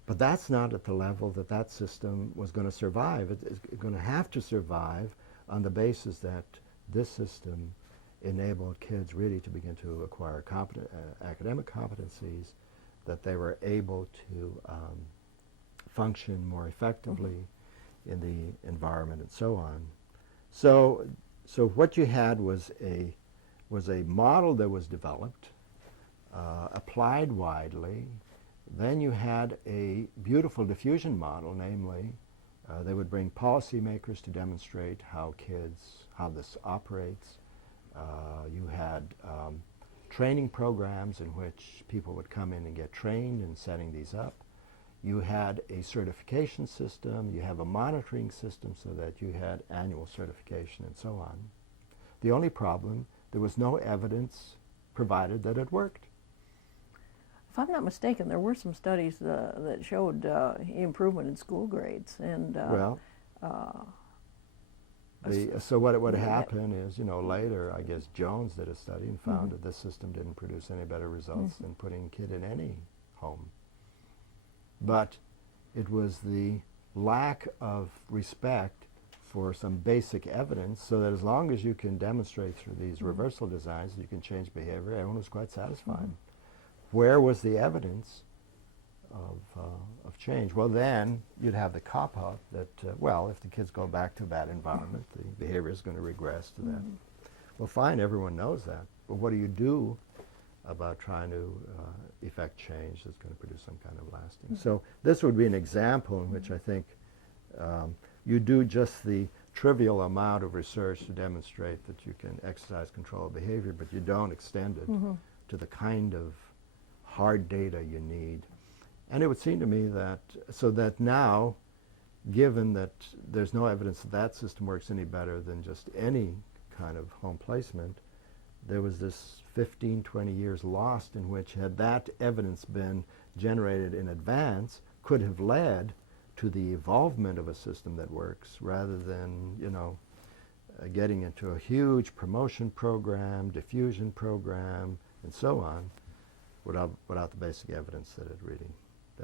but that's not at the level that that system was going to survive. It's going to have to survive on the basis that this system enabled kids really to begin to acquire academic competencies, that they were able to function more effectively in the environment and so on. So what you had was a model that was developed, applied widely. Then you had a beautiful diffusion model, namely, they would bring policymakers to demonstrate how this operates. You had training programs in which people would come in and get trained in setting these up. You had a certification system. You have a monitoring system so that you had annual certification and so on. The only problem, there was no evidence provided that it worked. If I'm not mistaken, there were some studies that showed improvement in school grades, and so what would happen is, later, I guess Jones did a study and found that this system didn't produce any better results than putting a kid in any home. But it was the lack of respect for some basic evidence, so that as long as you can demonstrate through these reversal designs that you can change behavior, everyone was quite satisfied. Where was the evidence of change? Well, then you'd have the cop-out that, if the kids go back to that environment, the behavior is going to regress to that. Well, fine, everyone knows that, but what do you do about trying to effect change that's going to produce some kind of lasting? So this would be an example in which I think you do just the trivial amount of research to demonstrate that you can exercise control of behavior, but you don't extend it to the kind of hard data you need. And it would seem to me that, so that now, given that there's no evidence that that system works any better than just any kind of home placement, there was this 15, 20 years lost in which, had that evidence been generated in advance, could have led to the evolvement of a system that works, rather than, getting into a huge promotion program, diffusion program, and so on, without the basic evidence that it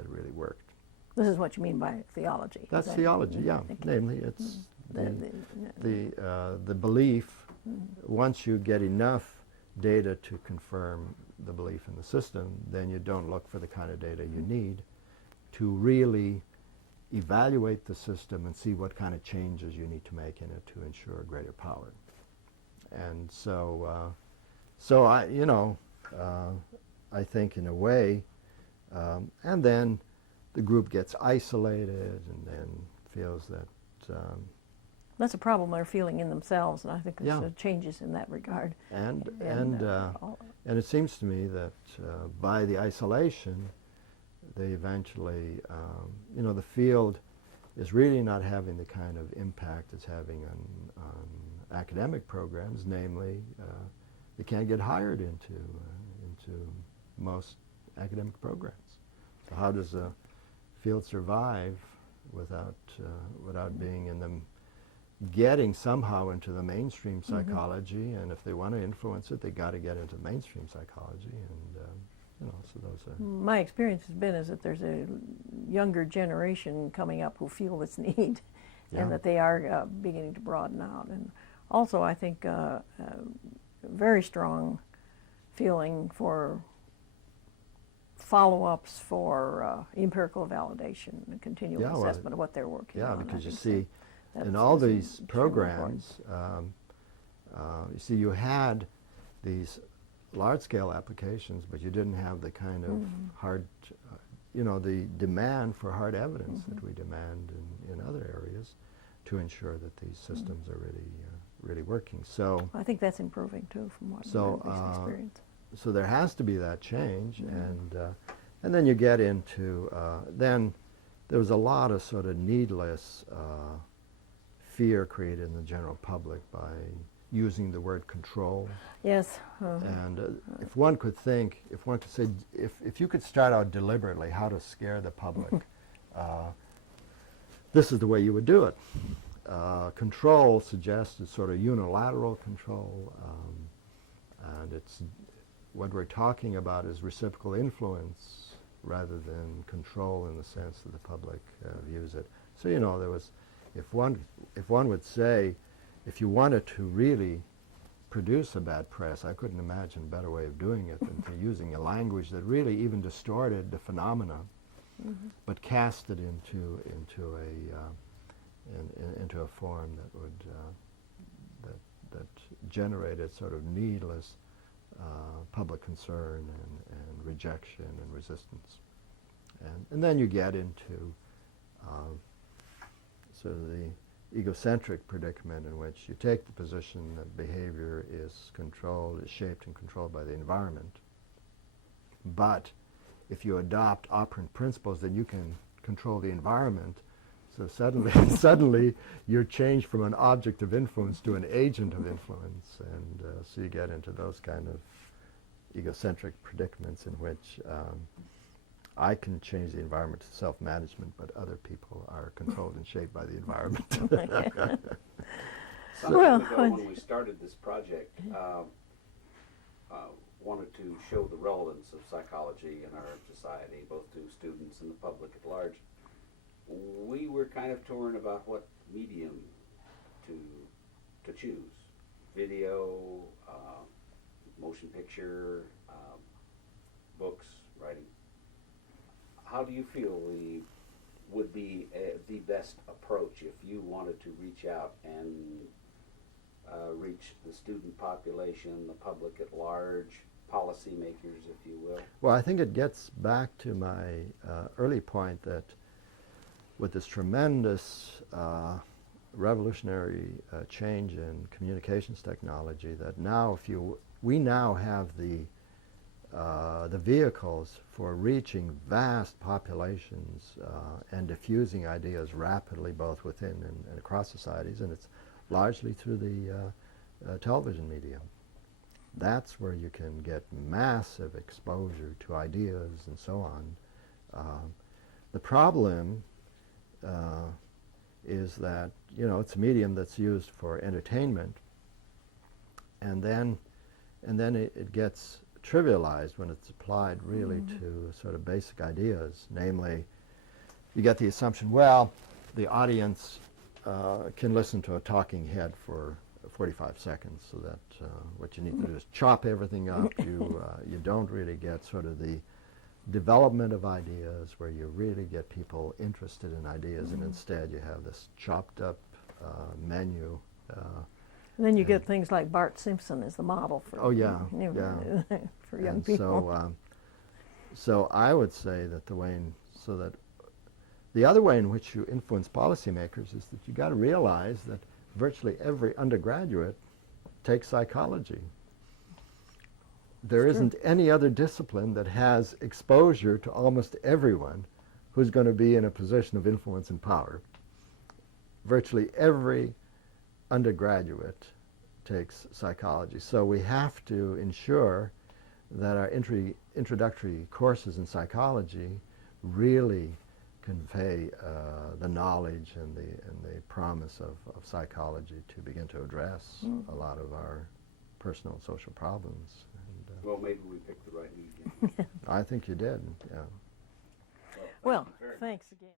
really worked. This is what you mean by theology. That's theology, yeah. Namely, it's the belief. Once you get enough data to confirm the belief in the system, then you don't look for the kind of data you need to really evaluate the system and see what kind of changes you need to make in it to ensure greater power. And so I think in a way, and then the group gets isolated and then feels that... that's a problem they're feeling in themselves, and I think there's changes in that regard. And it seems to me that by the isolation, they eventually, the field is really not having the kind of impact it's having on academic programs, namely, they can't get hired into most academic programs. So how does a field survive without being in them, getting somehow into the mainstream psychology? And if they want to influence it, they got to get into mainstream psychology. And so those are... My experience has been is that there's a younger generation coming up who feel this need, and that they are beginning to broaden out. And also, I think very strong feeling for follow-ups for empirical validation and continual assessment of what they're working on. Yeah, because you see, in all these programs, you see, you had these large-scale applications, but you didn't have the kind of hard, the demand for hard evidence that we demand in other areas to ensure that these systems are really working. So I think that's improving too, from what I've experienced. So there has to be that change, and then you get into then there was a lot of sort of needless fear created in the general public by using the word control. Yes. And if one could say, if you could start out deliberately how to scare the public, this is the way you would do it. control suggested sort of unilateral control, and it's what we're talking about is reciprocal influence rather than control in the sense that the public views it. So there was, if one would say, if you wanted to really produce a bad press, I couldn't imagine a better way of doing it than to using a language that really even distorted the phenomena, but cast it into a form that would that generated sort of needless public concern and rejection and resistance, and then you get into sort of the egocentric predicament in which you take the position that behavior is shaped and controlled by the environment. But if you adopt operant principles, then you can control the environment. So suddenly you're changed from an object of influence to an agent of influence, and so you get into those kind of egocentric predicaments in which I can change the environment to self-management, but other people are controlled and shaped by the environment. Some time ago, when we started this project, wanted to show the relevance of psychology in our society, both to students and the public at large. We were kind of torn about what medium to choose: video, motion picture, books, writing. How do you feel would be the best approach if you wanted to reach out and reach the student population, the public at large, policymakers, if you will? Well, I think it gets back to my early point that with this tremendous revolutionary change in communications technology, that now we now have the vehicles for reaching vast populations and diffusing ideas rapidly, both within and across societies, and it's largely through the television medium. That's where you can get massive exposure to ideas and so on. The problem is that it's a medium that's used for entertainment, and then it gets trivialized when it's applied really to sort of basic ideas. Namely, you get the assumption, well, the audience can listen to a talking head for 45 seconds, so that what you need to do is chop everything up. You don't really get sort of the development of ideas where you really get people interested in ideas, and instead you have this chopped up menu. And then you get things like Bart Simpson as the model for for young people. So I would say that the other way in which you influence policymakers is that you got to realize that virtually every undergraduate takes psychology. There isn't any other discipline that has exposure to almost everyone who's going to be in a position of influence and power. Virtually every undergraduate takes psychology. So we have to ensure that our introductory courses in psychology really convey the knowledge and the promise of psychology to begin to address a lot of our personal and social problems. And, well, maybe we picked the right medium. I think you did, yeah. Well, thanks again.